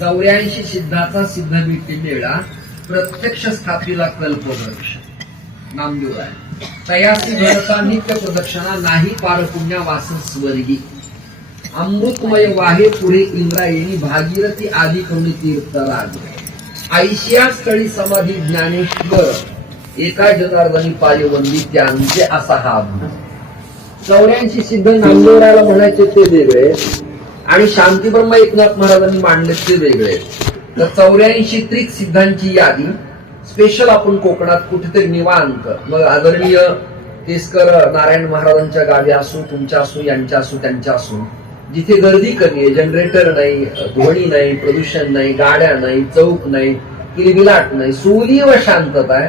84 सिद्धाचा सिद्धबीटी मेळा प्रत्यक्ष स्थापिला कल्पवृक्ष नामदेव आहे. तयासी घडता नित्य प्रदक्षिणा नाही पार पुण्या वास स्वर्गी. अमृतमय वाहे पुढे इंद्रायणी भागीरथी आदी करुणी तीर्थराज. ऐशिया स्थळी समाधी ज्ञानेश्वर एका जनार्दनी पायवंदी त्यांचे असा हा अभंग. 84 सिद्ध नामदेवराला म्हणायचे ते वेगळे आणि शांतीब्रह्म एकनाथ महाराजांनी मांडले ते वेगळे. तर 84 त्रिक सिद्धांची यादी स्पेशल आपण कोकणात कुठेतरी निवांत मग आदरणीय केसकर नारायण महाराजांच्या गावी असू, तुमच्या असू, यांच्या असू, त्यांच्या असू, जिथे गर्दी कमी आहे, जनरेटर नाही, ध्वनी नाही, प्रदूषण नाही, गाड्या नाही, चौक नाही, किलबिलाट नाही, सुली व शांतता आहे,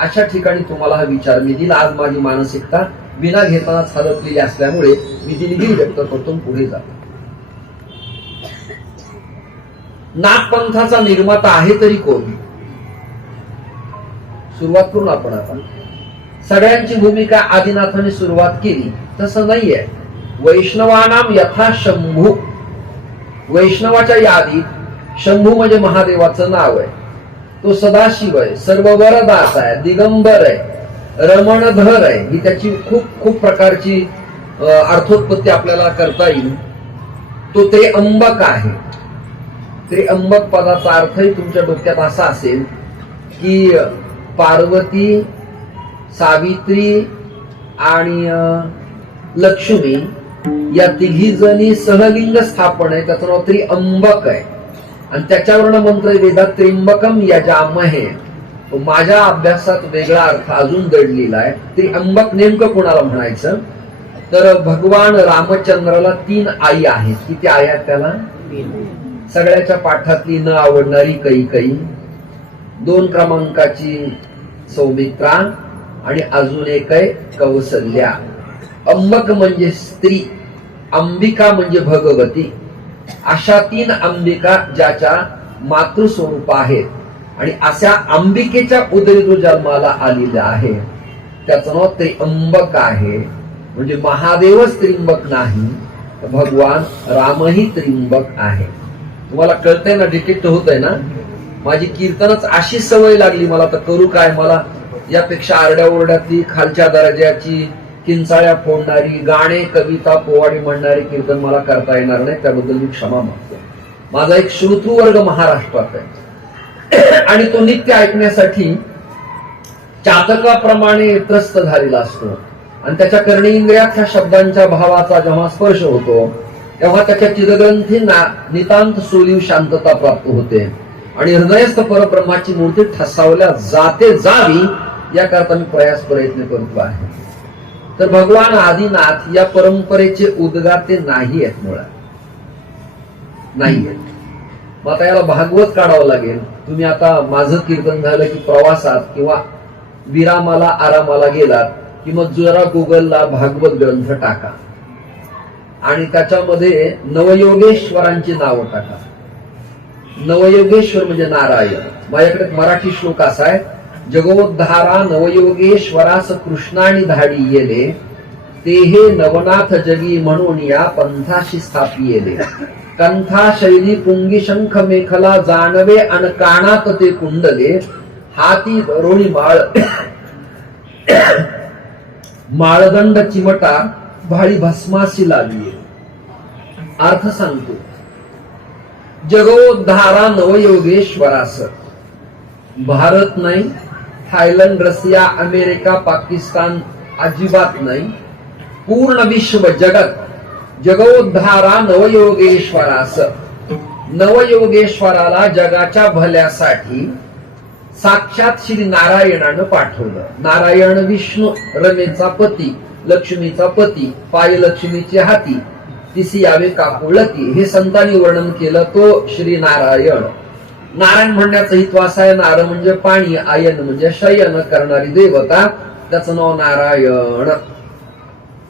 अशा ठिकाणी तुम्हाला हा विचार मी दिला. आज माझी मानसिकता बिना घेतानाच हलकलेली असल्यामुळे मी दिलगिरी व्यक्त करतो, पुढे जातो. नागपंथाचा निर्माता आहे तरी कोण? सुरुवात करून आपण आता. सगळ्यांची भूमिका आदिनाथाने सुरुवात केली तसं नाहीये. वैष्णवानाम यथा शंभू. वैष्णवाच्या यादीत शंभू म्हणजे महादेवाचं नाव आहे. तो सदाशिव आहे, सर्व वरदास आहे, दिगंबर आहे, रमणधर आहे. ही त्याची खूप खूप प्रकारची अर्थोत्पत्ती आपल्याला करता येईल. तो त्र्यंबक आहे. त्र्यंबक पदाचा अर्थही तुमच्या डोक्यात असा असेल की पार्वती, सावित्री आणि लक्ष्मी या तिघी जणी सहलिंग स्थापन आहे, त्याचं नाव त्र्यंबक आहे. आणि त्याच्यावरनं मंत्र वेदात त्र्यंबकम यजामहे. माझ्या अभ्यासात वेगळा अर्थ अजून दडलेला आहे. त्र्यंबक नेमकं कोणाला म्हणायचं? तर भगवान रामचंद्राला 3 आई आहेत. किती आई आहेत त्याला? सगळ्याच्या पाठातली न आवडणारी कैकेयी, 2 क्रमांकाची सौमित्रा आणि अजून एक आहे कौसल्या. अंबक म्हणजे स्त्री, अंबिका म्हणजे भगवती. अशा 3 अंबिका ज्याच्या मातृस्वरूप आहेत आणि अशा अंबिकेच्या उदरी जो जन्माला आलेला आहे त्याचं नाव त्र्यंबक आहे. म्हणजे महादेवच त्र्यंबक नाही, भगवान रामही त्र्यंबक आहे. तुम्हाला कळतंय ना? डिटेक्ट होतंय ना? माझी कीर्तनच अशी सवय लागली मला, तर करू काय? मला यापेक्षा आरड्याओरड्यातली खालच्या दर्जाची किंचाळ्या फोडणारी गाणे, कविता, पोवाडी म्हणणारी कीर्तन मला करता येणार नाही. त्याबद्दल मी क्षमा मागतो. माझा एक श्रोतृवर्ग महाराष्ट्रात आहे आणि तो नित्य ऐकण्यासाठी चातकाप्रमाणे त्रस्त झालेला असतो. आणि त्याच्या कर्णेंद्रियात ह्या शब्दांच्या भावाचा जेव्हा स्पर्श होतो तेव्हा त्याच्या चिरग्रंथींना नितांत सोलीव शांतता प्राप्त होते आणि हृदयस्थ परब्रह्माची मूर्ती ठसावल्या जावी याकरता मी प्रयत्न करतो आहे. तर भगवान आदिनाथ या परंपरेचे उद्गाते नाही आहेत, मुळात नाही आहेत. मग आता याला भागवत काढावं लागेल. तुम्ही आता माझं कीर्तन झालं की प्रवासात किंवा विरामाला आरामाला गेलात की मग जरा गुगलला भागवत ग्रंथ टाका आणि त्याच्यामध्ये नवयोगेश्वरांची नावं टाका. नवयोगेश्वर म्हणजे नारायण. माझ्याकडे मराठी श्लोक असा आहे, जगोद्धारा नवयोगेश्वरास कृष्णानी धाडी येले, ते हे नवनाथ जगी म्हणून या पंथाशी स्थापी येले. कंथा शैली पुंगी शंख मेखला जाणवे अन कानात ते कुंडले, हाती रोणी माळ माळदंड चिमटा भाळी भस्माशी लावली. अर्थ सांगतो, जगोद्धारा नवयोगेश्वरास. भारत नाही, थायलंड, रशिया, अमेरिका, पाकिस्तान अजिबात नाही, पूर्ण विश्व जगत जगोद्धारा नवयोगेश्वरास. नवयोगेश्वराला जगाच्या भल्यासाठी साक्षात श्री नारायणानं पाठवलं. नारायण विष्णू, रमेचा पती, लक्ष्मीचा पती, पाय लक्ष्मीचे हाती, तिसी यावे काकुळती, हे संतांनी वर्णन केलं. तो श्री नारायण. नारायण म्हणण्याचा हेतू असा आहे, नार म्हणजे पाणी, आयन म्हणजे शयन करणारी देवता, त्याचं नाव नारायण.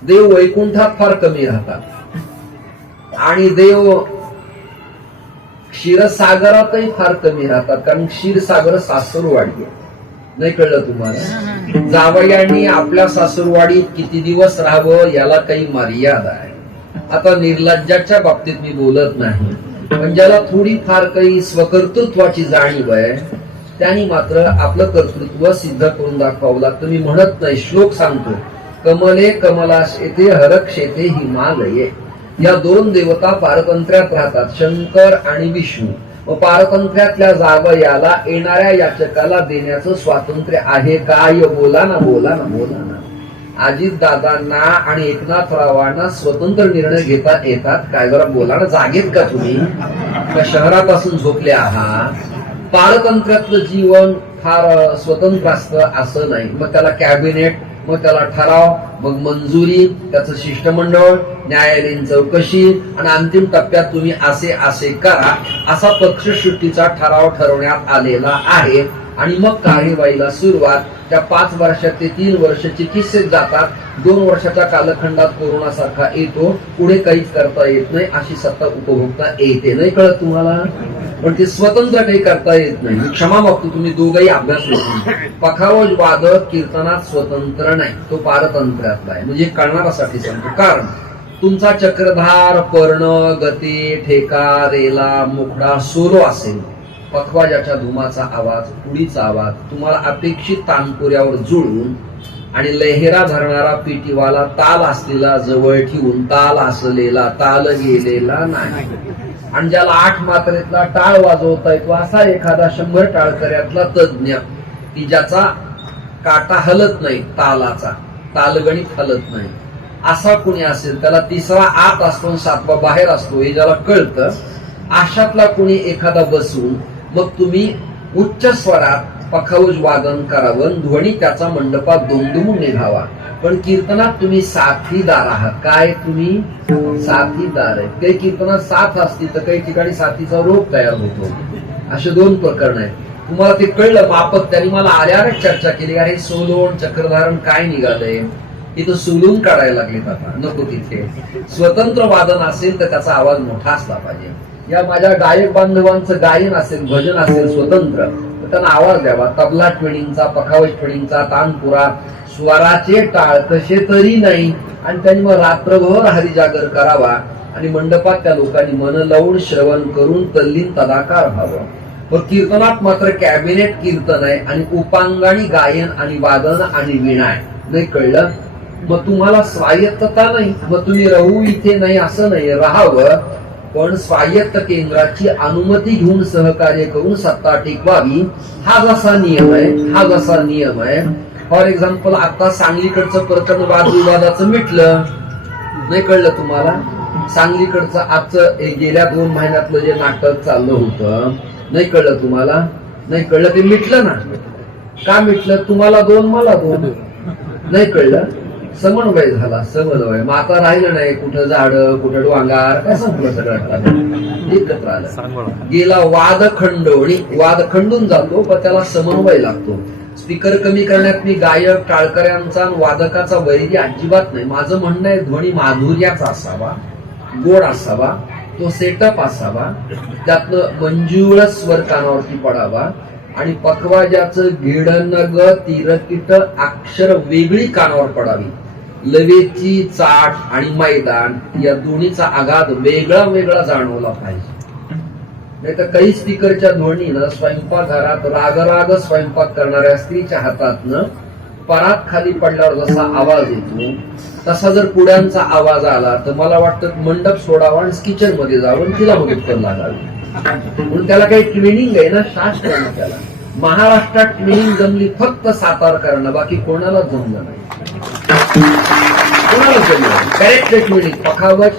देव वैकुंठात फार कमी राहतात आणि देव क्षीरसागरातही फार कमी राहतात, कारण क्षीरसागर सासरवाडी आहे. नाही कळलं तुम्हाला? जावयांनी आपल्या सासरवाडीत किती दिवस राहावं याला काही मर्यादा आहे. आता निर्लज्जाच्या बाबतीत मी बोलत नाही, पण ज्याला थोडीफार काही स्वकर्तृत्वाची जाणीव आहे त्यांनी मात्र आपलं कर्तृत्व सिद्ध करून दाखवावं लागतं. मी म्हणत नाही, श्लोक सांगतो, कमले कमलाशेते हरक्षेते हिमालये. या दोन देवता पारतंत्र्यात राहतात, शंकर आणि विष्णू. व पारतंत्र्यातल्या जावयाला येणाऱ्या याचकाला देण्याचं स्वातंत्र्य आहे काय? बोला ना, बोला ना, बोला ना. अजित दादांना आणि एकनाथरावांना स्वतंत्र निर्णय घेता येतात काय? जरा बोला ना. जागेत का तुम्ही? का शहरापासून झोपले आहात? पारतंत्र्यातलं जीवन फार स्वतंत्र असतं असं नाही. मग त्याला कॅबिनेट, मग त्याला ठराव, मग मंजुरी, त्याचं शिष्टमंडळ, न्यायालयीन चौकशी आणि अंतिम टप्प्यात तुम्ही असे असे करा असा पक्षश्रुष्टीचा ठराव ठरवण्यात आलेला आहे. आणि मग कार्यवाहीला सुरुवात. त्या 5 वर्षात ते 3 वर्ष चिकित्सेत जातात. 2 वर्षाच्या कालखंडात कोरोना सारखा येतो. पुढे काहीच करता येत नाही. अशी सत्ता उपभोगता येते. नाही कळत तुम्हाला? पण ते स्वतंत्र काही करता येत नाही. क्षमा मागतो, तुम्ही दोघही अभ्यास होतो. पखावज वादक कीर्तनात स्वतंत्र नाही, तो पारतंत्र्यातला आहे. म्हणजे कळणाऱ्यासाठी सांगतो. कारण तुमचा चक्रधार, पर्ण, गती, ठेका, रेला, मुखडा, सोलो असेल, पखवाजाच्या धुमाचा आवाज, उडीचा आवाज तुम्हाला अपेक्षित तानपुऱ्यावर जुळवून आणि लहेरा धरणारा पिटीवाला ताल असलेला जवळ ठेवून ताल असलेला ताल गेलेला नाही. आणि ज्याला 8 मात्रेतला टाळ वाजवता येतो असा एखादा 100 टाळकऱ्यातला तज्ञ की ज्याचा काटा हलत नाही, तालाचा तालगणित हलत नाही, असा कुणी असेल, त्याला 3रा आत असतो 7वा बाहेर असतो हे ज्याला कळतं, अशातला कुणी एखादा बसून मग तुम्ही उच्च स्वरात पखावज वादन करावं, ध्वनी त्याचा मंडपात दुमदुमून निघावा. पण कीर्तनात तुम्ही साथीदार आहात. काय? तुम्ही साथीदार आहे. काही कीर्तनात साथ असती तर काही ठिकाणी साथीचा रोग तयार होतो. असे 2 प्रकरण आहेत. तुम्हाला ते कळलं मापक. त्यांनी मला आल्यावरच चर्चा केली, अरे सोलोन चक्रधारण काय निघालंय, इथं सोलून काढायला लागलेत. आता नको तिथे. स्वतंत्र वादन असेल तर त्याचा आवाज मोठा असला पाहिजे. या माझ्या गायक बांधवांचं गायन असेल, भजन असेल स्वतंत्र, तर त्यांना आवाज द्यावा. तबला ट्विनिंगचा, पखावज ट्विनिंगचा, तानपुरा, स्वराचे टाळ कसे तरी नाही. आणि त्यांनी मग रात्रभर हरिजागर करावा आणि मंडपात त्या लोकांनी मन लावून श्रवण करून तल्लीन तदाकार व्हावं. पण कीर्तनात मात्र कॅबिनेट कीर्तन आहे आणि उपांगाणी गायन आणि वादन आणि वीणा आहे. नाही कळलं? मग तुम्हाला स्वायत्तता नाही. मग तुम्ही राहू इथे नाही असं नाही, राहावं, पण स्वायत्त केंद्राची अनुमती घेऊन सहकार्य करून सत्ता टिकवावी. हा जसा नियम आहे. फॉर एक्झाम्पल आता सांगलीकडचं प्रकरण वादविवादाचं मिटलं. नाही कळलं तुम्हाला? सांगलीकडचं आजचं गेल्या 2 महिन्यातलं जे नाटक चाललं होतं, नाही कळलं तुम्हाला? नाही कळलं? ते मिटलं ना. का मिटलं? तुम्हाला 2 मला 2. नाही कळलं? समन्वय झाला, समन्वय. मग आता राहिलं नाही कुठं झाड, कुठं डोंगर, काय संपलं सगळं एकत्र आलं. गेला वाद खंडून जातो, पण त्याला समन्वय लागतो. स्पीकर कमी करण्यात मी गायक, टाळकऱ्यांचा, वादकाचा वैरी अजिबात नाही. माझं म्हणणं आहे ध्वनी माधुर्याचा असावा, गोड असावा, तो सेटअप असावा, त्यातनं मंजूळ स्वर कानावरती पडावा आणि पखवाजाचं गिडनग तिरकिट अक्षर वेगळी कानावर पडावी. लवेची चाट आणि मैदान या दोन्हीचा आघात वेगळा वेगळा जाणवला पाहिजे. नाही तर काही स्पीकरच्या ध्वनीनं स्वयंपाकघरात राग स्वयंपाक करणाऱ्या स्त्रीच्या हातातनं परात खाली पडल्यावर जसा आवाज येतो तसा जर पुड्यांचा आवाज आला तर मला वाटतं मंडप सोडावा आणि किचन मध्ये जावं तिला मदत करायला लागावी. म्हणून त्याला काही ट्रेनिंग आहे ना, शास्त्र आहे त्याला. महाराष्ट्रात ट्रेनिंग जमली फक्त सातारकरांना, बाकी कोणाला जमलं नाही. कोणाला जमलं? Correct training. पखावज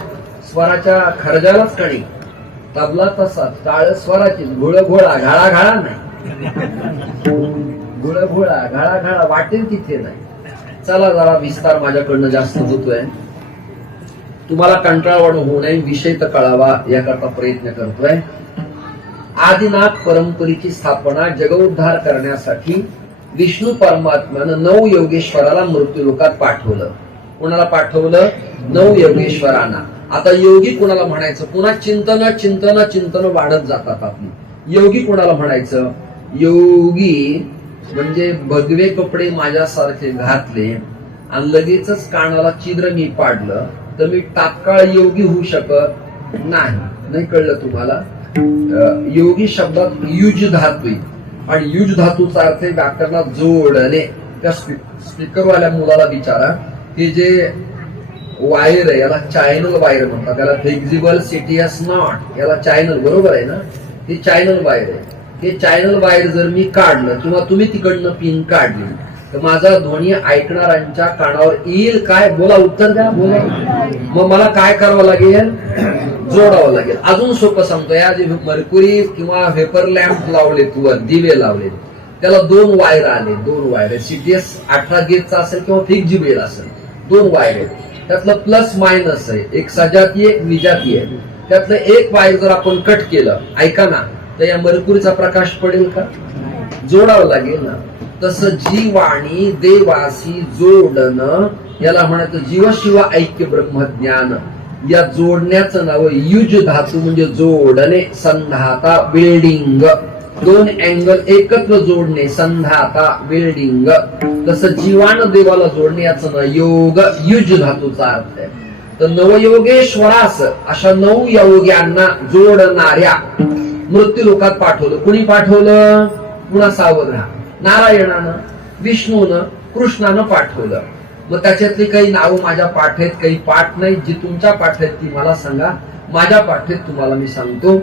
स्वराच्या खर्जालाच कणी, तबला तसाच, टाळ स्वराची, घोळघोळा घाळा नाही. घोळघोळा घाळा वाटेल तिथे नाही. चला जरा विस्तार माझ्याकडनं जास्त होतोय. तुम्हाला कंटाळवाणं होऊ नये, विषय तर कळावा याकरता प्रयत्न करतोय. आदिनाथ परंपरेची स्थापना जगोद्धार करण्यासाठी विष्णू परमात्म्यानं 9 योगेश्वराला मृत्यूलोकात पाठवलं. कोणाला पाठवलं? 9 योगेश्वरांना. आता योगी कोणाला म्हणायचं? पुन्हा चिंतन वाढत जातात आपली. योगी कोणाला म्हणायचं? योगी म्हणजे भगवे कपडे माझ्यासारखे घातले आणि लगेचच कानाला छिद्र मी पाडलं तर मी तात्काळ योगी होऊ शकत नाही. नाही कळलं तुम्हाला? योगी शब्दात युज धातू आहे आणि युज धातूचा अर्थ व्याकरणात जोडणे. त्या स्पीकरवाल्या मुलाला विचारा, हे जे वायर आहे याला चॅनल वायर म्हणतात, त्याला फ्लेक्झिबल सिटीएस नॉट, याला चॅनल, बरोबर आहे ना? हे चॅनल वायर आहे. हे चॅनल वायर जर मी काढलं किंवा तुम्ही तिकडनं पिन काढली तर माझा ध्वनी ऐकणाऱ्यांच्या कानावर येईल काय? बोला, उत्तर द्या, बोला. मग मला काय करावं लागेल? जोडावं लागेल. अजून सोपं सांगतो, या जे मर्क्युरी किंवा व्हेपर लॅम्प लावलेत वर, दिवे लावलेत, त्याला 2 वायर आले, 2 वायर. सीटीएस 18 गेजचा असेल किंवा फ्लेक्झिबल असेल, 2 वायर आहेत. त्यातलं प्लस मायनस आहे, एक सजातीय एक विजातीय आहे. त्यातलं एक वायर जर आपण कट केलं, ऐका ना, तर या मर्क्युरीचा प्रकाश पडेल का? जोडावं लागेल ना. तसं जीवाणी देवासी जोडणं याला म्हणायचं जीवशिव ऐक्य ब्रह्मज्ञान. या जोडण्याचं नाव युज धातू, म्हणजे जोडणे, संधाता, बिल्डिंग. 2 अँगल एकत्र जोडणे, संधाता, बिल्डिंग. तसं जीवान देवाला जोडणे याचं नाव योग, युज धातूचा अर्थ आहे. तर नवयोगेश्वरास अशा 9 योग्यांना जोडणाऱ्या मृत्यू लोकात पाठवलं. कुणी पाठवलं? पुन्हा सावध राहा. नारायणानं, विष्णूनं, कृष्णानं पाठवलं. मग त्याच्यातली काही नावं माझ्या पाठ आहेत, काही पाठ नाही. जी तुमच्या पाठ आहेत ती मला सांगा. माझ्या पाठ आहेत तुम्हाला मी सांगतो.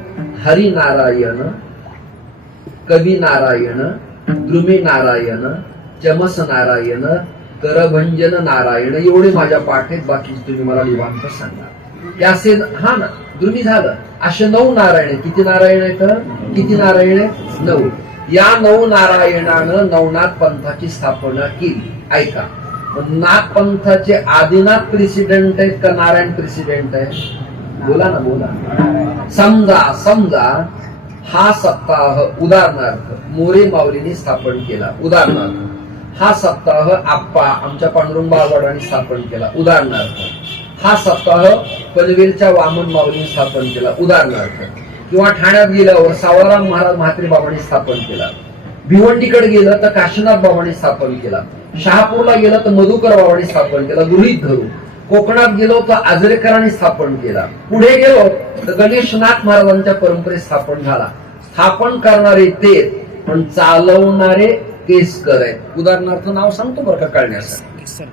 हरिनारायण, कवी नारायण, द्रुमी नारायण, चमस नारायण, करभंजन नारायण, एवढे माझ्या पाठ आहेत. बाकी तुम्ही मला निवांत सांगा. हे असे, हा ना, द्रुमी झालं. असे 9 नारायण आहेत. किती नारायण आहेत? किती नारायण आहेत? 9. या 9 नारायणानं नवनाथ पंथाची स्थापना केली. ऐका, नाथ पंथाचे आदिनाथ प्रेसिडेंट आहेत का नारायण प्रेसिडेंट आहे? बोला ना, बोला. समजा हा सप्ताह उदाहरणार्थ मोरे माऊलींनी स्थापन केला, उदाहरणार्थ. हा सप्ताह आप्पा आमच्या पांडुरंग बाळवाडांनी स्थापन केला, उदाहरणार्थ. हा सप्ताह पनवेलच्या वामन माऊलींनी स्थापन केला, उदाहरणार्थ. किंवा ठाण्यात गेल्यावर सावळाराम महाराज म्हात्रे बाबांनी स्थापन केला. भिवंडीकडे गेलं तर काशीनाथ बाबांनी स्थापन केला. शहापूरला गेलं तर मधुकर बाबांनी स्थापन केला, गृहीत धरू. कोकणात गेलो तर आजरेकरांनी स्थापन केला. पुढे गेलो तर गणेशनाथ महाराजांच्या परंपरेत स्थापन झाला. स्थापन करणारे ते, पण चालवणारे केसकर आहेत. उदाहरणार्थ नाव सांगतो बरं का कळण्यासाठी.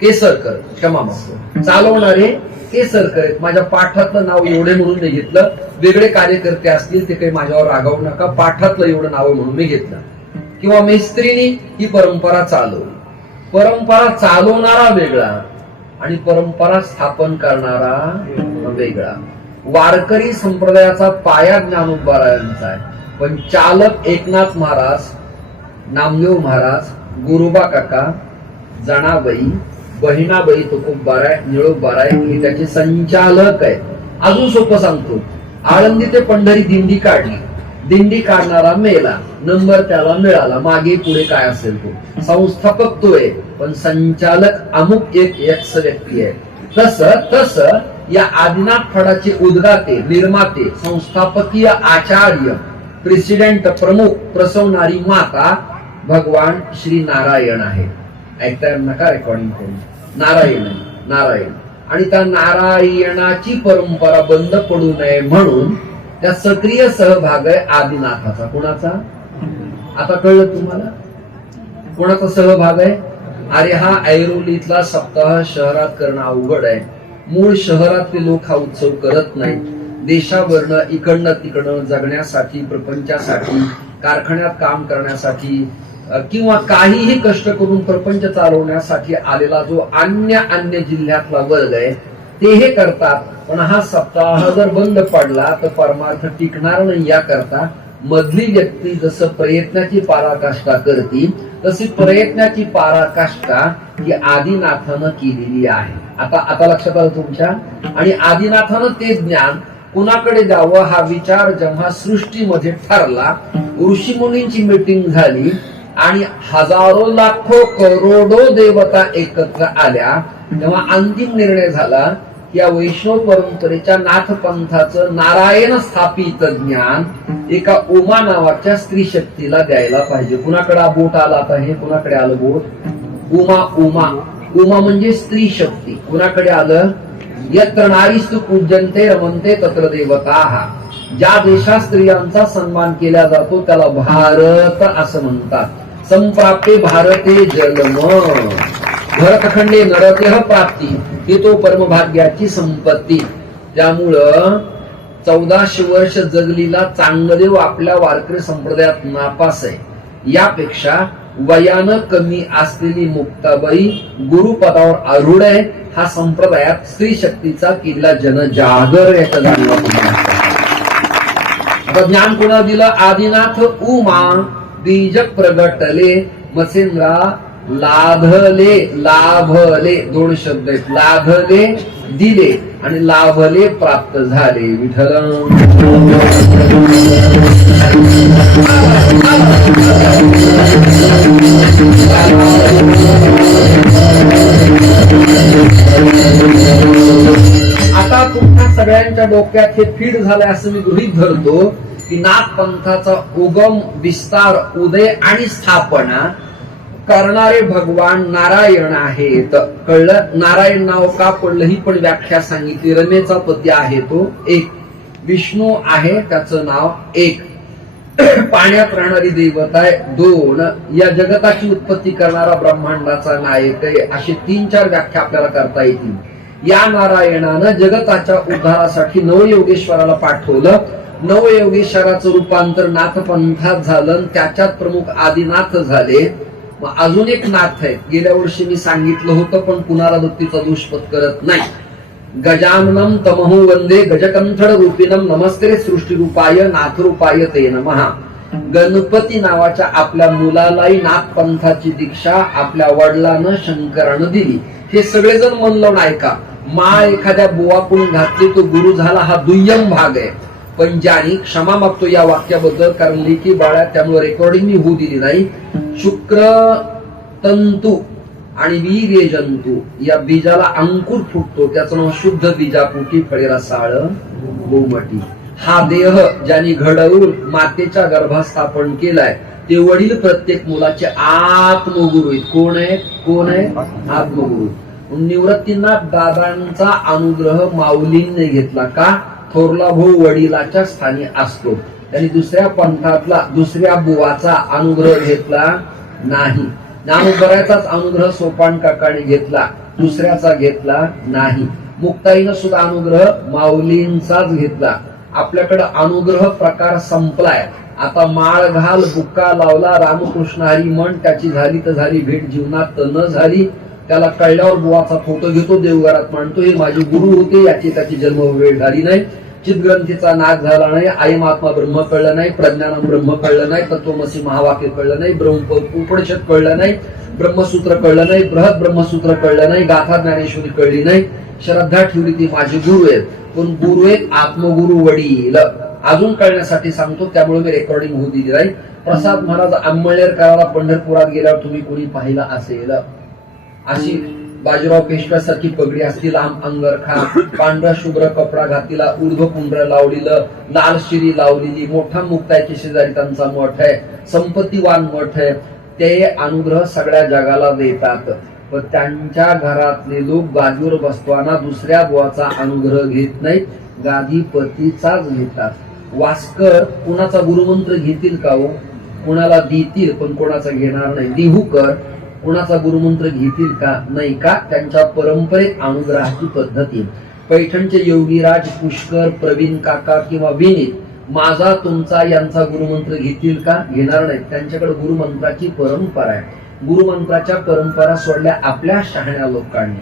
केसरकर, क्षमा मागतो. चालवणारे केसरकर आहेत. माझ्या पाठातलं नाव एवढे म्हणून नाही घेतलं. वेगळे कार्यकर्ते असतील ते काही माझ्यावर रागावू नका. पाठातलं एवढं नाव म्हणून मी घेतलं. किंवा मेस्त्रीनी ही परंपरा चालवली. परंपरा चालवणारा वेगळा आणि परंपरा स्थापन करणारा वेगळा. वारकरी संप्रदायाचा पाया ज्ञानोबारायांचा आहे, पण चालक एकनाथ महाराज, नामदेव महाराज, गुरुबा काका, जणाबाई, बहिणाबाई तुकोबाराय, निळोबाराय हे त्याचे संचालक आहेत. अजून सोपं सांगतो, आळंदी ते पंढरी दिंडी काढली. दिंडी काढणारा मेला, नंबर त्याला मिळाला. मागे पुढे काय असेल तो संस्थापक तो आहे, पण संचालक अमुक एक एक्स व्यक्ती आहे. तस या आदिनाथ फडाचे उद्गाते, निर्माते, संस्थापकीय आचार्य, प्रेसिडेंट, प्रमुख, प्रसवणारी माता भगवान श्री नारायण आहे. ऐकताय नका रेकॉर्डिंग करून. नारायण, नारायण. आणि त्या नारायणाची परंपरा बंद पडू नये म्हणून त्या सक्रिय सहभाग आहे आदिनाथाचा. कोणाचा? आता कळलं तुम्हाला कोणाचा सहभाग आहे? अरे हा ऐरोलीतला सप्ताह शहरात करणं अवघड आहे. मूळ शहरातले लोक हा उत्सव करत नाहीत. देशावरनं इकडनं तिकडनं जगण्यासाठी, प्रपंचासाठी, कारखान्यात काम करण्यासाठी किंवा काहीही कष्ट करून प्रपंच चालवण्यासाठी आलेला जो अन्य जिल्ह्यातला वर्ग आहे ते हे करतात. पण हा सप्ताह जर बंद पडला तर परमार्थ टिकणार नाही. याकरता मधली व्यक्ती जसं प्रयत्नाची पराकाष्ठा करते तशी प्रयत्नाची पराकाष्ठा ही आदिनाथानं केलेली आहे. आता लक्षात आलं तुमच्या? आणि आदिनाथानं ते ज्ञान कुणाकडे द्यावं हा विचार जेव्हा सृष्टीमध्ये ठरला, ऋषीमुनींची मीटिंग झाली आणि हजारो लाखो करोडो देवता एकत्र आल्या, तेव्हा अंतिम निर्णय झाला की या वैष्णव परंपरेच्या नाथ पंथाचं नारायण स्थापित ज्ञान एका उमा नावाच्या स्त्री शक्तीला द्यायला पाहिजे. कुणाकडे बोट आला? आता हे कुणाकडे आलं बोट? उमा. उमा म्हणजे स्त्री शक्ती. कुणाकडे आलं? यत्र नारीस्तु पूज्यन्ते रमन्ते तत्र देवताः. ज्या देशात स्त्रियांचा सन्मान केला जातो त्याला भारत असं म्हणतात. संप्राप्ते भारते जन्म भरतखंडे नरतेह प्राप्ती ही तो परमभाग्याची संपत्ती. त्यामुळं 1400 वर्ष जगलीला चांगदेव आपल्या वारकरी संप्रदायात नापास आहे. यापेक्षा वयानं कमी असलेली मुक्ताबाई गुरुपदावर आरूढ आहे. हा संप्रदायात स्त्री शक्तीचा किल्ला जनजागर याच्या जाणीवा. आता ज्ञान कोणा दिलं? आदिनाथ उमा बीज प्रगटले मसेंद्रा लाभले. लाभले दोन शब्द आहेत. लाभले दिले आणि लाभले प्राप्त झाले. विठ्ठल आता तुमच्या सगळ्यांच्या डोक्यात हे फीड झालंय असं मी गृहीत धरतो की नाथ पंथाचा उगम, विस्तार, उदय आणि स्थापना करणारे भगवान नारायण आहेत. कळलं? नारायण नाव का पडलं ही पण व्याख्या सांगितली. रमेचा पती आहे तो एक. विष्णू आहे त्याचं नाव एक. पाण्यात राहणारी देवता आहे दोन. या जगताची उत्पत्ती करणारा ब्रह्मांडाचा नायक आहे. अशी 3-4 व्याख्या आपल्याला करता येतील. या नारायणानं जगताच्या उद्धारासाठी नवयोगेश्वराला पाठवलं. नवयोगेश्वराचं रूपांतर नाथपंथात झालं. त्याच्यात प्रमुख आदिनाथ झाले. मग अजून एक नाथ आहे. गेल्या वर्षी मी सांगितलं होतं पण पुनरावृत्तीचा दोष पत्करत नाही. गजाननम तमहु वंदे गजकंठड रूपिणम नमस्ते सृष्टी रूपाय नाथ रूपाय ते नमः. गणपती नावाच्या आपल्या मुलालाही नाथपंथाची दीक्षा आपल्या वडिलांना शंकरानं दिली. हे सगळेजण मन लावून ऐका. माळ एखाद्या बुवाकडून घातली तो गुरु झाला हा दुय्यम भाग आहे. पण ज्यानी क्षमा मागतो या वाक्याबद्दल, कारण लेखी बाळ्या त्यामुळे रेकॉर्डिंग मी होऊ दिली नाही. शुक्र तंतू आणि वीर्य जंतू या बीजाला अंकुर फुटतो. त्याचं नाव शुद्ध बीजापोटी फळे रसाळ गोमटी. हा देह ज्यांनी घडवून मातेच्या गर्भात स्थापन केलाय ते वडील प्रत्येक मुलाचे आत्मगुरु आहेत. कोण आहे? कोण आहे? आत्मगुरु. निवृत्तीनाथ दादांचा अनुग्रह माऊलींनी घेतला का? थोरला भाऊ वडिलाच्या स्थानी असतो. त्यांनी दुसऱ्या पंथातला दुसऱ्या बुवाचा अनुग्रह घेतला नाही. ज्ञानोबराचाच अनुग्रह सोपान काकाने घेतला, दुसऱ्याचा घेतला नाही. मुक्ताईनं सुद्धा अनुग्रह माऊलींचाच घेतला. आपल्याकडे अनुग्रह प्रकार संपलाय. आता माळ घाल, बुक्का लावला, रामकृष्ण हरी म्हण, त्याची झाली तर झाली भेट, जीवनात तर न झाली. त्याला कळल्यावर बुवाचा फोटो घेतो, देवघरात मांडतो. हे माझे गुरु होते, याची त्याची जन्म वेळ झाली नाही. चितग्रंथीचा नाश झाला नाही. आई महात्मा ब्रह्म कळलं नाही. प्रज्ञानम ब्रह्म कळलं नाही. तत्वमसी महावाक्य कळलं नाही. उपनिषद कळलं नाही. ब्रह्मसूत्र कळलं नाही. बृहद ब्रह्मसूत्र कळलं नाही. गाथा ज्ञानेश्वरी कळली नाही. श्रद्धा ठेवली ती माझे गुरु आहेत. पण गुरु एक आत्मगुरु वडील अजून कळण्यासाठी सांगतो. त्यामुळे मी रेकॉर्डिंग होऊ दिली नाही. प्रसाद महाराज आंबळनेरकराला पंढरपुरात गेल्यावर तुम्ही कोणी पाहिलं असेल. अशी बाजीराव पेशव्यासारखी पगडी असती, लांब अंगरखा, पांढरा शुभ्र कपडा घातलेला, ऊर्ध्वपुंड्र लावलेलं, लाल शिरी लावलेली, मोठा मुक्तायची शेजारी त्यांचा मठ आहे, संपत्तीवान मठ आहे. ते अनुग्रह सगळ्या जगाला देतात. पण त्यांच्या घरातले लोक गादीवर बसताना दुसऱ्या बुवाचा अनुग्रह घेत नाहीत, गादीपतीचाच घेतात. वास्कर कुणाचा गुरुमंत्र घेतील का हो? कुणाला देतील पण कोणाचा घेणार नाही. देहूकर कुणाचा गुरुमंत्र घेतील का? नाही. का? त्यांच्या परंपरेत अनुग्रहाची पद्धती. पैठणचे योगीराज, पुष्कर, प्रवीण काका किंवा विनीत माझा तुमचा यांचा गुरुमंत्र घेतील का? घेणार नाही. त्यांच्याकडे गुरुमंत्राची परंपरा आहे. गुरुमंत्राच्या परंपरा सोडल्या आपल्या शहाण्या लोकांनी.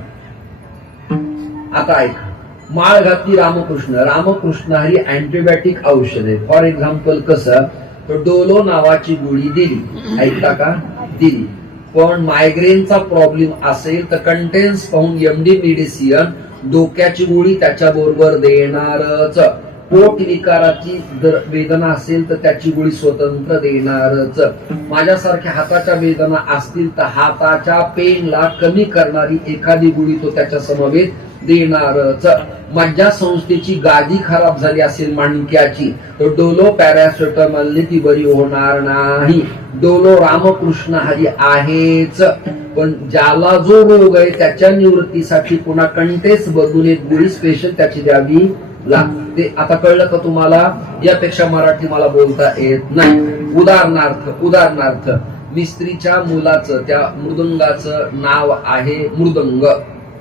आता ऐका. माळ घातली रामकृष्ण. रामकृष्ण ही अँटीबायोटिक औषध आहे. फॉर एक्झाम्पल कसं? तर डोलो नावाची गोळी दिली. ऐकता का? दिली. पण मायग्रेनचा प्रॉब्लेम असेल तर कंटेन्स पाहून एमडी मेडिसिन डोक्याची गोळी त्याच्या बरोबर देणारच. पोट विकाराची वेदना असेल तर त्याची गोळी स्वतंत्र देणारच. माझ्यासारख्या हाताच्या वेदना असतील तर हाताच्या पेनला कमी करणारी एखादी गोळी तो त्याच्या समवेत देणारच. माझ्या संस्थेची गादी खराब झाली असेल माणक्याची तर डोलो पॅरासिटामॉलने ती बरी होणार नाही. डोलो रामकृष्ण हरी आहेच, पण ज्याला जो रोग आहे त्याच्या निवृत्तीसाठी पुन्हा कंटेस बदलून एक गोळी स्पेशल त्याची द्यावी लागते. आता कळलं का तुम्हाला? यापेक्षा मराठी मला बोलता येत नाही. उदाहरणार्थ मिस्त्रीच्या मुलाचं त्या मृदंगाचं नाव आहे मृदंग.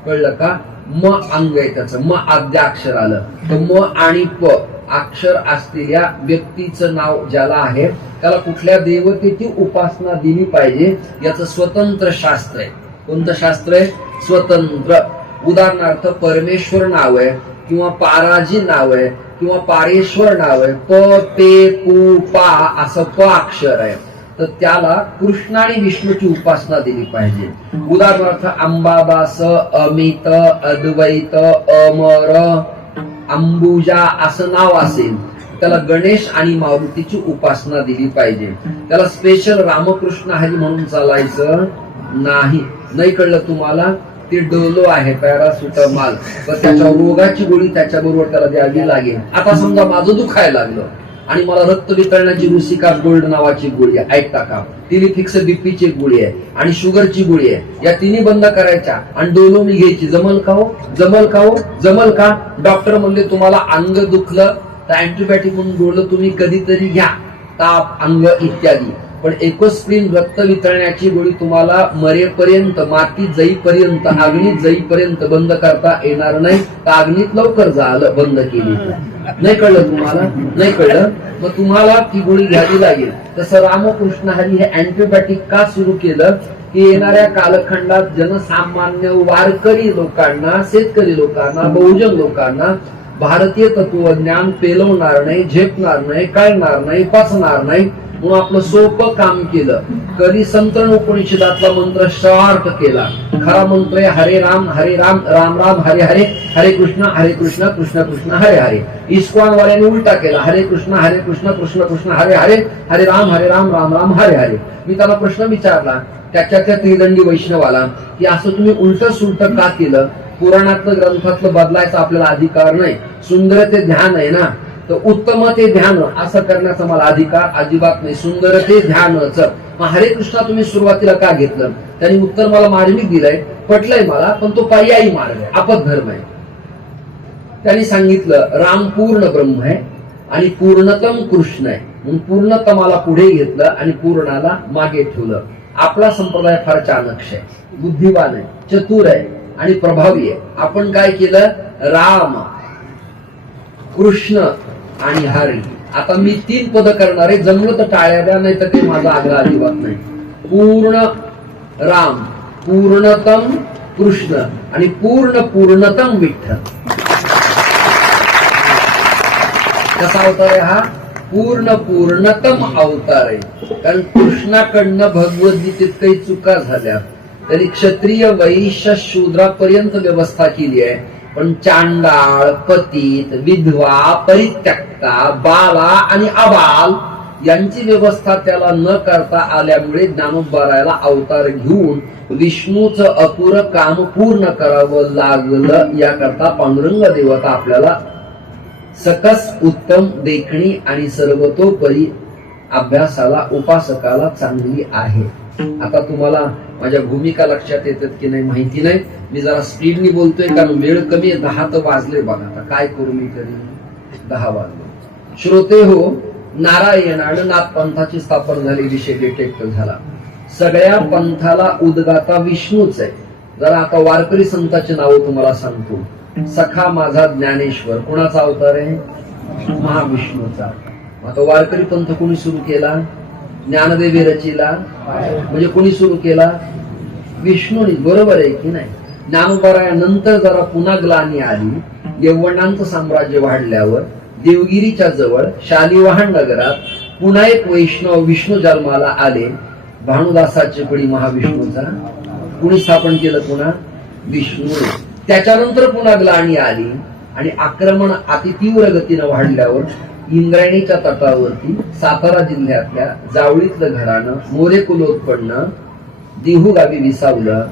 कळलं का? म अंग आहे त्याचं, म आद्य अक्षर आलं तर म आणि प अक्षर असलेल्या व्यक्तीचं नाव ज्याला आहे त्याला कुठल्या देवतेची उपासना दिली पाहिजे याचं स्वतंत्र शास्त्र आहे. कोणतं शास्त्र आहे? स्वतंत्र. उदाहरणार्थ परमेश्वर नाव आहे किंवा पाराजी नाव आहे किंवा पारेश्वर नाव आहे, प पे पू पा असं प अक्षर आहे, तर त्याला कृष्ण आणि विष्णूची उपासना दिली पाहिजे. उदाहरणार्थ अंबादास, अमित, अद्वैत, अमर, अंबुजा असं नाव असेल त्याला गणेश आणि मारुतीची उपासना दिली पाहिजे. त्याला स्पेशल रामकृष्ण हरी म्हणून चालायचं नाही. नाही कळलं तुम्हाला? ते डोलो आहे पॅरासिटामॉल, तर त्याच्या रोगाची गोळी त्याच्याबरोबर त्याला द्यावी लागेल. आता समजा माझं दुखायला लागलं आणि मला रक्त वितरणाची रुसिका गोल्ड नावाची गोळी आहे, ऐकता का? तिने फिक्स बीपीची गोळी आहे आणि शुगरची गोळी आहे. या तिन्ही बंद करायच्या आणि डोलो मी घ्यायची. जमल का हो? जमल का हो? जमल का? डॉक्टर म्हणले तुम्हाला अंग दुखलं तर अँटीबायोटिक म्हणून डोलो तुम्ही कधीतरी घ्या, ताप, अंग इत्यादी. पण एकोस्प्रिन रक्त वितरण्याची गोळी तुम्हाला मरेपर्यंत, मातीत जाईपर्यंत, अग्नीत जाईपर्यंत बंद करता येणार नाही. तर अग्नीत लवकर झालं बंद केली. नाही कळलं तुम्हाला? नाही कळलं? मग तुम्हाला ती गोळी घ्यावी लागेल. तसं रामकृष्ण हरी हे अँटीबायोटिक का सुरू केलं की येणाऱ्या कालखंडात जनसामान्य वारकरी लोकांना, शेतकरी लोकांना, बहुजन लोकांना भारतीय तत्वज्ञान पेलवणार नाही, झेपणार नाही, कळणार नाही, पचणार नाही. म्हणून आपलं सोपं काम केलं. कधी संत उपनिषदातला मंत्र शॉर्ट केला. खरा मंत्र आहे हरे राम राम राम हरे हरे, हरे कृष्ण कृष्ण कृष्ण हरे हरे. इस्कॉन वाल्याने उलटा केला. हरे कृष्ण कृष्ण कृष्ण हरे हरे, हरे राम राम राम हरे हरे. मी त्याला प्रश्न विचारला त्या त्रिदंडी वैष्णवाला की असं तुम्ही उलट सुलट का केलं? पुराणातलं ग्रंथातलं बदलायचा आपल्याला अधिकार नाही. सुंदर ते ध्यान आहे ना, तर उत्तम ते ध्यान असं करण्याचा मला अधिकार अजिबात नाही. सुंदर ते ध्यानच. मग हरे कृष्णा तुम्ही सुरुवातीला का घेतलं? त्यांनी उत्तर मला मार्मिक दिलंय, पटलंय मला, पण तो पर्यायी मार्ग आहे, आपद्धर्म आहे. त्यांनी सांगितलं राम पूर्ण ब्रह्म आहे आणि पूर्णतम कृष्ण आहे. म्हणून पूर्णतमाला पुढे घेतलं आणि पूर्णाला मागे ठेवलं. आपला संप्रदाय फार चाणक्य आहे, बुद्धिवान आहे, चतुर आहे आणि प्रभावी आहे. आपण काय केलं? राम, कृष्ण आणि हरी. आता मी 3 पद करणारे, जमलं तर टाळ्या द्या, नाही तर ते माझा आग्रह अजिबात नाही. पूर्ण राम, पूर्णतम कृष्ण आणि पूर्णतम विठ्ठल. कसा अवतार आहे हा? पूर्णतम अवतार आहे. कारण कृष्णाकडनं भगवद्गीतेत काही चुका झाल्या तरी क्षत्रिय, वैश्य, शूद्रापर्यंत व्यवस्था केली आहे. पण चांडाळ, पतित, विधवा, परित्यक्ता, बाला आणि अबाल यांची व्यवस्था त्याला न करता आल्यामुळे ज्ञानोबारायला अवतार घेऊन विष्णूचं अपुर काम पूर्ण करावं लागलं. याकरता पांडुरंग देवता आपल्याला सकस, उत्तम, देखणी आणि सर्वतोपरी अभ्यासाला, उपासकाला चांगली आहे. आता तुम्हाला माझ्या भूमिका लक्षात येतात की नाही माहिती नाही. मी जरा स्पीडनी बोलतोय कारण वेळ कमी आहे. 10 तर वाजले बघा. आता काय करू मी तरी? 10 वाजले. श्रोते हो, नारायण आणि नाथ पंथाची स्थापना झाली, विषय डिटेक्ट झाला. सगळ्या पंथाला उद्गाता विष्णूच आहे. जरा आता वारकरी संतांची नावं तुम्हाला सांगतो. सखा माझा ज्ञानेश्वर कोणाचा अवतार आहे? महाविष्णूचा. आता वारकरी पंथ कोणी सुरू केला? ज्ञानदेवी रचिला. म्हणजे कोणी सुरू केला? विष्णूनी. बरोबर आहे की नाही? ज्ञानोबारायानंतर जरा पुन्हा ग्लानी आली. यवनांचं साम्राज्य वाढल्यावर देवगिरीच्या जवळ शालिवाहन नगरात पुन्हा एक वैष्णव विष्णू जन्माला आले. भानुदासाचे पडी महाविष्णूचा. कुणी स्थापन केलं? पुन्हा विष्णू. त्याच्यानंतर पुन्हा ग्लानी आली आणि आक्रमण अति तीव्र गतीनं वाढल्यावर इंद्रायणीच्या तटावरती सातारा जिल्ह्यातल्या जावळीतलं घराणं मोरे कुलोत्पन्न देहू गावी विसावलं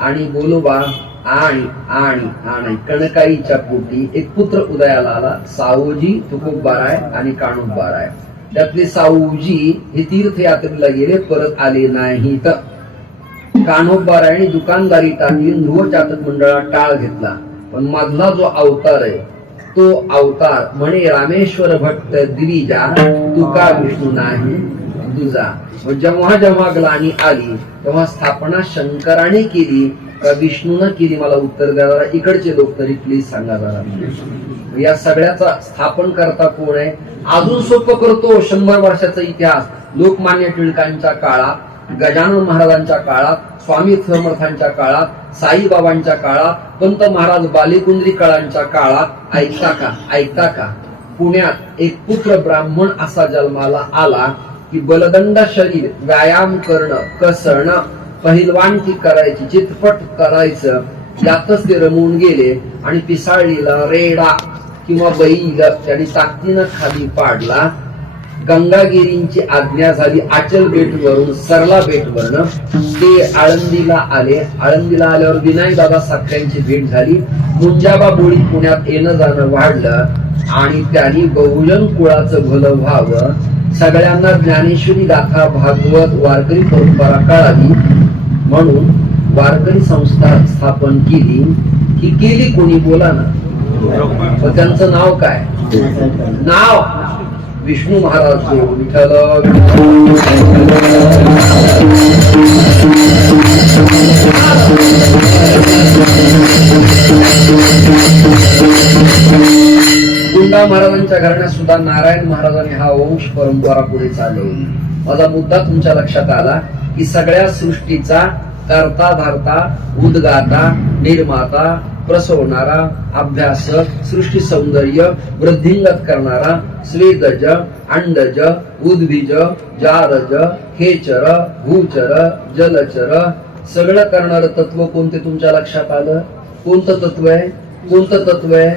आणि बोलोबा आणि आणि आणि कणकाईच्या पोटी एक पुत्र उदयाला आला. सावजी, तुकोबाराय आणि काणोबाराय. त्यातले सावजी हे तीर्थयात्रेला गेले, परत आले नाहीत. कान्होबारायने दुकानदारी टाकली, ध्रुव चातक मंडळात टाळ घेतला. पण मधला जो अवतार आहे तो अवतार म्हणे रामेश्वर भट्ट दिलीजा, तुका विष्णू नाही तुझा. जेव्हा जेव्हा ग्लानी आली तेव्हा स्थापना शंकराने केली का विष्णूनं केली, मला उत्तर द्या जरा. इकडचे लोक तरी प्लीज सांगा जरा. या सगळ्याचा स्थापन करता कोण आहे? अजून सोपं करतो. 100 वर्षाचा इतिहास. लोकमान्य टिळकांच्या काळात, गजानन महाराजांच्या काळात, स्वामी समर्थांच्या काळात, साईबाबांच्या काळात, पंत महाराज बालेकुंद्रीकरांच्या काळात ऐकता का पुण्यात एक पुत्र ब्राह्मण असा जन्माला आला की बलदंड शरीर, व्यायाम करणं, कसणं, पहिलवानकी करायची, चितपट करायचं, यातच ते रमून गेले. आणि पिसाळीला रेडा किंवा बैल त्यांनी ताकदीनं खाली पाडला. गंगागिरींची आज्ञा झाली. आचल बेट वरून सरला बेट वरून ते आळंदीला आले. आळंदीला आल्यावर विनायक दादा साखऱ्यांची भेट झाली. मुंजाबा बोळी पुण्यात येणं जाणं वाढलं आणि त्यांनी बहुजन कुळाचं भलं व्हावं, सगळ्यांना ज्ञानेश्वरी गाथा, भागवत, वारकरी परंपरा कळावी म्हणून वारकरी संस्था स्थापन केली. ही केली कोणी? बोला ना. त्यांचं नाव काय? नाव विष्णू महाराज. विठ्ठल गुंडा महाराजांच्या घराण्यात सुद्धा नारायण महाराजांनी हा वंश परंपरा पुढे चालवली. माझा मुद्दा तुमच्या लक्षात आला की सगळ्या सृष्टीचा करता धरता, उद्गाता, निर्माता, प्रसवणारा, अभ्यासक, सृष्टी सौंदर्य वृद्धिंगत करणारा, स्वेदज, अंडज, उद्भिज, जारज, खेचर, भूचर, जलचर सगळं करणारं तत्व कोणते तुमच्या लक्षात आलं? कोणतं तत्व आहे? कोणतं तत्व आहे?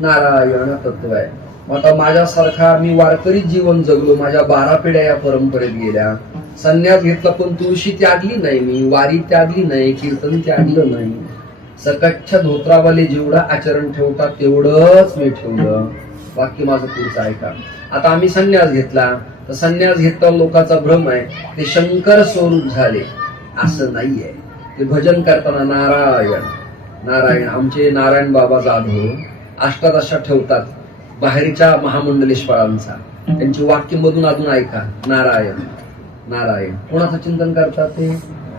नारायण तत्व आहे. आता माझ्यासारखा मी वारकरी जीवन जगलो, माझ्या 12 पिढ्या या परंपरेत गेल्या. संन्यास घेतला पण तुळशी त्यागली नाही, मी वारी त्यागली नाही, कीर्तन त्यागलं नाही. सकच्छ धोत्रावाले जेवढं आचरण ठेवतात तेवढंच मी ठेवलं. वाक्य माझं पुढचं ऐका. आता आम्ही संन्यास घेतला तर संन्यास घेतला लोकांचा भ्रम आहे ते शंकर स्वरूप झाले, असं नाहीये. ते भजन करताना नारायण नारायण. आमचे नारायण बाबा जाधव अष्टादशा ठेवतात बाहेरच्या महामंडलेश्वरांचा. त्यांची वाक्य मधून अजून ऐका. नारायण नारायण. कोणाचं चिंतन करतात ते?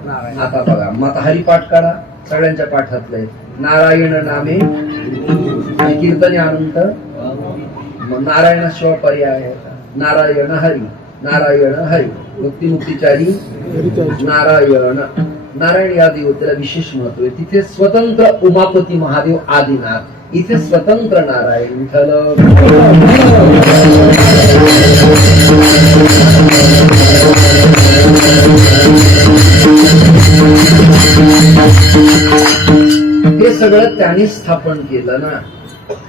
नारायण. आता बघा, मग आता हरिपाठ काढा, सगळ्यांच्या पाठातले नारायण नामे कीर्तने अनंत. नारायणाशिवाय पर्याय आहे का? नारायण हरी, नारायण हरी. मुक्ती मुक्तीचारी नारायण. नारायण या देवतेला विशेष महत्व आहे. तिथे स्वतंत्र उमापती महादेव आदिनाथ, इथे स्वतंत्र नारायण विठ्ठल. हे सगळं त्यांनी स्थापन केलं ना.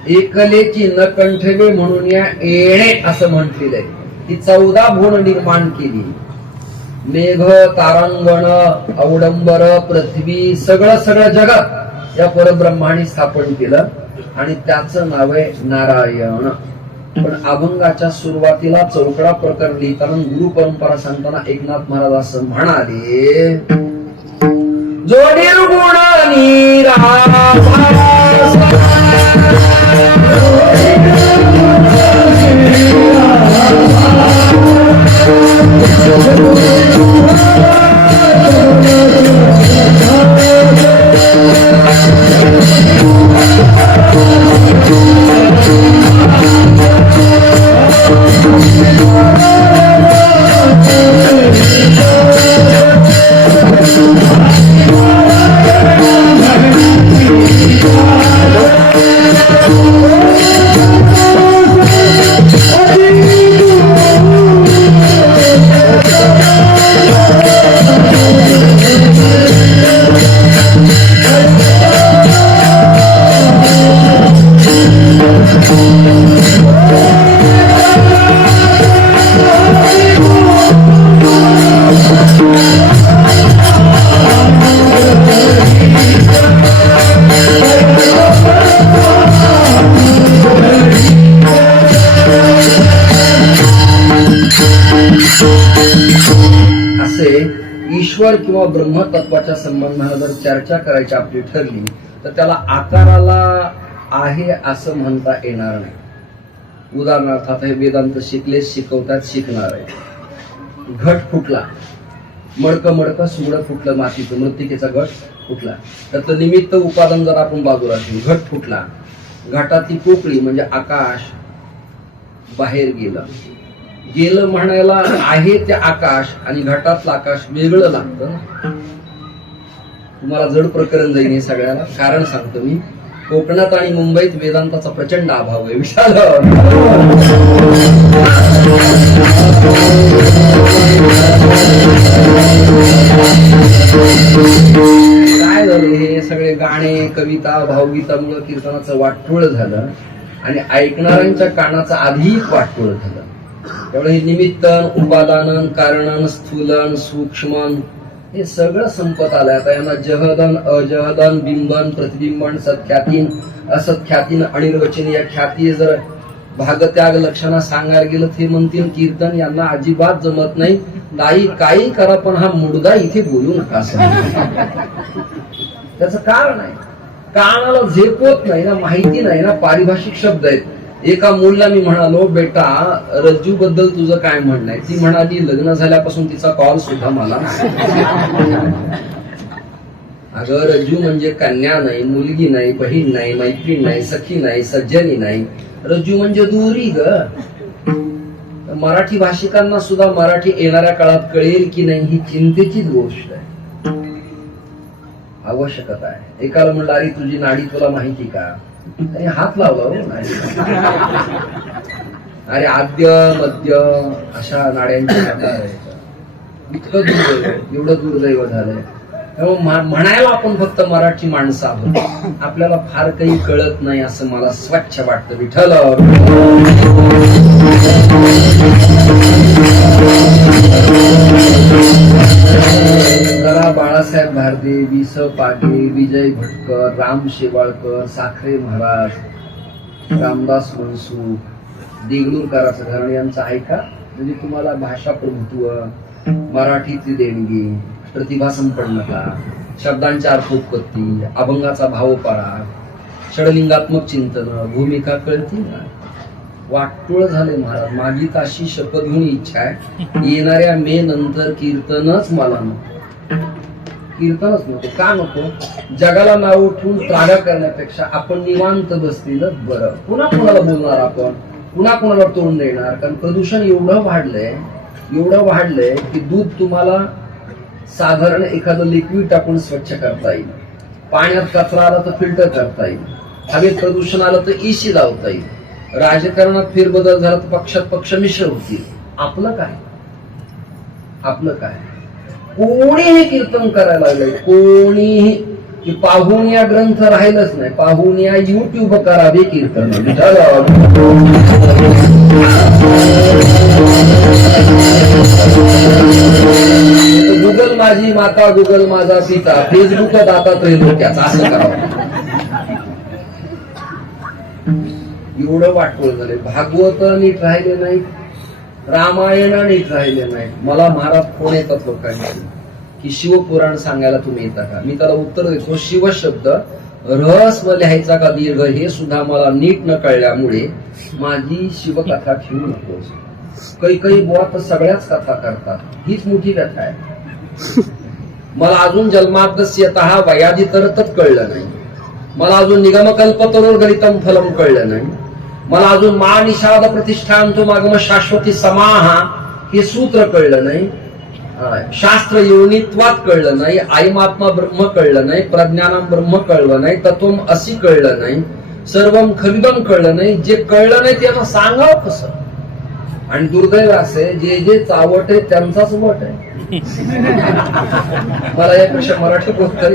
एकलेची न कंठवे म्हणून या येणे असं म्हटलेलं आहे. ती 14 भुवन निर्माण केली. मेघ, तारांगण, अवडंबर, पृथ्वी सगळं सगळं जगात या परब्रह्माने स्थापन केलं आणि त्याचं नाव आहे नारायण. पण अभंगाच्या सुरुवातीला चौकडा प्रकरण लिहिताना गुरु परंपरा सांगताना एकनाथ महाराज असं म्हणाले, जोडी गुण ईश्वर किंवा ब्रह्मतत्वाच्या संबंधाने जर चर्चा करायची आपली ठरली तर त्याला आकाराला आहे असं म्हणता येणार नाही. उदाहरणार्थ आता हे वेदांत शिकवतात, शिकणार आहे. घट फुटला, मडकं सुगडं फुटलं, मातीचं मृत्तिकेचा घट फुटला, त्याचं निमित्त उपादान जर आपण बाजूला ठेवू, घट फुटला, घटातली पोकळी म्हणजे आकाश बाहेर गेलं म्हणायला आहे ते आकाश आणि घटातलं आकाश वेगळं लागतं. तुम्हाला जड प्रकरण जाईल हे सगळ्याला. कारण सांगतो मी, कोकणात आणि मुंबईत वेदांताचा प्रचंड अभाव आहे. विशाल काय झालं, हे सगळे गाणे, कविता, भावगीतामुळे कीर्तनाचं वाटोळ झालं आणि ऐकणाऱ्यांच्या कानाचं अधिक वाटोळ झालं. त्यामुळे हे निमित्तन, उपादानन, कारणन, स्थूलन, सूक्ष्मन हे सगळं संपत आलंय. आता यांना जहदन, अजहदन, बिंबन, प्रतिबिंबन, सत्ख्यातीन, असत्ख्यातीन, अनिर्वचन या ख्याती जर भागत्याग लक्षणा सांगायला गेलं ते म्हणतील कीर्तन यांना अजिबात जमत नाही. नाही काही करा पण हा मुडदा इथे बोलू नका असं. त्याचं कारण आहे, कानाला झेपवत नाही ना, माहिती नाही ना, पारिभाषिक शब्द आहेत. एका मुलीला मी म्हणालो, बेटा रज्जू बद्दल तुझं काय म्हणणं आहे? ती म्हणाली, लग्न झाल्यापासून तिचा कॉल सुद्धा मला नाही. अगं रज्जू म्हणजे कन्या नाही, मुलगी नाही, बहीण नाही, मैत्रीण नाही, सखी नाही, सज्जनी नाही. रज्जू म्हणजे दुरी ग. मराठी भाषिकांना सुद्धा मराठी येणाऱ्या काळात कळेल की नाही ही चिंतेचीच गोष्ट आहे, आवश्यकता आहे. एकाला म्हणलं, अरे तुझी नाडी तुला माहिती का? आणि हात लावला हो नाही. अरे आद्य मध्य अशा नाड्यांची इतकं दुर्दैव, एवढं दुर्दैव झालंय. त्यामुळे म्हणायला आपण फक्त मराठी माणसं आहोत, आपल्याला फार काही कळत नाही असं मला स्वच्छ वाटतं. विठ्ठल बाळासाहेब भारदे, वि स पागे, विजय भटकर, राम शेवाळकर, साखरे महाराज, रामदास मनसुख, देगलूरकरांचं घराणं यांचं ऐका. म्हणजे तुम्हाला भाषा प्रभुत्व, मराठीची देणगी, प्रतिभा संपन्नता, शब्दांच्या अर्थोत्पत्ती, अभंगाचा भावपराग, षडलिंगात्मक चिंतन, भूमिका कळती ना. वाटोळ झाले महाराज. माझी ताशी शपथ घेऊन इच्छा आहे, येणाऱ्या मे नंतर कीर्तनच मला नको, कीर्तनच नको. का नको? जगाला नाव ठेवून त्रागा करण्यापेक्षा आपण निवांत बसलेलं बरं. पुन्हा कोणाला बोलणार आपण, पुन्हा कोणाला तोंड देणार? कारण प्रदूषण एवढं वाढलंय की दूध तुम्हाला साधारण एखादं लिक्विड टाकून स्वच्छ करता येईल, पाण्यात कचरा आला तर फिल्टर करता येईल, हवेत प्रदूषण आलं तर इशी लावता येईल, राजकारणात फेरबदल झाला तर पक्षात पक्ष मिश्र होतील. आपलं काय? कोणीही कीर्तन करायला लागलंय, कोणीही. पाहून या ग्रंथ राहिलंच नाही, पाहून या युट्यूब करावे कीर्तन. गुगल माझी माता, गुगल माझा पिता, फेसबुक दाता त्रैलोक्याचा, असं करावं. एवढं वाटवं झालंय. भागवत नीट राहिले नाही, रामायण नीट राहिले नाही. मला महाराज फोन येतात लोकांचे की शिवपुराण सांगायला तुम्ही येता का? मी त्याला उत्तर देतो, शिव शब्द रहस्व लिहायचा का दीर्घ हे सुद्धा मला नीट न कळल्यामुळे माझी शिवकथा ठेवू नकोस. काही बुवा तर सगळ्याच कथा करतात, हीच मोठी कथा आहे. मला अजून जन्माद्यस्यतः वयादी तरतच कळलं नाही, मला अजून निगमकल्पतरोर्गलितम फलम कळलं नाही, मला अजून मा निषाद प्रतिष्ठांतो मागम शाश्वती समाहा हे सूत्र कळलं नाही, शास्त्र योनित्वात कळलं नाही, आईमात्मा ब्रह्म कळलं नाही, प्रज्ञानम ब्रह्म कळलं नाही, तत्वम अशी कळलं नाही, सर्वम खलिदम कळलं नाही. जे कळलं नाही त्यांना सांगावं कसं? आणि दुर्दैव असे जे चावट आहे त्यांचाच वट आहे. मला यापेक्षा मराठी बोलता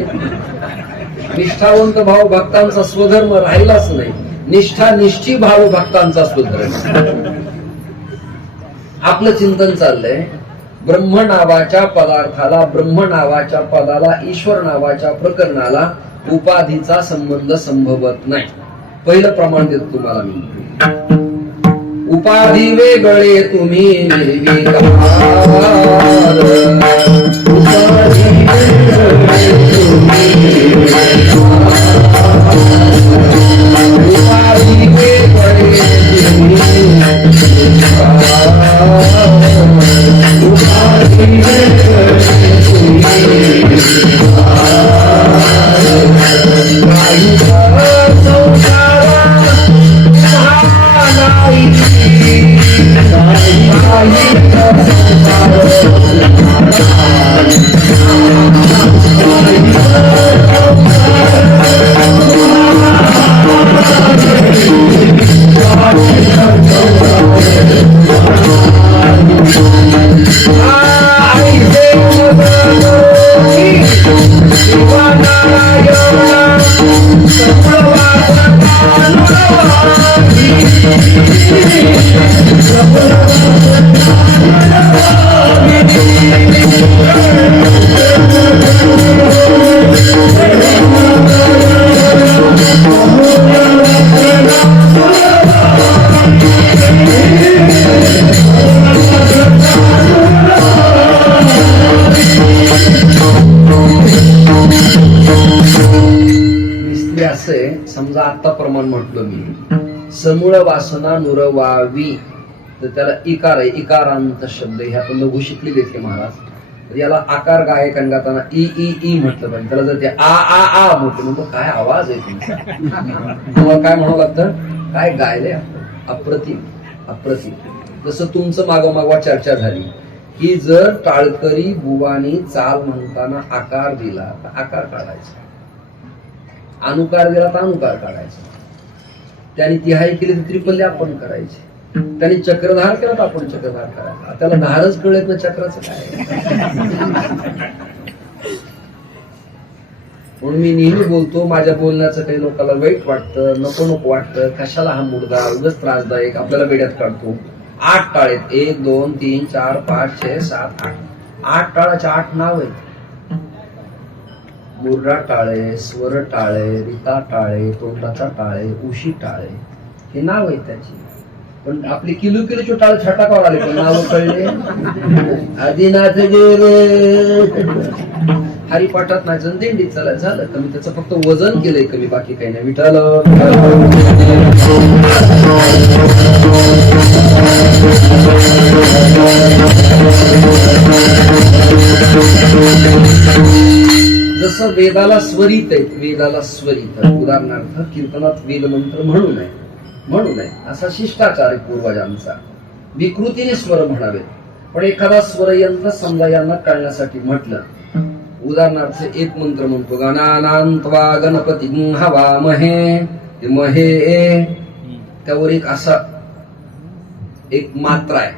निष्ठावंत भाव भक्तांचा स्वधर्म राहिलाच नाही, निष्ठी भाव भक्तांचा स्वधर्म. आपलं चिंतन चाललंय ब्रह्म नावाच्या पदार्थाला, ब्रह्म नावाच्या पदाला, ईश्वर नावाच्या प्रकरणाला उपाधीचा संबंध संभवत नाही. पहिलं प्रमाण देतो तुम्हाला मी. उपाधी वेगळे तुम्ही निर्विकार, समजा आता प्रमाण म्हटलं मी समूळ वासना नुरवावी तर त्याला इकार आहे, इकारांत शब्द हे आपण लघु शिकलेले आहेत महाराज. तर याला आकार गायकान गाताना ई ई ई म्हटलं पाहिजे. त्याला जर ते आ आ आ म्हटलं म्हणतो काय आवाज आहे तुमचा, तुम्हाला काय म्हणावं लागतं, काय गायलंय अप्रतिम अप्रतिम. जसं तुमचं मागोमागवा चर्चा झाली की जर टाळकरी बुवानी चाल म्हणताना आकार दिला तर आकार काढायचा, अनुकार दिला तर अनुकार काढायचा, त्याने तिहाई केली तर त्रिपल्ली आपण करायची, त्याने चक्रधार केला तर आपण चक्रधार करायचा. त्याला धारच कळत ना चक्राचं काय. म्हणून मी नेहमी बोलतो, माझ्या बोलण्याचं काही लोकांना वाईट वाटतं, नको नको वाटतं, कशाला हा मुलगा उगाच त्रासदायक, आपल्याला बेड्यात काढतो. 8 टाळे, 1 2 3 4 5 6 7 8, 8 टाळाचे 8 नाव आहेत. मुर्रा टाळे, स्वर टाळे, रिता टाळे, तोंडाचा टाळे, उशी टाळे, हे नाव आहेत त्याची. पण आपली किलो किलोची टाळे छटाकावर आले पण नाव कळले. आदिनाथ हरिपाठात नाही दिंडीत चालत झालं कमी, त्याचं फक्त वजन केलंय कमी, बाकी काही नाही. विठ्ठल जसं वेदाला स्वरित आहेत, वेदाला स्वरित, उदाहरणार्थ कीर्तनात वेद मंत्र म्हणू नये असा शिष्टाचार आहे पूर्वजांचा. विकृतीने स्वर म्हणावेत, पण एखादा स्वरयंत्र समजा यांना कळण्यासाठी म्हटलं. उदाहरणार्थ एक मंत्र म्हणतो गणानान्त्वा गणपती हवामहे, महे त्यावर एक असा एक मात्रा आहे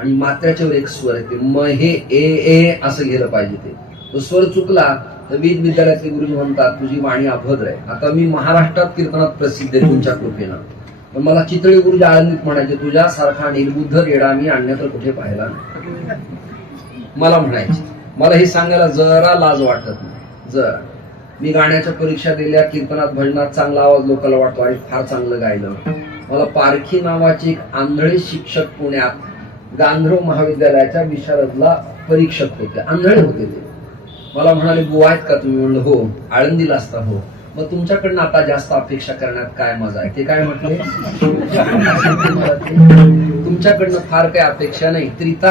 आणि मात्र्याच्यावर एक स्वर आहे, ते महे ए असं गेलं पाहिजे. ते तो स्वर चुकला तर वेद विद्यालयातले गुरु म्हणतात तुझी वाणी अभद्र आहे. आता मी महाराष्ट्रात कीर्तनात प्रसिद्ध आहे तुमच्या कृपेनं, पण मला चितळे गुरुजी आळंदीत म्हणायचे तुझ्यासारखा निर्बुद्ध रेडा मी अन्यत्र कुठे पाहिला नाही. मला म्हणायचे, मला हे सांगायला जरा लाज वाटत नाही. जरा मी गाण्याच्या परीक्षा दिल्या, कीर्तनात भजनात चांगला आवाज लोकांना वाटतो आणि फार चांगलं गायलं. मला पारखी नावाचे एक आंधळे शिक्षक पुण्यात गांधर्व महाविद्यालयाच्या विशारदला परीक्षक होते, आंधळे होते ते. मला म्हणाले बुवा आहेत का तुम्ही? म्हणलं हो. आळंदीला असता? हो. मग तुमच्याकडनं आता जास्त अपेक्षा करण्यात काय मजा आहे? ते काय म्हटले तुमच्याकडनं फार काही अपेक्षा नाही, त्रिता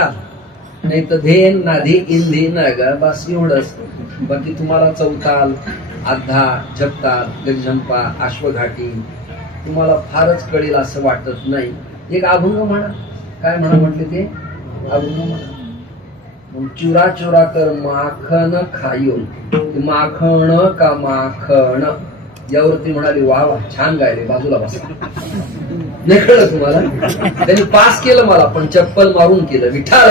नाही तर धेन नाधी इंधी न ग बस एवढंच. बाकी तुम्हाला चौताल, आधा, झपताल, गजझंपा, अश्वघाटी तुम्हाला फारच कळेल असं वाटत नाही. एक अभंग म्हणा. काय म्हणा म्हटले ते? अभंग म्हणा. चुरा चुरा कर माखन खायून, माखण का माखण, यावरती म्हणाली वा वा छान गायले, बाजूला बसा. नाही कळलं तुम्हाला? त्यांनी पास केलं मला, पण चप्पल मारून केलं. विठ्ठल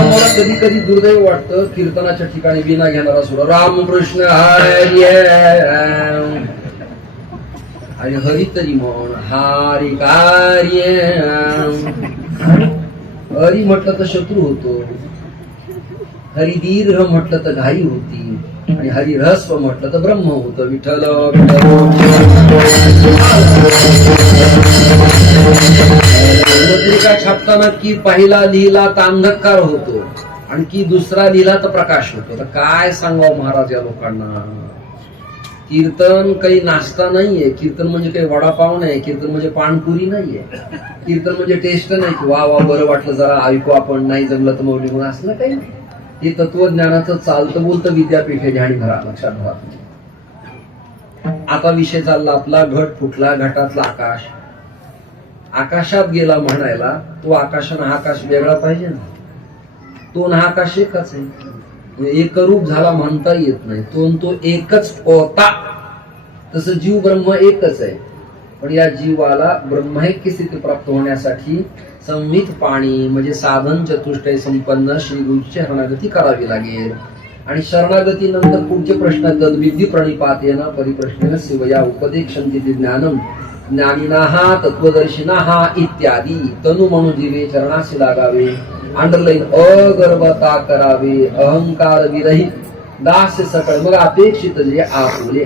मला कधी कधी दुर्दैव वाटतं, कीर्तनाच्या ठिकाणी विना घेणारा सुद्धा रामकृष्ण हरी आणि हरी तरी म्हण हारी कार्य. हरी म्हटलं तर शत्रू होतो, हरी दीर्घ म्हटलं तर घाई होती, आणि हरी ह्रस्व म्हटलं तर ब्रह्म होतं. विठ्ठल ना की पहिला लिहिला तर अंधकार होतो आणखी दुसरा लिहिला तर प्रकाश होतो. तर काय सांगावं महाराज या लोकांना. कीर्तन काही नाश्ता नाहीये, कीर्तन म्हणजे काही वडापाव नाही, कीर्तन म्हणजे पाणपुरी नाहीये, कीर्तन म्हणजे टेस्ट नाही की वा वा बरं वाटलं जरा ऐकू आपण, नाही जमलं तर मौली म्हणून असलं काही नाही. हे तत्वज्ञानाचं चालतं बोलतं विद्यापीठ आहे. ध्यानी धरा, लक्षात धरा. आता विषय चालला आपला घट फुटला, घटातला आकाश. आकाशात गेला म्हणायला तो आकाशानं हा आकाश वेगळा पाहिजे ना. तो ना आकाश एकच आहे, एकरूप झाला म्हणता येत नाही. तो एकच होता. तसं जीव ब्रह्म एकच आहे. पण या जीवाला ब्रह्मैक्य स्थिती प्राप्त होण्यासाठी संमित पाणी म्हणजे साधन चतुष्टय संपन्न श्री गुरूची शरणागती करावी लागेल. आणि शरणागती नंतर पुढचे प्रश्न तद्विधी प्रणिपातेन परिप्रश्नेन शिवया उपदेक्षन्ति ज्ञानम ज्ञानिनाहा तत्वदर्शिनाहा इत्यादी. तनु म्हणून जीवे चरणाशी लागावे, अंडरलाईन अगर्वता करावे, अहंकार विरहित दास सकळ मग अपेक्षित जे आपुले.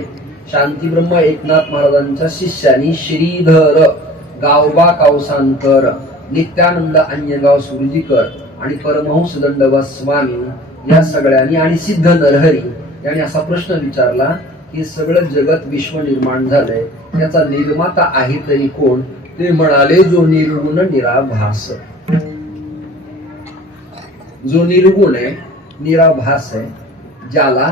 शांती ब्रह्म एकनाथ महाराजांच्या शिष्यानी श्रीधर गावबा कावसांकर, नित्यानंद अन्यगाव सुरजीकर आणि परमहंस दंडवत स्वामी या सगळ्यांनी आणि सिद्ध नरहरी यांनी असा प्रश्न विचारला की सगळं जगत विश्व निर्माण झालंय, त्याचा निर्माता आहे तरी कोण. ते म्हणाले जो निर्गुण निराभास. जो निर्गुण आहे, निराभास आहे, ज्याला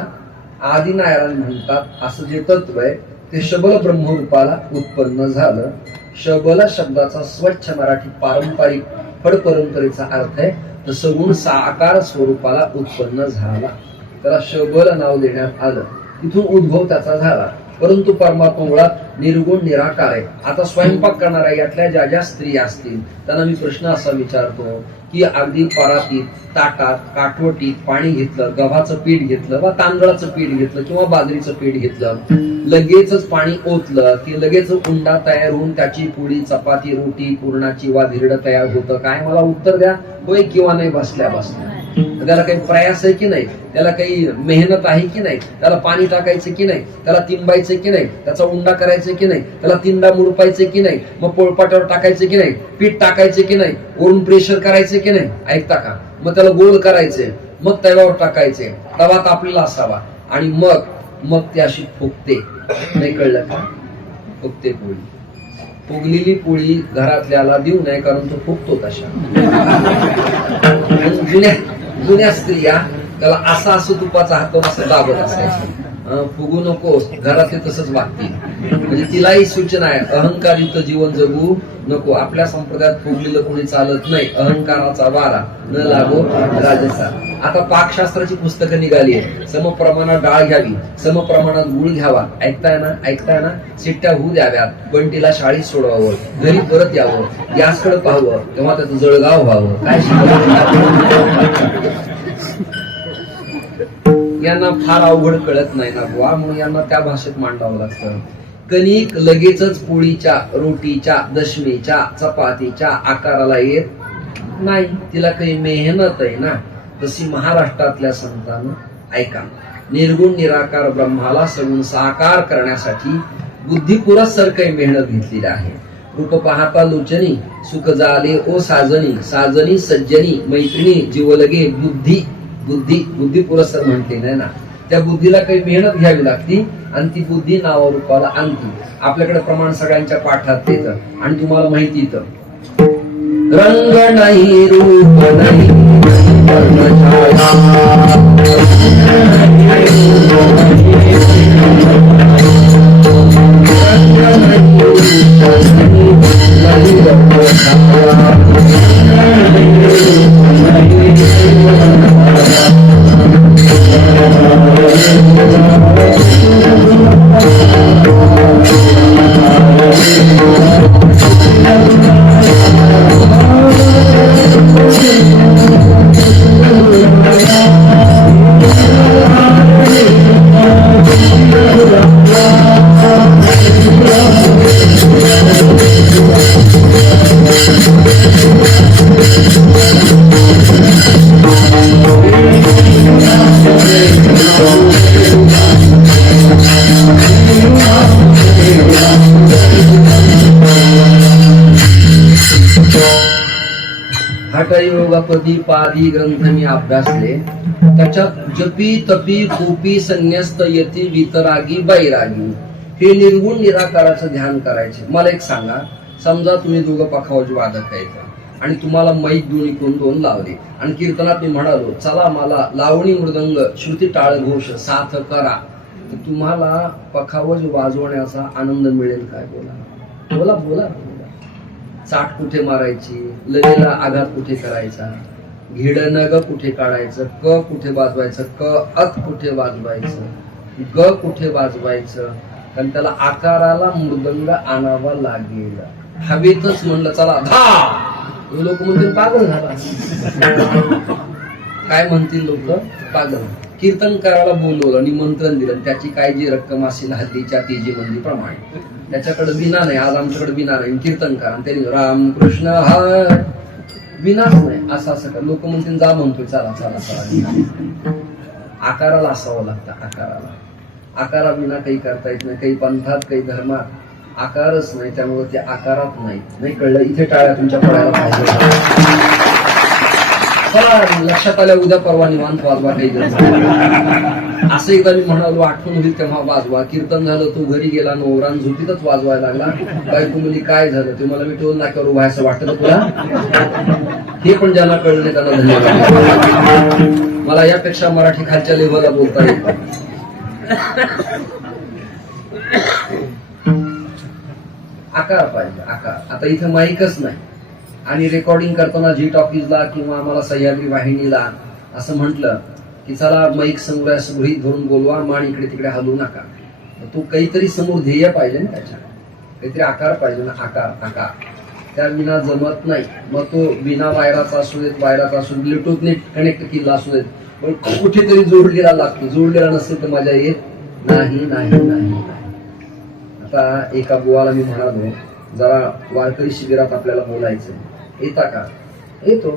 आदिनारायण म्हणतात असं जे तत्व आहे ते शबल ब्रह्मरूपाला उत्पन्न झालं. शबल शब्दाचा स्वच्छ मराठी पारंपरिक फड परंपरेचा अर्थ आहे तर सगुण साकार स्वरूपाला उत्पन्न झाला. त्याला शबल नाव देण्यात आलं. तिथून उद्भव त्याचा झाला. परंतु परमात्मा मुळात निर्गुण निराकार आहे. आता स्वयंपाक करणाऱ्या यातल्या ज्या ज्या स्त्रिया असतील त्यांना मी प्रश्न असा विचारतो की अगदी परातीत ताटात काठवटीत पाणी घेतलं, गव्हाचं पीठ घेतलं वा तांदळाचं पीठ घेतलं किंवा बाजरीचं पीठ घेतलं, लगेचच पाणी ओतलं की लगेच उंडा तयार होऊन त्याची पुडी चपाती रोटी पूर्णाची वा धिरड तयार होतं. काय मला उत्तर द्या, होय किंवा नाही बसल्या बसल्या. त्याला काही प्रयास आहे की नाही, त्याला काही मेहनत आहे की नाही, त्याला पाणी टाकायचं की नाही, त्याला तिंबायचं की नाही, त्याचा उंडा करायचं की नाही, त्याला तिंडा मुडपायचं की नाही, मग पोळपाटावर टाकायचं की नाही, पीठ टाकायचं की नाही, वरून प्रेशर करायचं की नाही, ऐकता का. मग त्याला गोल करायचे, मग तव्यावर टाकायचे, तवा तापलेला असावा आणि मग ती अशी फुगते. नाही कळलं का, फुगते पोळी. फुगलेली पोळी घरातल्याला देऊ नये कारण तो फुगतो तशा. जुन्या स्त्रिया त्याला असा असं तुपाचा हात असं दाबत असायचं. फुगू नकोस, घरातले तसंच वागतील. म्हणजे तिलाही सूचना आहे अहंकारयुक्त जीवन जगू नको. आपल्या संप्रदायात फुगलेलं कोणी चालत नाही. अहंकाराचा वारा न लागो राजसा. आता पाकशास्त्राची पुस्तकं निघाली आहे. समप्रमाणात डाळ घ्यावी, समप्रमाणात गुळ घ्यावा. ऐकताय ना, शिट्ट्या होऊ द्याव्यात, बंटीला शाळेत सोडवावं, घरी परत यावं, गॅसकडे पाहावं, तेव्हा त्याचं जळगाव व्हावं. काय यांना फार अवघड कळत नाही ना बुवा, म्हणून यांना त्या भाषेत मांडावं लागतं. कणिक लगेचच पोळीच्या, रोटीच्या, दशमीच्या, चपातीच्या आकाराला येत नाही. तिला काही मेहनत आहे ना. तशी महाराष्ट्रातल्या संतांना ऐका, निर्गुण निराकार ब्रह्माला सगुण साकार करण्यासाठी बुद्धिपुरस्सर काही मेहनत घेतलेली आहे. रूप पाहता लोचनी सुख झाले ओ साजनी, साजनी सज्जनी मैत्रिणी जीवलगे बुद्धी. बुद्धी पुरस्सर म्हटले नाही ना. त्या बुद्धीला काही मेहनत घ्यावी लागती आणि ती बुद्धी नावारूपाला आणती. आपल्याकडे प्रमाण सगळ्यांच्या पाठात येतं आणि तुम्हाला माहिती येतं. रंग नाही रूप नाही हठयोगपदी पादी ग्रंथ मी अभ्यासले, त्याच्यात जपी तपी कोपी संन्यस्त यती वितरागी बैरागी हे निर्गुण निराकाराचं ध्यान करायचे. मला एक सांगा, समजा तुम्ही दोघं पखावज वादक आहेत आणि तुम्हाला मैक दोन्ही कोण दोन लावले आणि कीर्तनात मी म्हणालो चला मला लावणी मृदंग श्रुती टाळ घोष साथ करा, तर तुम्हाला पखावज वाजवण्याचा आनंद मिळेल काय? बोला बोला बोला बोला. चाट कुठे मारायची, लयेला आघात कुठे करायचा, घिडनग कुठे काढायचं, क कुठे वाजवायचं, क अत कुठे वाजवायचं, ग कुठे वाजवायचं, कारण त्याला आकाराला मृदंग आणावा लागेल. हवेतच म्हणलं चला धा, लोक म्हणतील पागल झाला. काय म्हणतील लोक? पागल. कीर्तन करायला बोलवलं, निमंत्रण दिलं, त्याची काय जी रक्कम असेल हल्लीच्या तेजी मंदी प्रमाणे, त्याच्याकडे विना नाही. आज आमच्याकडे विना नाही, कीर्तन करा, त्यांनी रामकृष्ण हर, विनाच नाही. असं लोक म्हणतील जा म्हणतोय चला चला चला. आकाराला असावं लागतं, आकाराला. आकारा विना काही करता येत नाही. काही पंथात काही धर्मात आकारच नाही, त्यामुळे ते आकारात नाही कळलं. इथे टाळ्या तुमच्या पडायला पाहिजे. चला लक्षात आल्या उद्या परवा निवांत वाजवा काही गरज. असं एकदा मी म्हणालो, आठवण होईल तेव्हा वाजवा. कीर्तन झालं, तो घरी गेला, नवरान झोपीतच वाजवायला लागला. बायको मुली काय झालं ते मला मी टोल नाक्यावर उभा असं वाटतं तुला? हे पण ज्यांना कळलं नाही त्यांना धन्यवाद. मला यापेक्षा मराठी खालच्या लेव्हलला बोलता येईल. आकार पाहिजे, आकार. आता इथं माईकच नाही आणि रेकॉर्डिंग करताना जी टॉकीजला किंवा आम्हाला सह्याद्री वाहिनीला असं म्हटलं की चला माईक समोर असं गृहीत धरून बोलवा, मान इकडे तिकडे हलवू नका. तो काहीतरी समोर ध्येय पाहिजे ना, त्याच्या काहीतरी आकार पाहिजे ना. आकार आकार त्या विना जमत नाही. मग तो बिना वायराचा असू देत, वायराचा असू देत, ब्लूटूथने कनेक्ट केला असू देत, पण कुठेतरी जोडलेला लागतो. जोडलेला नसेल तर मजा येत नाही नाही नाही. आता एका बुवाला मी म्हणालो जरा वारकरी शिबिरात आपल्याला बोलायचं, येता का? येतो.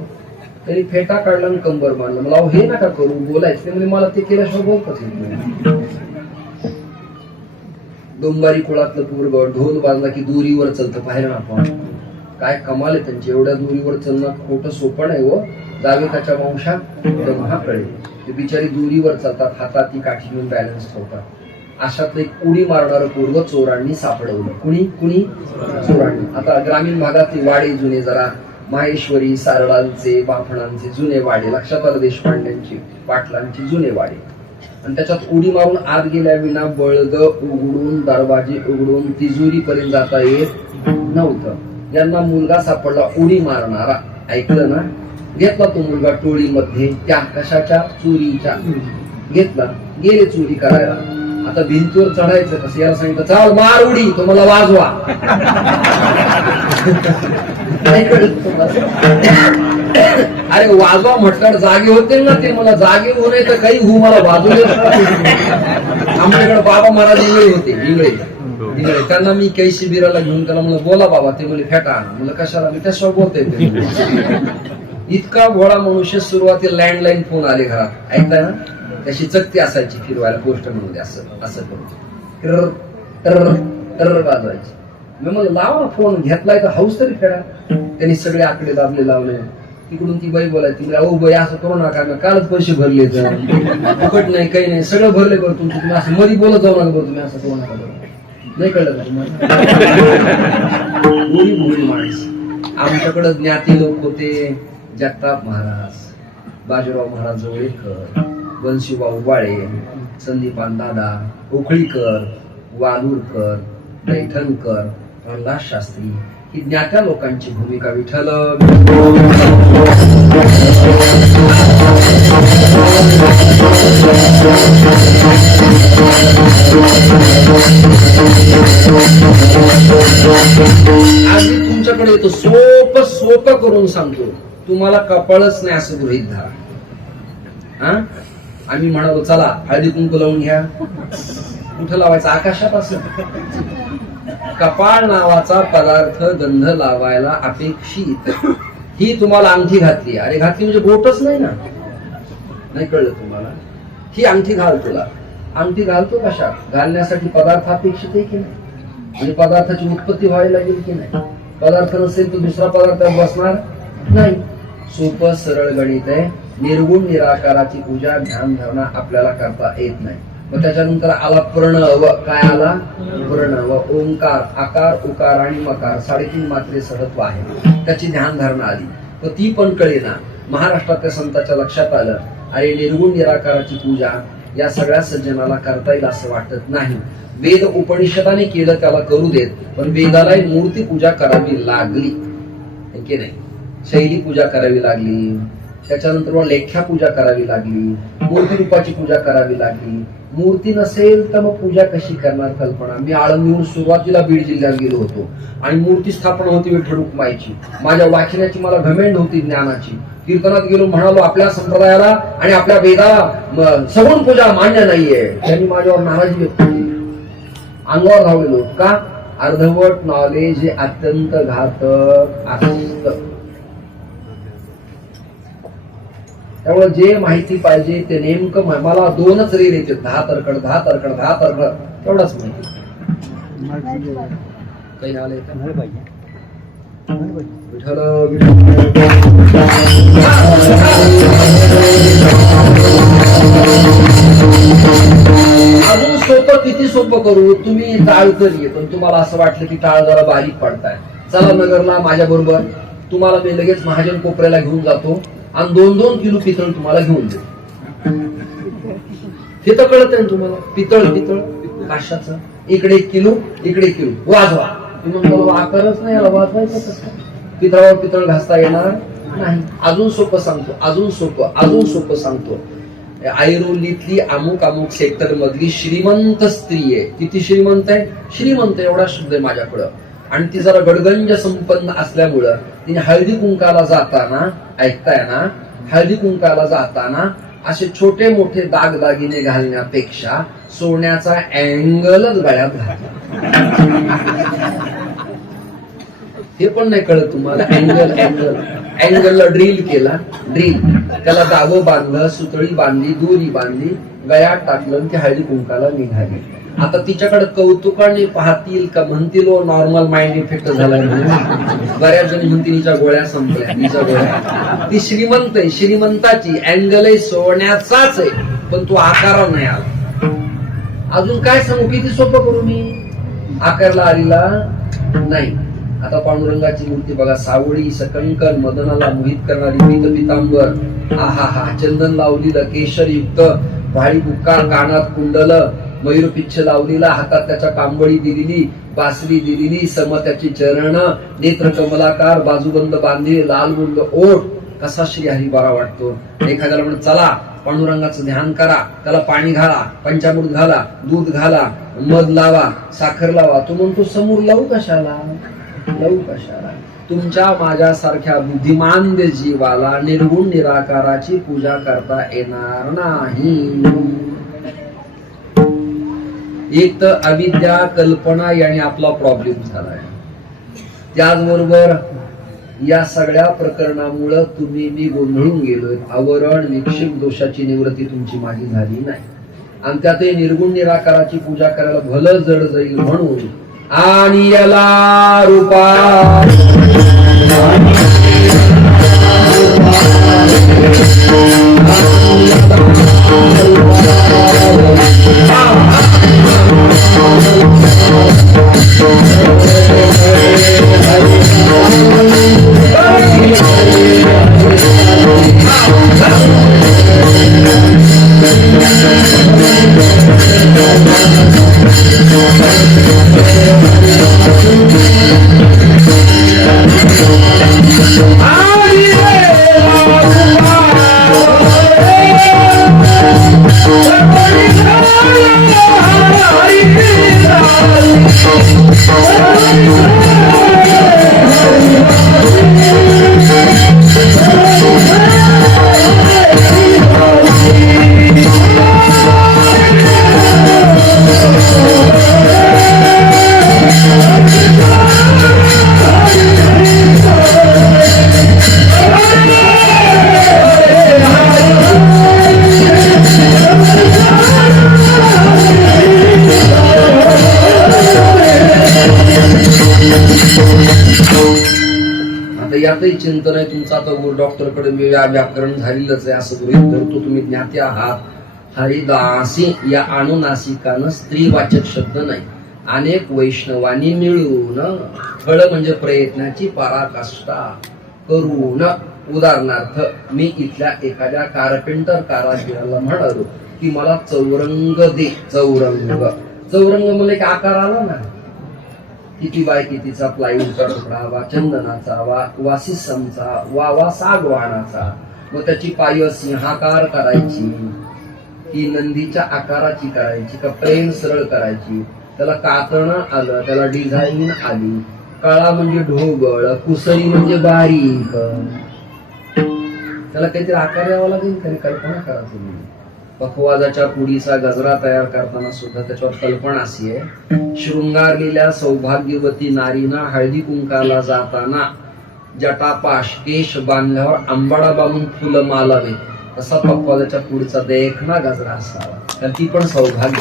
त्यांनी फेटा काढला आणि कंबर बांधला. मला हे नका करू, बोलायचं. ते म्हणजे मला ते केल्याशिवाय बोलतच येत नाही. डोंबारी कुळातलं पूर्व ढोल बाजला की दुरीवर चलतं. पाहिलं ना आपण, काय कमाल आहे त्यांची. एवढ्या दुरीवर चलणं खोटं सोपं नाही हो. जावे त्याच्या वंशात महाकळे, ते बिचारी दुरीवर चालतात, हातात ती काठी घेऊन बॅलन्स ठेवतात. अशातलं एक उडी मारणारं पूर्व चोरांनी सापडवलं. कुणी कुणी? चोरांनी. आता ग्रामीण भागातले वाडे जुने, जरा माहेश्वरी सारळांचे बाफणांचे जुने वाडे लक्षात आलं, देशपांड्यांची पाटलांची जुने वाडे. आणि त्याच्यात उडी मारून आत गेल्या विना बळद उघडून दरवाजे उघडून तिजोरी पर्यंत जाता येत नव्हतं. यांना मुलगा सापडला उडी मारणारा. ऐकलं ना? घेतला तो मुलगा टोळीमध्ये, त्या कशाच्या? चोरीच्या. घेतला, गेले चोरी करायला. आता भिंतीवर चढायचं कसं? याला सांगितलं चाल मार उडी, तो मला वाजवा. नाही कळत अरे वाजवा म्हटल्यावर जागे होते ना ते. मला जागे होऊ नये तर काही होऊ, मला वाजवले. आमच्याकडे बाबा महाराज इंगळे होते, इंगळे. त्यांना मी काही शिबिराला घेऊन त्याला म्हणलं बोला बाबा. ते म्हणजे फेटा आण. म्हणलं कशाला? मी त्याशिवाय बोलते. इतका भोळा मनुष्य. सुरुवातीला लँडलाईन फोन आले घरात, ऐकताय ना? त्याची चकती असायची फिरवायला, पोस्ट म्हणून असं असं करून टर वाजवायची. मी म्हणलं लावा ना फोन, घेतलाय तर हाऊस तरी फेडा. त्यांनी सगळे आकडे दाबले लावले. तिकडून ती बाई बोलायची, अहो बाई असं करू नका, कालच पैसे भरले, फुकट नाही काही नाही, सगळं भरले बरं तुमचं. तुम्ही असं मध्ये बोलत जाऊ नका बरं, तुम्ही असं करू नका बरं. नाही कळलं का तुम्हाला? भोळी भोळी माणस. आमच्याकडे ज्ञाती लोक होते. जगताप महाराज, बाजीराव महाराज जवळेकर, वंशीभाऊ वाळे, संदीपान दादा, उखळीकर, वालूरकर, पैठणकर, प्रल्हाद शास्त्री, ही ज्ञात्या लोकांची भूमिका. विठ्ठल आज मी तुमच्याकडे येतो, सोपं करून सांगतो. तुम्हाला कपाळच नाही असं गृहीत धरा. हा, आम्ही म्हणालो चला हळदी कुंकू लावून घ्या. कुठं लावायचं? आकाशात. असं कपाळ नावाचा पदार्थ गंध लावायला अपेक्षित. ही तुम्हाला अंगठी घातली. अरे घातली म्हणजे बोटच नाही ना. नाही कळलं तुम्हाला? ही अंगठी घाल. तुला अंगठी घालतो कशा? घालण्यासाठी पदार्थ अपेक्षित आहे की नाही? म्हणजे पदार्थाची उत्पत्ती व्हायला लागेल की नाही? पदार्थ नसेल तर दुसरा पदार्थ बसणार नाही. सोपं सरळ गणित आहे. निर्गुण निराकाराची पूजा ध्यान धारणा आपल्याला करता येत नाही. मग त्याच्यानंतर आला प्रणव. काय आला? प्रणव. ओंकार, आकार, उकार आणि मकार 3.5 मात्रे सहत्व आहे. त्याची ध्यान धारणा आली. तर ती पण कळेना. महाराष्ट्रातल्या संतांच्या लक्षात आलं, अरे निर्गुण निराकाराची पूजा या सगळ्या सज्जनाला करता येईल असं वाटत नाही. वेद उपनिषदाने केलं त्याला करू देत, पण वेदाला मूर्ती पूजा करावी लागली की नाही. शैली पूजा करावी लागली, त्याच्यानंतर लेख्या पूजा करावी लागली, मूर्ती रूपाची पूजा करावी लागली. मूर्ती नसेल तर मग पूजा कशी करणार? कल्पना. मी आळंदीहून सुरुवातीला बीड जिल्ह्यात गेलो होतो आणि मूर्ती स्थापना होती विठ्ठल रुक्माईची. माझ्या वाचनाची मला घमेंड होती, ज्ञानाची. कीर्तनात गेलो, म्हणालो आपल्या संप्रदायाला आणि आपल्या वेदाला सगुण पूजा मान्य नाहीये. त्यांनी माझ्यावर नाराजी व्यक्त केली. अंगावर धावलेलो. का? अर्धवट नॉलेज हे अत्यंत घातक असतं. त्यामुळे जे माहिती पाहिजे ते नेमकं. मला 2च रील येते, 10 तरकड 10 तरकड 10 तरकड, तेवढंच माहिती. काही आलंय का? विठ्ठल अजून सोपं. किती सोपं करू? तुम्ही टाळ करी, पण तुम्हाला असं वाटलं की टाळ जरा बारीक पडताय. चला नगरला माझ्या बरोबर. तुम्हाला मी लगेच महाजन कोपऱ्याला घेऊन जातो आणि 2-2 किलो पितळ तुम्हाला घेऊन देतो. हे तर कळत आहे तुम्हाला. पितळ पितळ काशाचं. इकडे 1 किलो, इकडे 1 किलो. वाजवा. तुम्ही वापरच नाही याला, वाजवायचं कसं? पितळावर पितळ घासता येणार नाही. अजून सोपं सांगतो, अजून सोपं सांगतो. ऐरोलीतली अमुक अमुक सेक्टर मधली श्रीमंत स्त्री आहे. किती श्रीमंत आहे? श्रीमंत एवढा शब्द आहे माझ्याकडं. आणि ती जरा गडगंज संपन्न असल्यामुळं तिने हळदी कुंकाला जाताना, ऐकताय ना, हळदी कुंकाला जाताना असे छोटे मोठे दागदागिने घालण्यापेक्षा सोन्याचा अँगलच गळ्यात घातला. हे पण नाही कळत तुम्हाला. अँगलला ड्रिल केला. त्याला दावं बांधलं, सुतळी बांधली, दोरी बांधली, गळ्यात टाकलं, ती हळदी कुंकाला निघाली. आता तिच्याकडे कौतुकाने पाहतील का म्हणतील नॉर्मल माइंड इफेक्ट झालाय म्हणून. बऱ्याच जणी म्हणतील हिच्या गोळ्या संपल्या, हिच्या गोळ्या. ती श्रीमंत आहे, श्रीमंताची अँगल आहे, सोन्याचाच आहे, पण तो आकारा नाही आला. अजून काय सांगू? किती सोपं करू मी? आकारला आलेला नाही. आता पांडुरंगाची मूर्ती बघा. सावळी सकंकन, मदनाला मोहित करणारी पीत पितांबर, हा चंदन लावलेलं, केशरयुक्त, भाळी बुक्का, कानात कुंडल, मयूरपिच्छ लावलेला, हातात त्याच्या कांबळी दिलेली, बासरी दिलेली, सम त्याची चरण, नेत्र कमलाकार, बाजूबंद बांधे, लाल गुंड ओठ. कसा श्रीहरी बरा वाटतो. एखाद्याला म्हणत चला पांडुरंगाचं ध्यान करा, त्याला पाणी घाला, पंचामृत घाला, दूध घाला, मध लावा, साखर लावा. तो म्हणतो समोर लावू कशाला? तुमच्या माझ्यासारख्या बुद्धिमान जीवाला निर्गुण निराकाराची पूजा करता येणार नाही. एक तर अविद्या, कल्पना याने आपला प्रॉब्लेम झालाय. त्याचबरोबर या सगळ्या प्रकरणामुळे तुम्ही मी गोंधळून गेलोय. आवरण विक्षिप्त दोषाची निवृत्ती तुमची माझी झाली नाही. आणि त्यातही निर्गुण निराकाराची पूजा करायला भलं जड जाईल म्हणून आणि याला रूपा Oh आता यातही चिंतन आहे तुमचं. आता डॉक्टरकडे व्याकरण झालेलंच आहे असं गृहीत धरतो तुम्ही ज्ञाते आहात. हरिदासी या अनुनासिकानं स्त्रीवाचक शब्द नाही. अनेक वैष्णवांनी मिळून, फळ म्हणजे प्रयत्नाची पराकाष्ठा करून, उदाहरणार्थ मी इथल्या एखाद्या कारपेंटर कारागिराला म्हणालो की मला चौरंग दे. चौरंग म्हणजे एक आकार आला ना, किती बाय कितीचा, प्लायवूडचा तुकडा वा चंदनाचा वा सिसमचा वा सागवानाचा. मग त्याची पाय सिंहाकार करायची की नंदीच्या आकाराची करायची का प्रेम सरळ करायची. त्याला कातणं आलं, त्याला डिझाईन आली. काळा म्हणजे ढोबळ, कुसरी म्हणजे बारीक. त्याला काहीतरी आकार द्यावा लागेल, काही कल्पना करा तुम्ही. पखवाजाच्या पुडीचा गजरा तयार करताना सुद्धा त्याच्यावर कल्पना अशी आहे, शृंगारलेल्या सौभाग्यवती नारीना हळदी कुंकाला जाताना जटापाश केश बांधल्यावर आंबाडा बांधून फुलं मालावे, तसा पखवाजाच्या पुढचा देखना गजरा असावा. तर ती पण सौभाग्य.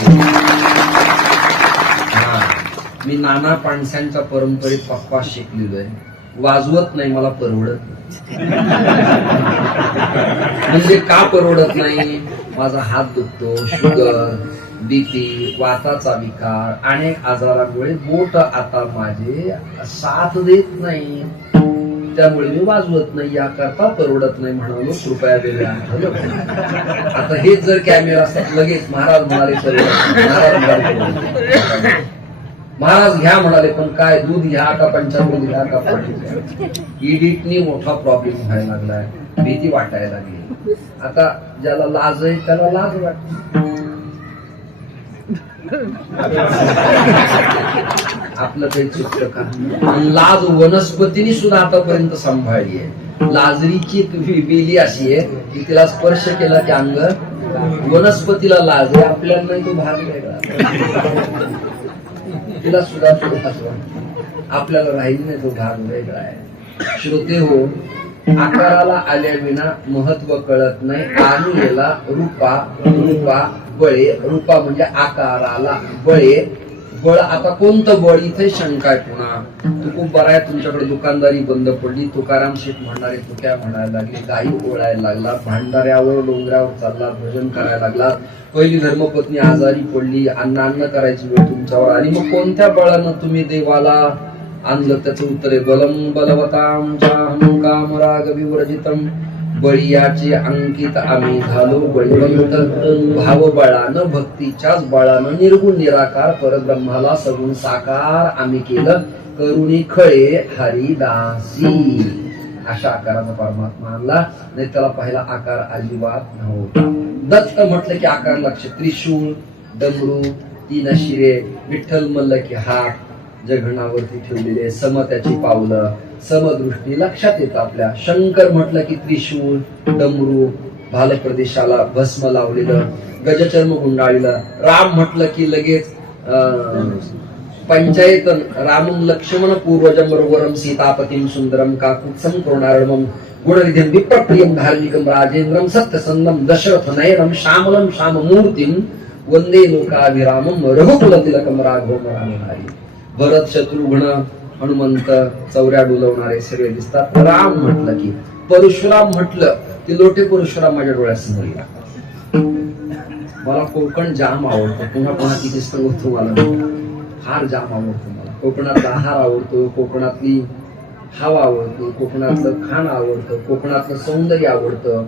मी नाना पाणसांच्या परंपरेत पक्वास शिकलेलो आहे. वाजवत नाही, मला परवडत नाही. म्हणजे का परवडत नाही? माझा हात दुखतो, शुगर, बीपी, वाताचा विकार, अनेक आजारामुळे बोट आता माझे साथ देत नाही. त्यामुळे मी वाजवत नाही. याकरता परवडत नाही म्हणालो. कृपया वेगळं आठवलं. आता हेच जर कॅमेरा असतात लगेच महाराज म्हणाले महाराज घ्या म्हणाले, पण काय दूध घ्या का पंचामृत घ्या का पाणी घ्या. इडिटनी मोठा प्रॉब्लेम व्हायला लागलाय, भीती वाटायला लागली. आता ज्याला लाज आहे त्याला लाज वाटते. आपलं काही चुकतं का? लाज वनस्पतीने सुद्धा आतापर्यंत सांभाळली आहे. लाजरीची बेली अशी आहे की तिला स्पर्श केला की अंग, वनस्पतीला लाज आहे, आपल्याला नाही. तो भाग वेगळा, तिला सुद्धा आपल्याला राहील नाही, तो भाग वेगळा आहे. श्रोते हो, आकाराला आल्या विना महत्व कळत नाही. आणि याला रूपा बळे. रूपा म्हणजे आकाराला, बळे बळ. आता कोणतं बळ? इथे शंका आहे पुन्हा. तू खूप बरा आहे, तुमच्याकडे दुकानदारी बंद पडली. तुकाराम शेठ म्हणणारे तुक्या म्हणायला लागले, गाई ओळायला लागला, भांडाऱ्यावर डोंगरावर चालला, भजन करायला लागला. पहिली धर्मपत्नी आजारी पडली, अन्न करायची वेळ तुमच्यावर आली. मग कोणत्या बळानं तुम्ही देवाला आणलं? त्याचं उत्तर आहे, बलम बलवताम चाहं कामराग विवर्जितम. बळीयाचे अंकित आम्ही झालो बळीवंत. भावबळानं, भक्तीच्याच बळानं निर्गुण निराकार परब्रह्माला सगुण साकार आम्ही केलं. करुणी खळे हरिदासी. अशा आकाराचा परमात्मा आणला. नाही त्याला पहिला आकार अजिबात नव्हता. दत्त म्हटलं की आकार लक्ष. त्रिशूळ, डमरू, तीन शिरे. विठ्ठल म्हणलं की हात जघणावरती ठेवलेले, सम त्याची पावलं, समदृष्टी लक्षात येतं आपल्या. शंकर म्हटलं की त्रिशूळ, डमरू, भाल प्रदेशाला भस्म लावलेलं, गजचर्म गुंडाळलेलं. राम म्हटलं की लगेच पंचायतन. रामं लक्ष्मण पूर्वजम रघुवरम सीतापतिम सुंदरम काकुत्सम करुणारणम गुणनिधिम विप्रप्रियम धार्मिकम राजेंद्रम सत्यसंदम दशरथ नयनम श्यामलम श्याममूर्तिम वंदे लोकाभिरामम रघुकुल तिलकम राघवम रामधारी. भरत, शत्रुघ्न, हनुमंत, चौऱ्या डुलवणारे सगळे दिसतात. राम म्हटलं की. परशुराम म्हटलं की लोटे परशुराम माझ्या डोळ्यासमोर येतात. मला कोकण जाम आवडतं. पुन्हा पुन्हा किती सांगतो, मला फार जाम आवडतो. मला कोकणातला आहार आवडतो, कोकणातली हवा आवडतो, कोकणातलं खाणं आवडतं, कोकणातलं सौंदर्य आवडतं,